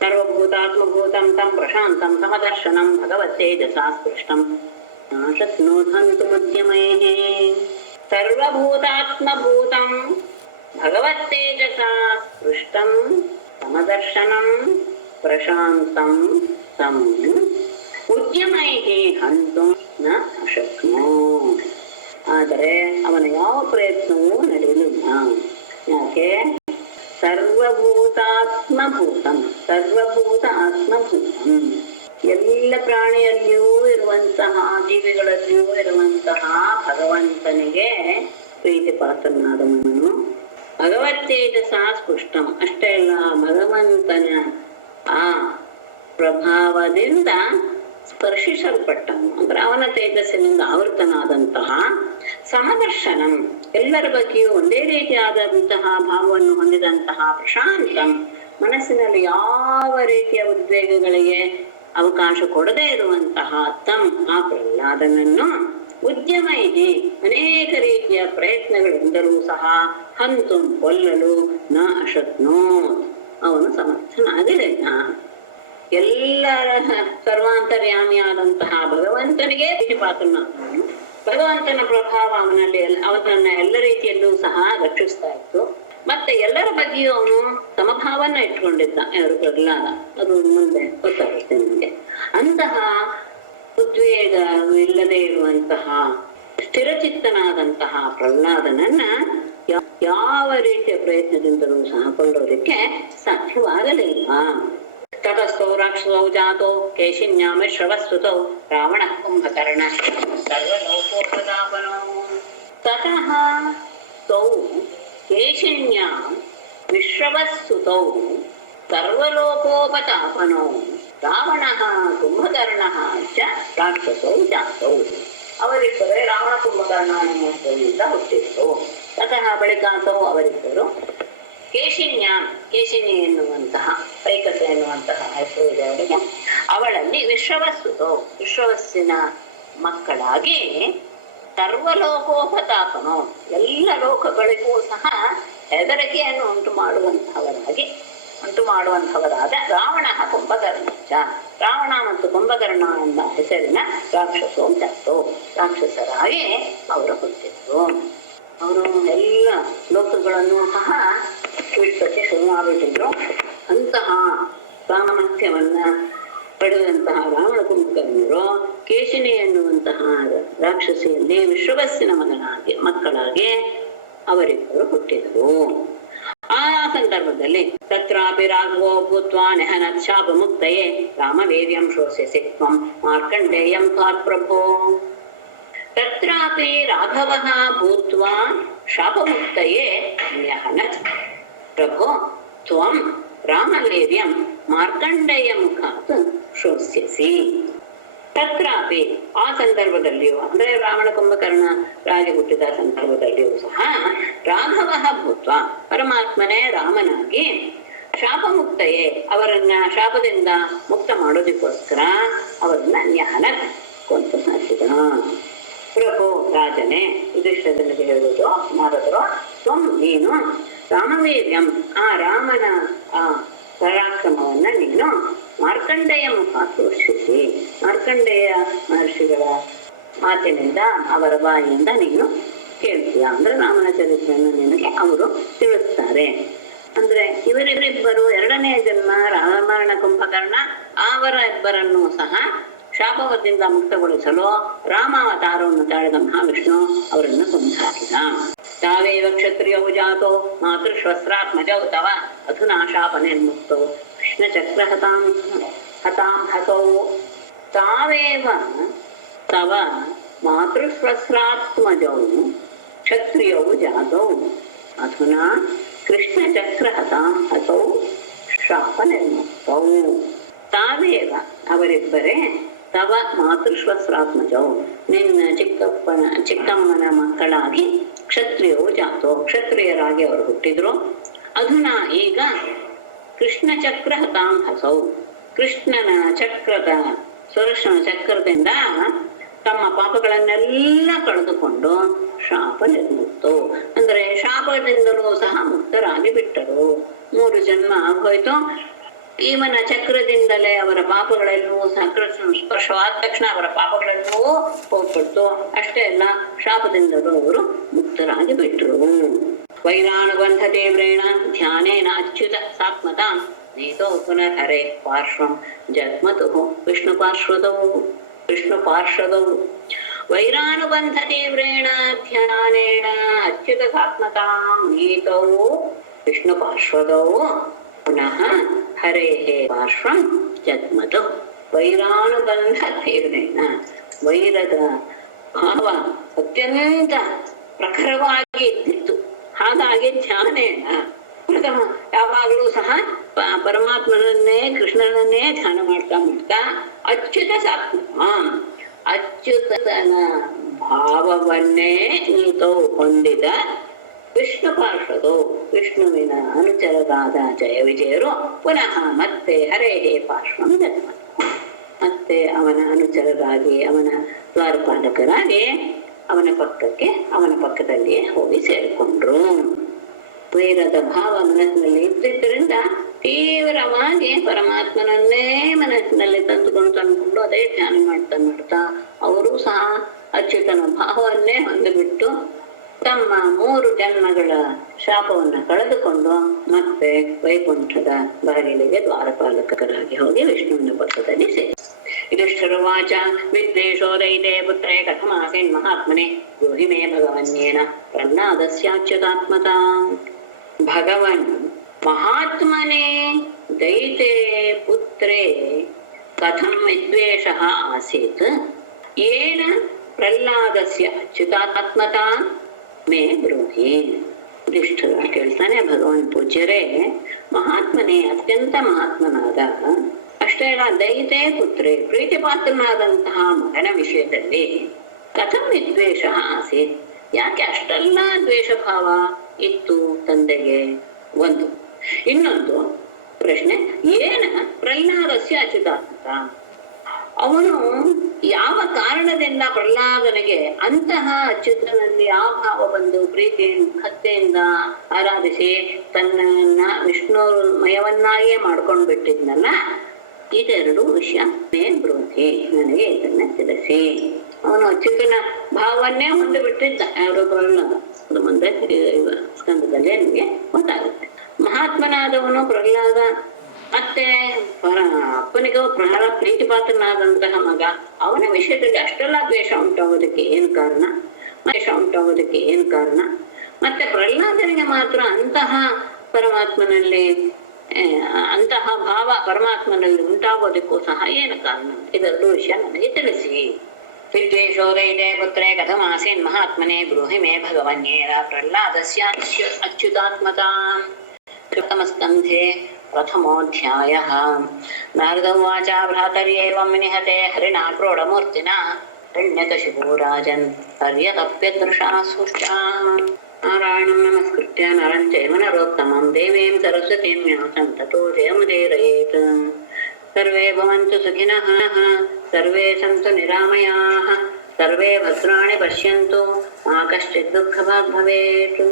ಸರ್ವಭೂತಾತ್ಮಭೂತಂ ತಂ ಪ್ರಶಾಂತಂ ಸಮದರ್ಶನಂ ಭಗವತ್ತೇಜಸಾ ಸ್ಪೃಷ್ಟಂ ನಾಶಕ್ನೋಧಂತು ಮಧ್ಯಮೈಃ. ಸರ್ವಭೂತಾತ್ಮಭೂತಂ ಭಗವತ್ತೇಜಸಾ ಸ್ಪೃಷ್ಟಂ ಸಮದರ್ಶನಂ ಪ್ರಶಾಂತಂ ತಂ ಉದ್ಯಮೈಃ ಹಂತುಂ ನ ಅಶಕ್ನೋ. ಆದರೆ ಅವನ ಯಾವ ಪ್ರಯತ್ನವೂ ನಡೆಯಲಿಲ್ಲ. ಯಾಕೆ? ಸರ್ವಭೂತ ಆತ್ಮಭೂತಂ ಎಲ್ಲ ಪ್ರಾಣಿಯಲ್ಲಿಯೂ ಇರುವಂತಹ ಜೀವಿಗಳಲ್ಲಿಯೂ ಇರುವಂತಹ ಭಗವಂತನಿಗೆ ಪ್ರೀತಿ ಪಾತ್ರನಾದವನು ಭಗವತ್ತೇಜಸ ಸ್ಪೃಷ್ಟಂ. ಅಷ್ಟೇ ಅಲ್ಲ, ಭಗವಂತನ ಆ ಪ್ರಭಾವದಿಂದ ಸ್ಪರ್ಶಿಸಲ್ಪಟ್ಟನು ಅಂದ್ರೆ ಅವನ ತೇಜಸ್ಸಿನಿಂದ ಆವೃತನಾದಂತಹ ಸಮದರ್ಶನಂ ಎಲ್ಲರ ಬಗ್ಗೆಯೂ ಒಂದೇ ರೀತಿಯಾದಂತಹ ಭಾವವನ್ನು ಹೊಂದಿದಂತಹ ಪ್ರಶಾಂತಂ ಮನಸ್ಸಿನಲ್ಲಿ ಯಾವ ರೀತಿಯ ಉದ್ವೇಗಗಳಿಗೆ ಅವಕಾಶ ಕೊಡದೇ ಇರುವಂತಹ ತಂ ಆ ಪ್ರಹ್ಲಾದನನ್ನು ಉದ್ಯಮೈಹಿ ಅನೇಕ ರೀತಿಯ ಪ್ರಯತ್ನಗಳಿಂದಲೂ ಸಹ ಹಂತು ಕೊಲ್ಲಲು ನ ಅಶಕ್ನೋ ಅವನು ಸಮರ್ಥನಾಗಲಿಲ್ಲ. ಎಲ್ಲರ ಸರ್ವಾಂತರ್ಯಾಮಿಯಾದಂತಹ ಭಗವಂತನಿಗೆ ಪಾತ್ರನಾದವನು. ಭಗವಂತನ ಪ್ರಭಾವ ಅವನನ್ನ ಎಲ್ಲ ರೀತಿಯಲ್ಲೂ ಸಹ ರಕ್ಷಿಸ್ತಾ ಇತ್ತು. ಮತ್ತೆ ಎಲ್ಲರ ಬಗ್ಗೆಯೂ ಅವನು ಸಮಭಾವನ್ನ ಇಟ್ಕೊಂಡಿದ್ದ. ಯಾರು ಪ್ರಹ್ಲಾದ, ಅದು ಮುಂದೆ ಗೊತ್ತಾಗುತ್ತೆ ನಿಮಗೆ. ಅಂತಹ ಉದ್ವೇಗವಿಲ್ಲದೆ ಇರುವಂತಹ ಸ್ಥಿರಚಿತ್ತನಾದಂತಹ ಪ್ರಹ್ಲಾದನನ್ನ ಯಾವ ರೀತಿಯ ಪ್ರಯತ್ನದಿಂದಲೂ ಸಹ ಕೊಲ್ಲೋದಕ್ಕೆ ಸಾಧ್ಯವಾಗಲಿಲ್ಲ. ತತಸ್ಥೋ ರಾಕ್ಷಸೌ ಜಾತೋ ಕೇಶಿನ್ಯಾಮ ಶ್ರವಸ್ತುತೌ ರಾವಣ ಕುಂಭಕರ್ಣ ಸರ್ವಲೋಕೋಪತಾಪನೋ. ತತಃ ತೌ ಕೇಶಿನ್ಯಾಂ ವಿಶ್ರವಸ್ತುತೌ ಸರ್ವಲೋಕೋಪತಾಪನೋ ರಾವಣಃ ಕುಂಭಕರ್ಣಃ ಚ ರಾಕ್ಷಸೌ ಜಾತೌ. ಅವರಿಬ್ಬರೇ ರಾವಣ ಕುಂಭಕರ್ಣ ಅನ್ನುವಂಥದ್ರಿಂದ ಹುಟ್ಟಿದ್ರು. ತತಃ ಬಳಿಕಾಂತವು ಅವರಿಬ್ಬರು ಕೇಶಿನಿ ಎನ್ನುವಂತಹ ಪೈಕಸ ಎನ್ನುವಂತಹ ಹೆಸರು ಇದೆ ಅವರಿಗೆ. ಅವಳಲ್ಲಿ ವಿಶ್ವವಸ್ಸಿನ ಮಕ್ಕಳಾಗಿ ಸರ್ವಲೋಕೋಪತಾಪನೋ ಎಲ್ಲ ಲೋಕಗಳಿಗೂ ಸಹ ಹೆದರಿಕೆಯನ್ನು ಉಂಟು ಮಾಡುವಂಥವರಾದ ರಾವಣ ಕುಂಭಕರ್ಣ ರಾವಣ ಮತ್ತು ಕುಂಭಕರ್ಣ ಎಂಬ ಹೆಸರಿನ ರಾಕ್ಷಸೋ ಜಾತೋ ರಾಕ್ಷಸರಾಗಿ ಅವರು ಹುಟ್ಟಿದ್ರು. ಅವರು ಎಲ್ಲ ಲೋಕಗಳನ್ನು ಸಹ ಬಿಡಿಸೋಕೆ ಶುರು ಮಾಡಿಬಿಟ್ಟಿದ್ರು. ಅಂತಹ ಸಾಮರ್ಥ್ಯವನ್ನ ಪಡೆದಂತಹ ರಾವಣ ಕುಂಭಕರ್ಣರು ಕೇಶಿನಿ ಎನ್ನುವಂತಹ ರಾಕ್ಷಸಿಯಲ್ಲಿ ವಿಶ್ವವಸ್ಸಿನ ಮಕ್ಕಳಾಗಿ ಅವರಿಬ್ಬರು ಹುಟ್ಟಿದರು. ಆ ಸಂದರ್ಭದಲ್ಲಿ ತತ್ರಾಪಿ ರಾಘವೋ ಭೂತ್ವಾ ನೆಹನತ್ ಶಾಪ ಮುಕ್ತಯೇ ರಾಮವೀರ್ಯಂ ಶೋಷ್ಯಸಿ ತ್ವಂ ಮಾರ್ಕಂಡೇಯಂ ತ್ವಾತ್ ಪ್ರಭೋ. ತತ್ರಾಪಿ ರಾಘವಃ ಭೂತ್ವಾ ಶಾಪಮುಕ್ತಯೇ ನ್ಯಹನತ್ ಪ್ರಭೋ ತ್ವಂ ರಾಮವೀರ್ಯಂ ಮಾರ್ಕಂಡೇಯ ಮುಖಾತ್ ಶೋಷ್ಯಸಿ. ತತ್ರಾಪಿ ಆ ಸಂದರ್ಭದಲ್ಲಿಯೂ ಅಂದ್ರೆ ರಾವಣ ಕುಂಭಕರ್ಣ ರಾಜ ಹುಟ್ಟಿದ ಸಂದರ್ಭದಲ್ಲಿಯೂ ಸಹ ರಾಘವ ಭೂತ್ವ ಪರಮಾತ್ಮನೇ ರಾಮನಾಗಿ ಶಾಪಮುಕ್ತಯೇ ಅವರನ್ನ ಶಾಪದಿಂದ ಮುಕ್ತ ಮಾಡೋದಕ್ಕೋಸ್ಕರ ಅವರನ್ನ ನ್ಯಹನ ಕೊಂತು ಹಾಕಿದ. ಪ್ರಭು ರಾಜನೇ ಯುಧಿಷ್ಠಿರನಿಗೆ ಹೇಳುವುದು ನಾರದರು, ತ್ವಂ ನೀನು ರಾಮವೀರ್ಯಂ ಆ ರಾಮನ ಆ ಪರಾಕ್ರಮವನ್ನ ನೀನು ಮಾರ್ಕಂಡೇಯ ಮುಖ ತೋರಿಸಿ, ಮಾರ್ಕಂಡೇಯ ಮಹರ್ಷಿಗಳ ಮಾತಿನಿಂದ ಅವರ ಬಾಯಿಯಿಂದ ನೀನು ಕೇಳ್ತೀಯ. ಅಂದ್ರೆ ರಾಮನ ಚರಿತ್ರೆಯನ್ನು ನಿನಗೆ ಅವರು ತಿಳಿಸ್ತಾರೆ. ಅಂದ್ರೆ ಇವರಿಬ್ಬರು ಎರಡನೇ ಜನ್ಮ ರಾಮಾಯಣ ಕುಂಭಕರ್ಣ ಅವರ ಇಬ್ಬರನ್ನು ಸಹ ಶಾಪವದಿಂದ ಮುಕ್ತಗೊಳಿಸಲು ರಾಮಾವತಾರವನ್ನು ತಾಳಿದ ಮಹಾವಿಷ್ಣು ಅವರನ್ನು ಕೊಂದು ಹಾಕಿದ. ತಾವೇವ ಕ್ಷತ್ರಿಯೌ ಜಾತೋ ಮಾತೃಶ್ವಸ್ತ್ರಾತ್ಮಜೌ ತವ ಅಧುನಾ ಶಾಪ ನಿರ್ಮುಕ್ತೌ ಕೃಷ್ಣ ಚಕ್ರ ಹತಾಂ ಹತೌ. ತಾವೇವ ತವ ಮಾತೃಶ್ವಸ್ತ್ರಾತ್ಮಜೌ ಕ್ಷತ್ರಿಯೌ ಜಾತೌ ಅಧುನಾ ಕೃಷ್ಣ ಚಕ್ರ ಹತಾಂ ಹತೌ ಶಾಪ ನಿರ್ಮುಕ್ತೌ. ತಾವೇವ ಅವರಿಬ್ಬರೇ ತವ ಮಾತೃಶ್ವಸ್ತ್ರಾತ್ಮಜೌ ನಿನ್ನ ಚಿಕ್ಕಮ್ಮನ ಮಕ್ಕಳಾಗಿ ಕ್ಷತ್ರಿಯವು ಜಾತೋ ಕ್ಷತ್ರಿಯರಾಗಿ ಅವರು ಹುಟ್ಟಿದ್ರು. ಅಧುನಾ ಈಗ ಕೃಷ್ಣ ಚಕ್ರ ಹತಾಂ ಹಸೌ ಕೃಷ್ಣನ ಚಕ್ರದ ಸುದರ್ಶನ ಚಕ್ರದಿಂದ ತಮ್ಮ ಪಾಪಗಳನ್ನೆಲ್ಲ ಕಳೆದುಕೊಂಡು ಶಾಪ ನಿರ್ಮುಕ್ತು ಅಂದ್ರೆ ಶಾಪದಿಂದಲೂ ಸಹ ಮುಕ್ತರಾಗಿ ಬಿಟ್ಟರು. 3 ಜನ್ಮ ಆಗೋಯ್ತು. ಇವನ ಚಕ್ರದಿಂದಲೇ ಅವರ ಪಾಪಗಳೆಲ್ಲವೂ ಚಕ್ರ ಸ್ಪರ್ಶವಾದ ತಕ್ಷಣ ಅವರ ಪಾಪಗಳೆಲ್ಲವೂ ಹೋಗ್ಬಿಡ್ತು. ಅಷ್ಟೇ ಅಲ್ಲ, ಶಾಪದಿಂದಲೂ ಅವರು ಮುಕ್ತರಾಗಿ ಬಿಟ್ಟರು. ವೈರಾಣುಬಂಧ ದೇವ್ರೇಣ ಧ್ಯಾನೇನ ಅಚ್ಯುತ ಸಾತ್ಮತಾಂ ನೀತೋ ಪುನಃ ಹರೇ ಪಾರ್ಶ್ವಂ ಜಗ್ಮತು ವಿಷ್ಣು ಪಾರ್ಶ್ವದೌ. ವೈರಾಣುಬಂಧ ತೀವ್ರೇಣ ಧ್ಯಾನೇನ ಅಚ್ಯುತ ಸಾತ್ಮತಾಂ ನೀತೌ ವಿಷ್ಣು ಪಾರ್ಶ್ವದೌ ಪುನಃ ಹರೇ ಪಾರ್ಶ್ವಂ ಜಗ್ಮತು. ವೈರಾಣುಬಂಧ ತೀವ್ರೇಣ ವೈರದ ಭಾವ ಅತ್ಯಂತ ಪ್ರಖರವಾಗಿ ಇದ್ದಿತ್ತು. ಹಾಗಾಗಿ ಧ್ಯಾನೇನ ಪ್ರಥಮ ಯಾವಾಗಲೂ ಸಹ ಪರಮಾತ್ಮನನ್ನೇ ಕೃಷ್ಣನನ್ನೇ ಧ್ಯಾನ ಮಾಡ್ತಾ ಅಚ್ಯುತ ಸಾತ್ಮ ಅಚ್ಯುತನ ಭಾವವನ್ನೇ ನೀತೋ ಹೊಂದಿದ ವಿಷ್ಣು ಪಾರ್ಶ್ವದು ವಿಷ್ಣುವಿನ ಅನುಚರರಾದ ಜಯ ವಿಜಯರು ಪುನಃ ಮತ್ತೆ ಹರೇ ಪಾರ್ಶ್ವಂ ಜನ್ಮ ಮತ್ತೆ ಅವನ ಅನುಚರರಾಗಿ ಅವನ ದ್ವಾರಪಾಲಕರಾಗಿ ಅವನ ಪಕ್ಕದಲ್ಲಿಯೇ ಹೋಗಿ ಸೇರಿಕೊಂಡ್ರು. ವೈರದ ಭಾವ ಮನಸ್ಸಿನಲ್ಲಿ ಇದ್ದಿದ್ದರಿಂದ ತೀವ್ರವಾಗಿ ಪರಮಾತ್ಮನನ್ನೇ ಮನಸ್ಸಿನಲ್ಲಿ ತಂದುಕೊಂಡು ಅದೇ ಧ್ಯಾನ ಮಾಡ್ತಾ ಅವರು ಸಹ ಅಚ್ಯುತನ ಭಾವವನ್ನೇ ಹೊಂದಿಬಿಟ್ಟು ತಮ್ಮ 3 ಜನ್ಮಗಳ ಶಾಪವನ್ನು ಕಳೆದುಕೊಂಡು ಮತ್ತೆ ವೈಕುಂಠದ ಬಾಗಿಲಿಗೆ ದ್ವಾರಪಾಲಕರಾಗಿ ಹೋಗಿ ವಿಷ್ಣುವಿನ ಪಕ್ಕದಲ್ಲಿ ಸೇರಿ. ಯುಧಿಷ್ಠಿರುವಾಚ ವಿದ್ವೇಷೋ ದೈತೆ ಪುತ್ರೇ ಕಥಮಾಸೀನ್ ಮಹಾತ್ಮನೆ ಯೋಗಿ ಮೇ ಭಗವನ್ಯೇನ ಪ್ರಹ್ಲಾದಸ್ಯಾಚ್ಯುತಾತ್ಮತಾ. ಭಗವನ್ ಮಹಾತ್ಮನೆ ದೈತೆ ಪುತ್ರೇ ಕಥಂ ವಿದ್ವೇಷಃ ಆಸೀತ್ ಯೇನ ಪ್ರಹ್ಲಾದಸ್ಯ ಅಚ್ಯುತಾತ್ಮತಾ ಮೇ ಬ್ರೂಹಿ. ಯುಧಿಷ್ಠಿರ ಕೇಳ್ತಾನೆ, ಭಗವಾನ್ ಪೂಜ್ಯರೇ, ಮಹಾತ್ಮನೇ ಅತ್ಯಂತ ಮಹಾತ್ಮನಾದ ಅಷ್ಟೇ ಅಲ್ಲ ದೈತೆ ಪುತ್ರೇ ಪ್ರೀತಿ ಪಾತ್ರನಾದಂತಹ ಮಗನ ವಿಷಯದಲ್ಲಿ ಕಥಂ ವಿದ್ವೇಷ ಆಸೀತ್ ಯಾಕೆ ಅಷ್ಟೆಲ್ಲ ದ್ವೇಷ ಭಾವ ಇತ್ತು ತಂದೆಗೆ? ಒಂದು. ಇನ್ನೊಂದು ಪ್ರಶ್ನೆ, ಏನ ಪ್ರಹ್ಲಾದಸ್ಯ ಅಚ್ಯುತಾತ್ಮತ, ಅವನು ಯಾವ ಕಾರಣದಿಂದ ಪ್ರಹ್ಲಾದನಿಗೆ ಅಂತಹ ಅಚ್ಯುತನಲ್ಲಿ ಆ ಭಾವ ಬಂದು ಪ್ರೀತಿಯಿಂದ ಭಕ್ತಿಯಿಂದ ಆರಾಧಿಸಿ ತನ್ನನ್ನ ವಿಷ್ಣುಮಯವನ್ನಾಗಿಯೇ ಮಾಡ್ಕೊಂಡು ಬಿಟ್ಟಿದ್ನಲ್ಲ, ಇದೆರಡು ವಿಷಯ ಮೇ ಬ್ರೂಹಿ, ನನಗೆ ಇದನ್ನ ತಿಳಿಸಿ. ಅವನು ಅಚ್ಯುತನ ಭಾವನ್ನೇ ಹೊಂದು ಬಿಟ್ಟಿದ್ದ ಯಾರು ಪ್ರಹ್ಲಾದ. ಮುಂದೆ ಸ್ಕಂದದಲ್ಲಿ ನಿಮಗೆ ಗೊತ್ತಾಗುತ್ತೆ. ಮಹಾತ್ಮನಾದವನು ಪ್ರಹ್ಲಾದ, ಮತ್ತೆ ಅಪ್ಪನಿಗೂ ಬಹಳ ಪ್ರೀತಿ ಪಾತ್ರನಾದಂತಹ ಮಗ, ಅವನ ವಿಷಯದಲ್ಲಿ ಅಷ್ಟೆಲ್ಲ ದ್ವೇಷ ಉಂಟಾಗೋದಕ್ಕೆ ಏನ್ ಕಾರಣ? ಮತ್ತೆ ಪ್ರಹ್ಲಾದನಿಗೆ ಮಾತ್ರ ಅಂತಹ ಪರಮಾತ್ಮನಲ್ಲಿ ಅಂತಹ ಭಾವ ಪರಮಾತ್ಮನಲ್ಲಿ ಉಂಟಾಗೋದಕ್ಕೂ ಸಹ ಏನು ಕಾರಣ, ಇದೆರಡು ವಿಷಯ ನನಗೆ ತಿಳಿಸಿ. ವಿದ್ವೇಷೋದೈತೆ ಪುತ್ರೇ ಕಥಮಾಸೀನ್ ಮಹಾತ್ಮನೆ ಬ್ರೂಹಿ ಮೇ ಭಗವನ್ಯೇರ ಪ್ರಹ್ಲಾದಸ್ಯ ಅಚ್ಯುತಾತ್ಮತಾಂ. ಪ್ರಥಮಸ್ಕಂಧೆ ಪ್ರಥಮೋऽಧ್ಯಾಯಃ. ನಾರದ ಉವಾಚ ಭ್ರಾತರ್ಯೇವಂ ನಿಹತೆ ಹರಿಣಾ ಕ್ರೋಢಮೂರ್ತಿನಾ ಹಿರಣ್ಯಕಶಿಪೋ ರಾಜನ್ ಹರ್ಯತಪ್ಯದೃಶಾ ಸೃಷ್ಟಾ. ನಾರಾಯಣಂ ನಮಸ್ಕೃತ್ಯ ನರಂ ಚೈವ ನರೋತ್ತಮಂ ದೇವೀಂ ಸರಸ್ವತೀಂ ವ್ಯಾಸಂ ತತೋ ಜಯಮುದೀರಯೇತ್. ಸರ್ವೇ ಭವಂತು ಸುಖಿನಃ, ಸರ್ವೇ ಸಂತು ನಿರಾಮಯಾಃ, ಸರ್ವೇ ಭದ್ರಾಣಿ ಪಶ್ಯಂತು ಮಾ ಕಶ್ಚಿತ್ ದುಃಖಭಾಗ್ ಭವೇತ್.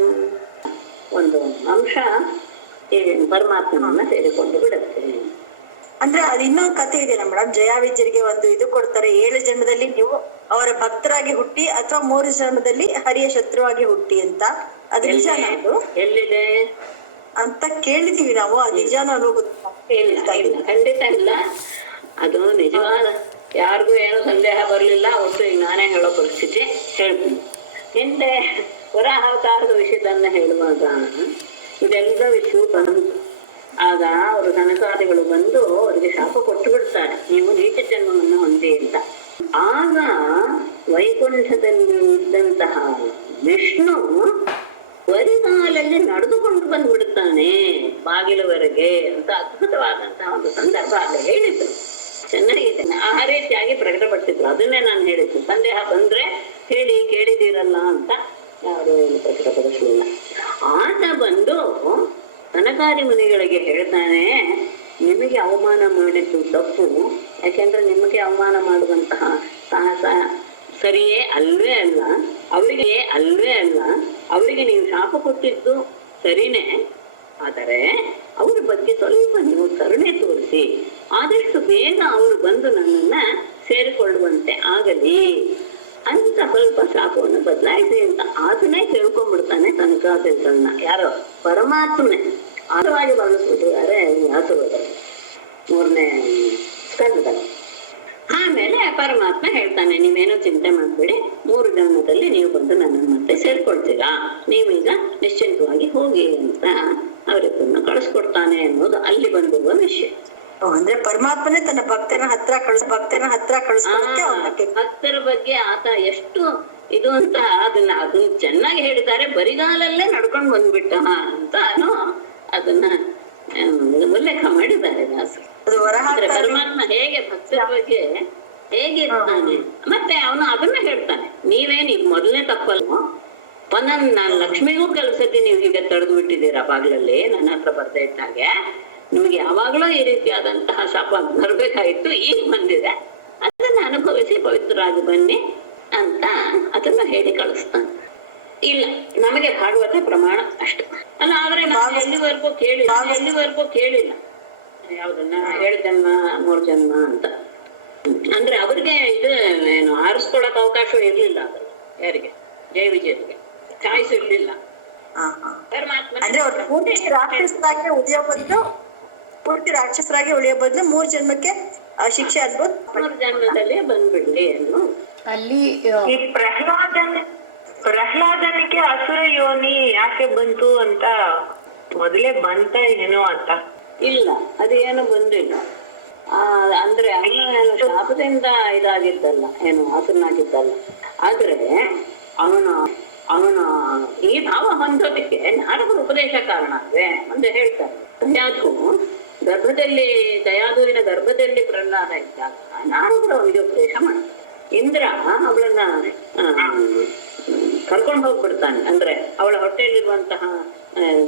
ಒಂದು ಅಂಶ ಈ ಪರಮಾತ್ಮನನ್ನ ಸೇರಿಕೊಂಡು ಬಿಡುತ್ತೆ. ಅಂದ್ರೆ ಅದು ಇನ್ನೊಂದು ಕಥೆ ಇದೆಯಲ್ಲ ಮೇಡಮ್, ಜಯಾವಿಜಯರಿಗೆ ಒಂದು ಇದು ಕೊಡ್ತಾರೆ, 7 ಜನ್ಮದಲ್ಲಿ ನೀವು ಅವರ ಭಕ್ತರಾಗಿ ಹುಟ್ಟಿ ಅಥವಾ 3 ಜನ್ಮದಲ್ಲಿ ಹರಿಯ ಶತ್ರುವಾಗಿ ಹುಟ್ಟಿ ಅಂತ. ಅದು ನಿಜಾನ ಅದು ಎಲ್ಲಿದೆ ಅಂತ ಕೇಳಿದೀವಿ ನಾವು, ಅದು ನಿಜಾನ ಅನ್ನೋದು ಇಲ್ಲ, ಖಂಡಿತ ಇಲ್ಲ. ಅದು ನಿಜವಾದ ಯಾರಿಗೂ ಏನು ಸಂದೇಹ ಬರಲಿಲ್ಲ. ಒಟ್ಟು ಈಗ ನಾನೇ ಹೇಳೋ ಪರಿಸ್ಥಿತಿ ಹೇಳ್ತೀನಿ. ಹಿಂದೆ ವರಾಹ ಅವತಾರದ ವಿಷಯದನ್ನ ಹೇಳುವಾಗ ಇದೆಲ್ಲ ವಿಷಯ ಬಂತು. ಆಗ ಅವರು ಧನಕಾದಿಗಳು ಬಂದು ಅವರಿಗೆ ಶಾಪ ಕೊಟ್ಟು ಬಿಡ್ತಾರೆ, ನೀವು ನೀಚ ಜನ್ಮವನ್ನು ಹೊಂದಿ ಅಂತ. ಆಗ ವೈಕುಂಠದಲ್ಲಿ ಇದ್ದಂತಹ ವಿಷ್ಣು ವರಿಗಾಲಲ್ಲಿ ನಡೆದುಕೊಂಡು ಬಂದ್ಬಿಡುತ್ತಾನೆ ಬಾಗಿಲುವರೆಗೆ ಅಂತ ಅದ್ಭುತವಾದಂತಹ ಒಂದು ಸಂದರ್ಭ ಆಗ ಹೇಳಿದ್ರು. ಚೆನ್ನಾಗಿದೆ, ಆ ರೀತಿಯಾಗಿ ಪ್ರಕಟಪಡಿಸಿದ್ರು. ಅದನ್ನೇ ನಾನು ಹೇಳಿದ್ದು. ಸಂದೇಹ ಬಂದ್ರೆ ಹೇಳಿ, ಕೇಳಿದ್ದೀರಲ್ಲ ಅಂತ ಯಾರು ಏನು ಪ್ರಕಟಪಡಿಸಲಿಲ್ಲ. ಆತ ಬಂದು ತನಕಾರಿ ಮುನಿಗಳಿಗೆ ಹೇಳ್ತಾನೆ, ನಿಮಗೆ ಅವಮಾನ ಮಾಡಿದ್ದು ತಪ್ಪು, ಯಾಕೆಂದ್ರೆ ನಿಮಗೆ ಅವಮಾನ ಮಾಡುವಂತಹ ಸಾಹಸ ಸರಿಯೇ ಅಲ್ವೇ ಅಲ್ಲ, ಅವರಿಗೆ ನೀವು ಶಾಪ ಕೊಟ್ಟಿದ್ದು ಸರಿನೇ. ಆದರೆ ಅವ್ರ ಬಗ್ಗೆ ಸ್ವಲ್ಪ ನೀವು ಕರುಣೆ ತೋರಿಸಿ, ಆದಷ್ಟು ಬೇಗ ಅವರು ಬಂದು ನನ್ನನ್ನ ಸೇರಿಕೊಳ್ಳುವಂತೆ ಆಗಲಿ ಅಂತ ಸ್ವಲ್ಪ ಶಾಪವನ್ನು ಬದಲಾಯಿಸಿ ಅಂತ ಆತನೇ ಕೇಳ್ಕೊಂಡ್ಬಿಡ್ತಾನೆ ತನಕಾದಿಗಳನ್ನ. ಯಾರೋ ಪರಮಾತ್ಮನೆ ಆಳವಾಗಿ ಬಳಸ್ಬಿಟ್ಟಿದ್ದಾರೆ ವ್ಯಾಸರಲ್ಲಿ 3ನೇ ಸ್ಕಂದದಲ್ಲಿ. ಆಮೇಲೆ ಪರಮಾತ್ಮ ಹೇಳ್ತಾನೆ, ನೀವೇನೋ ಚಿಂತೆ ಮಾಡ್ಬೇಡಿ, 3 ಜನ್ಮದಲ್ಲಿ ನೀವು ಬಂದು ನನ್ನನ್ನು ಮತ್ತೆ ಸೇರ್ಕೊಳ್ತೀರಾ, ನೀವೀಗ ನಿಶ್ಚಿಂತವಾಗಿ ಹೋಗಿ ಅಂತ ಅವರಿಬ್ಬರನ್ನ ಕಳಿಸ್ಕೊಡ್ತಾನೆ ಅನ್ನೋದು ಅಲ್ಲಿ ಬಂದಿರುವ ವಿಷಯ. ಅಂದ್ರೆ ಪರಮಾತ್ಮನೇ ತನ್ನ ಭಕ್ತನ ಹತ್ರ ಕಳಿಸ್ಕೊಳಕ್ಕೆ ಭಕ್ತರ ಬಗ್ಗೆ ಆತ ಎಷ್ಟು ಇದು ಅಂತ ಅದನ್ನ ಚೆನ್ನಾಗಿ ಹೇಳಿದ್ದಾರೆ. ಬರಿಗಾಲಲ್ಲೇ ನಡ್ಕೊಂಡು ಬಂದ್ಬಿಟ್ಟ ಅಂತ ಅದನ್ನ ಉಲ್ಲೇಖ ಮಾಡಿದ್ದಾರೆ ದಾಸರು. ಪರಮಾತ್ಮ ಹೇಗೆ ಭಕ್ತರ ಬಗ್ಗೆ ಹೇಗೆ ಇರ್ತಾನೆ. ಮತ್ತೆ ಅವನು ಅದನ್ನ ಹೇಳ್ತಾನೆ, ನೀವೇನು ಮೊದಲನೇ ತಪ್ಪಲ್ವೋ, ನಾನು ಲಕ್ಷ್ಮಿಗೂ ಕೆಲಸಕ್ಕೆ ನೀವು ಹೀಗೆ ತಡೆದು ಬಿಟ್ಟಿದ್ದೀರಾ ಬಾಗ್ಲಲ್ಲಿ ನನ್ನ ಹತ್ರ ಬರ್ತಾ ಇದ್ದಾಗೆ, ನಿಮ್ಗೆ ಯಾವಾಗ್ಲೂ ಈ ರೀತಿಯಾದಂತಹ ಶಾಪ ಬರ್ಬೇಕಾಯ್ತು, ಈಗ ಬಂದಿದೆ, ಅದನ್ನ ಅನುಭವಿಸಿ ಪವಿತ್ರರಾಗಿ ಬನ್ನಿ ಅಂತ ಅದನ್ನ ಹೇಳಿ ಕಳಿಸ್ತಾನೆ. ಇಲ್ಲ, ನಮಗೆ ಭಾಗವತ ಪ್ರಮಾಣ ಅಷ್ಟು ಅಲ್ಲ. ಆದ್ರೆ ನಾವು ಎಲ್ಲಿವರೆಗೂ ಕೇಳಿಲ್ಲ ಯಾವ್ದನ್ನ 7 ಜನ್ಮ 3 ಜನ್ಮ ಅಂತ. ಅಂದ್ರೆ ಅವ್ರಿಗೆ ಇದು ಏನು ಆರಿಸ್ಕೊಳಕ್ ಅವಕಾಶ ಇರ್ಲಿಲ್ಲ. ಅದ್ರಲ್ಲಿ ಯಾರಿಗೆ, ಜಯ ವಿಜಯರಿಗೆ ಚಾಯ್ಸ್ ಇರ್ಲಿಲ್ಲ. ಪೂರ್ತಿ ರಾಕ್ಷಸರಾಗಿ ಉಳಿಯೋ ಬದಲು 3 ಜನ್ಮಕ್ಕೆ ಶಿಕ್ಷೆ ಅನ್ಬೋದು. 3 ಜನ್ಮದಲ್ಲೇ ಬಂದ್ಬಿಡ್ಲಿ ಏನು. ಅಲ್ಲಿ ಈ ಪ್ರಹ್ಲಾದನಿಗೆ ಅಸುರ ಯೋನಿ ಯಾಕೆ ಬಂತು ಅಂತ ಮೊದಲೇ ಬಂತ ಏನೋ ಅಂತ. ಇಲ್ಲ, ಅದೇನು ಬಂದಿಲ್ಲ. ಅಂದ್ರೆ ಅವನು ಶಾಪದಿಂದ ಇದಾಗಿದ್ದಲ್ಲ, ಏನು ಹಸುನಾಗಿದ್ದಲ್ಲ. ಆದ್ರೆ ಅವನ ಈ ಭಾವ ಹೊಂದೋದಕ್ಕೆ ನಾರದರ ಉಪದೇಶ ಕಾರಣ ಅಲ್ವೇ ಅಂತ ಹೇಳ್ತಾರೆ. ದಯಾದುವಿನ ಗರ್ಭದಲ್ಲಿ ಪ್ರಹ್ಲಾದ ಇದ್ದಾಗ ನಾರದರು ಅವನಿಗೆ ಉಪದೇಶ ಮಾಡ್ತಾರೆ. ಇಂದ್ರ ಅವಳನ್ನ ಕರ್ಕೊಂಡು ಹೋಗ್ಬಿಡ್ತಾನೆ. ಅಂದ್ರೆ ಅವಳ ಹೊಟ್ಟೆಯಲ್ಲಿರುವಂತಹ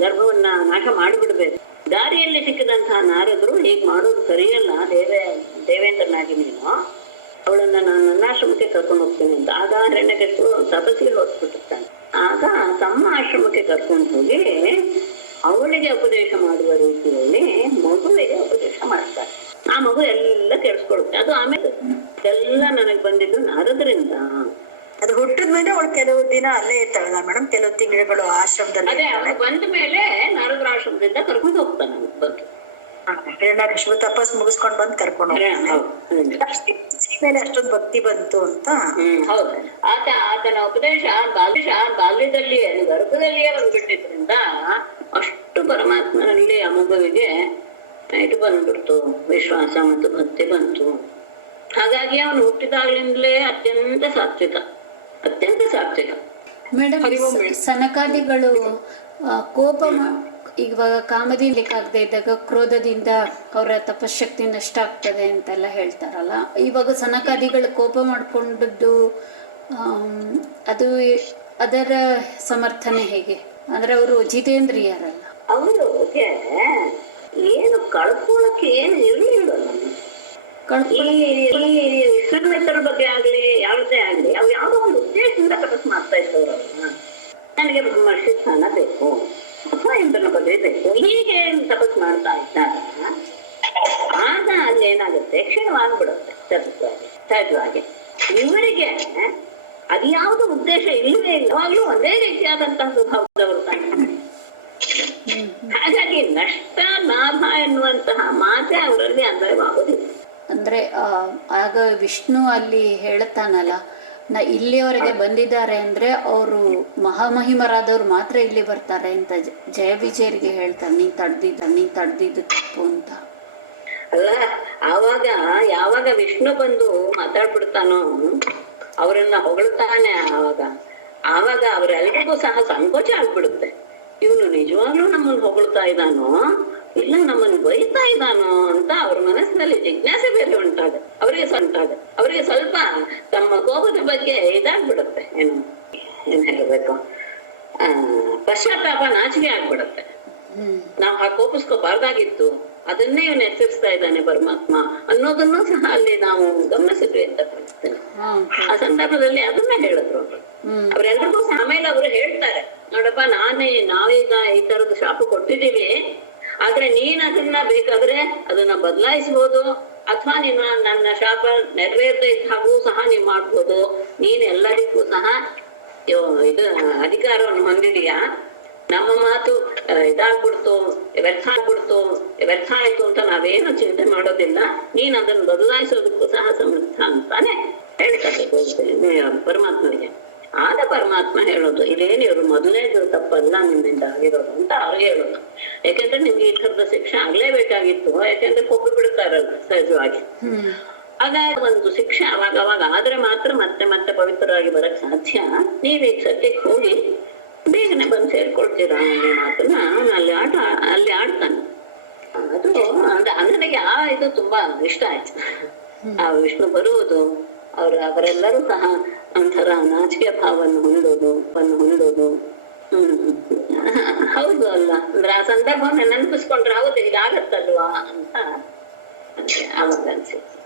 ಗರ್ಭವನ್ನ ನಾಶ ಮಾಡಿಬಿಡ್ಬೇಕು. ದಾರಿಯಲ್ಲಿ ಸಿಕ್ಕಿದಂತಹ ನಾರದರು ಹೀಗ್ ಮಾಡೋದು ಸರಿಯಲ್ಲ, ದೇವೇಂದ್ರನಾಗಿ ನೀನು ಅವಳನ್ನ ನಾನು ನನ್ನ ಆಶ್ರಮಕ್ಕೆ ಕರ್ಕೊಂಡು ಹೋಗ್ತೀನಿ ಅಂತ. ಆಗ ಹಿರಣ್ಯಕಶಿಪು ತಪಸ್ಸಿಗೆ ಹೊರಟ್ಬಿಟ್ಟಿರ್ತಾನೆ. ಆಗ ತಮ್ಮ ಆಶ್ರಮಕ್ಕೆ ಕರ್ಕೊಂಡು ಹೋಗಿ ಅವಳಿಗೆ ಉಪದೇಶ ಮಾಡುವ ರೀತಿಯಲ್ಲಿ ಮಗುವಿಗೆ ಉಪದೇಶ ಮಾಡ್ತಾರೆ. ಆ ಮಗು ಎಲ್ಲ ಕೆಡಿಸ್ಕೊಳುತ್ತೆ. ಅದು ಆಮೇಲೆ ಎಲ್ಲ ನನಗೆ ಬಂದಿದ್ದು ನಾರದರಿಂದ. ಅದು ಹುಟ್ಟಿದ ಮೇಲೆ ಅವಳು ಕೆಲವು ದಿನ ಅಲ್ಲೇ ಇರ್ತಾಳಲ್ಲ ಮೇಡಮ್, ಕೆಲವು ತಿಂಗಳುಗಳು ಆಶ್ರಮದಲ್ಲಿ. ಅದೇ ಅವಳು ಬಂದ ಮೇಲೆ ನಾರದರ ಆಶ್ರಮದಿಂದ ಕರ್ಕೊಂಡು ಹೋಗ್ತಾನೆ ಬಂದು. ಹಿರಣ್ಯಕಶಿಪು ತಪಸ್ ಮುಗಿಸ್ಕೊಂಡ್ ಬಂದ್ ಕರ್ಕೊಂಡು ಮೇಲೆ ಅಷ್ಟೊಂದು ಭಕ್ತಿ ಬಂತು ಅಂತ. ಹೌದು, ಆತನ ಉಪದೇಶ ಬಾಲ್ಯದಲ್ಲಿಯೇ ಗರ್ಭದಲ್ಲಿಯೇ ಬಂದ್ಬಿಟ್ಟಿದ್ರಿಂದ ಅಷ್ಟು ಪರಮಾತ್ಮನಲ್ಲಿ ಆ ಮಗುವಿಗೆ ಇದು ಬಂದ್ಬಿಡ್ತು, ವಿಶ್ವಾಸ ಮತ್ತು ಭಕ್ತಿ ಬಂತು. ಹಾಗಾಗಿ ಅವನು ಹುಟ್ಟಿದಾಗ್ಲಿಂದಲೇ ಅತ್ಯಂತ ಸಾತ್ವಿಕ. ಮೇಡಮ್, ಸನಕಾದಿಗಳು ಕೋಪ ಇವಾಗ ಕಾಮದಿಂದಕ್ಕಾಗದೆ ಇದ್ದಾಗ ಕ್ರೋಧದಿಂದ ಅವರ ತಪಶಕ್ತಿ ನಷ್ಟ ಆಗ್ತದೆ ಅಂತೆಲ್ಲ ಹೇಳ್ತಾರಲ್ಲ, ಇವಾಗ ಸನಕಾದಿಗಳು ಕೋಪ ಮಾಡ್ಕೊಂಡದ್ದು ಅದು ಅದರ ಸಮರ್ಥನೆ ಹೇಗೆ? ಅಂದ್ರೆ ಅವರು ಜಿತೇಂದ್ರಿಯರಲ್ಲ. ಅವ್ರಿಗೆ ಏನು ಕಳ್ಕೊಳಕ್ಕೆ ಏನು ಇರಲಿಲ್ಲ. ವಿಶ್ವಾಮಿತ್ರ ಬಗ್ಗೆ ಆಗ್ಲಿ ಯಾವುದೇ ಆಗ್ಲಿ ಅವ್ರು ಯಾವ್ದೋ ಒಂದು ಉದ್ದೇಶದಿಂದ ತಪಸ್ ಮಾಡ್ತಾ ಇದ್ದವ್ರು. ನನಗೆ ಮಹರ್ಷಿ ಸ್ಥಾನ ಬೇಕು ಅಥವಾ ಇಂದ್ರನ ಪದವಿ ಬೇಕು, ಹೀಗೆ ತಪಸ್ ಮಾಡ್ತಾ ಇದ್ದಾಗ ಆಗ ಅಲ್ಲಿ ಏನಾಗುತ್ತೆ, ಕ್ಷೀಣವಾಗ್ಬಿಡುತ್ತೆ ಸಹಜವಾಗಿ. ಇವರಿಗೆ ಅದ್ಯಾವುದು ಉದ್ದೇಶ ಇಲ್ಲವೇ ಇಲ್ಲ, ಯಾವಾಗ್ಲೂ ಒಂದೇ ರೀತಿಯಾದಂತಹ ಸ್ವಭಾವದವರು ತಾನೆ. ಹಾಗಾಗಿ ನಷ್ಟ ಲಾಭ ಎನ್ನುವಂತಹ ಮಾತೆ ಅವರಲ್ಲಿ ಅನ್ವಯವಾಗುವುದಿಲ್ಲ. ಅಂದ್ರೆ ಆಗ ವಿಷ್ಣು ಅಲ್ಲಿ ಹೇಳ್ತಾನಲ್ಲ, ಇಲ್ಲಿಯವರೆಗೆ ಬಂದಿದ್ದಾರೆ ಅಂದ್ರೆ ಅವರು ಮಹಾಮಹಿಮರಾದವ್ರು ಮಾತ್ರ ಇಲ್ಲಿ ಬರ್ತಾರೆ ಅಂತ ಜಯ ವಿಜಯರಿಗೆ ಹೇಳ್ತಾರೆ, ನೀನ್ ತಡ್ದಿದ್ದು ತಪ್ಪು ಅಂತ. ಅಲ್ಲ, ಯಾವಾಗ ವಿಷ್ಣು ಬಂದು ಮಾತಾಡ್ಬಿಡ್ತಾನೋ, ಅವರನ್ನ ಹೊಗಳ್ತಾನೆ, ಆವಾಗ ಅವರೆಲ್ರಿಗೂ ಸಹ ಸಂಕೋಚ ಆಗ್ಬಿಡುತ್ತೆ. ಇವನು ನಿಜವಾಗ್ಲೂ ನಮ್ಮನ್ನು ಹೊಗಳ್ತಾ ಇದ್ದಾನೋ ಇಲ್ಲ ನಮ್ಮನ್ನು ಬೈತಾ ಇದ್ದಾನೋ ಅಂತ ಅವ್ರ ಮನಸ್ಸಿನಲ್ಲಿ ಜಿಜ್ಞಾಸೆ ಬೇರೆ ಉಂಟಾಗುತ್ತೆ. ಅವರಿಗೆ ಸ್ವಲ್ಪ ತಮ್ಮ ಕೋಪದ ಬಗ್ಗೆ ಇದಾಗ್ಬಿಡುತ್ತೆ, ಏನ್ ಹೇಳಬೇಕು, ಪಶ್ಚಾತ್ತಾಪ, ನಾಚಿಕೆ ಆಗ್ಬಿಡುತ್ತೆ. ನಾವು ಕೋಪಿಸ್ಕೋಬಾರ್ದಾಗಿತ್ತು, ಅದನ್ನೇ ಇವನು ಎಚ್ಚರಿಸ್ತಾ ಇದ್ದಾನೆ ಪರಮಾತ್ಮ ಅನ್ನೋದನ್ನು ಸಹ ಅಲ್ಲಿ ನಾವು ಗಮನಿಸಿದ್ವಿ ಅಂತ ಕಾಣಿಸ್ತೇನೆ. ಆ ಸಂದರ್ಭದಲ್ಲಿ ಅದನ್ನ ಹೇಳಿದ್ರು ಅವರೆಲ್ಲರಿಗೂ ಸಹ. ಆಮೇಲೆ ಅವರು ಹೇಳ್ತಾರೆ, ನೋಡಪ್ಪ, ನಾವೀಗ ಈ ತರದ ಶಾಪ ಕೊಟ್ಟಿದ್ದೀವಿ, ಆದ್ರೆ ನೀನ್ ಅದನ್ನ ಬೇಕಾದ್ರೆ ಅದನ್ನ ಬದಲಾಯಿಸ್ಬೋದು, ಅಥವಾ ನನ್ನ ಶಾಪ ನೆರವೇರದೆ ಇದ್ದಾಗೂ ಸಹ ನೀವ್ ಮಾಡ್ಬೋದು. ನೀನ್ ಎಲ್ಲರಿಗೂ ಸಹ ಇದು ಅಧಿಕಾರವನ್ನು ಹೊಂದಿದೀಯಾ. ನಮ್ಮ ಮಾತು ಇದಾಗ್ಬಿಡ್ತು, ವ್ಯರ್ಥ ಆಯ್ತು ಅಂತ ನಾವೇನು ಚಿಂತೆ ಮಾಡೋದಿಲ್ಲ, ನೀನ್ ಅದನ್ನ ಬದಲಾಯಿಸೋದಕ್ಕೂ ಸಹ ಸಮರ್ಥ ಅಂತಾನೆ ಹೇಳ್ತಾರೆ ಪರಮಾತ್ಮನಿಗೆ. ಆದ ಪರಮಾತ್ಮ ಹೇಳೋದು, ಇದೇನು ಇವ್ರು ಮೊದಲನೇದು ತಪ್ಪಲ್ಲ ನಿಮ್ಮಿಂದ ಆಗಿರೋದು ಅಂತ ಅವ್ರಿಗೆ ಹೇಳೋದು. ಯಾಕೆಂದ್ರೆ ನಿಮ್ಗೆ ಈ ಥರದ ಶಿಕ್ಷೆ ಆಗ್ಲೇಬೇಕಾಗಿತ್ತು, ಯಾಕೆಂದ್ರೆ ಕೊಬ್ಬು ಬಿಡ್ತಾರಲ್ಲ ಸಹಜವಾಗಿ. ಆಗ ಒಂದು ಶಿಕ್ಷೆ ಅವಾಗ ಆದ್ರೆ ಮಾತ್ರ ಮತ್ತೆ ಪವಿತ್ರರಾಗಿ ಬರಕ್ ಸಾಧ್ಯ. ನೀವ್ ಈಗ ಸದ್ಯಕ್ಕೆ ಹೋಗಿ ಬೇಗನೆ ಬಂದು ಸೇರ್ಕೊಳ್ತೀರಾ ಅನ್ನೋ ಮಾತನ್ನ ಅಲ್ಲಿ ಆಡ್ತಾನೆ. ನನಗೆ ಇದು ತುಂಬಾ ಇಷ್ಟ ಆಯ್ತು. ಆ ವಿಷ್ಣು ಬರುವುದು, ಅವರೆಲ್ಲರೂ ಸಹ ಒಂಥರ ನಾಚಿಕೆ ಭಾವವನ್ನು ಹೊಂದೋದು. ಹೌದು ಅಲ್ಲ, ಅಂದ್ರೆ ಆ ಸಂದರ್ಭವನ್ನ ನೆನಪಿಸ್ಕೊಂಡ್ರೆ ಹೌದು ಹೀಗಾಗತ್ತಲ್ವಾ ಅಂತ ಆವಾಗ ಅನ್ಸಿತ್ತು.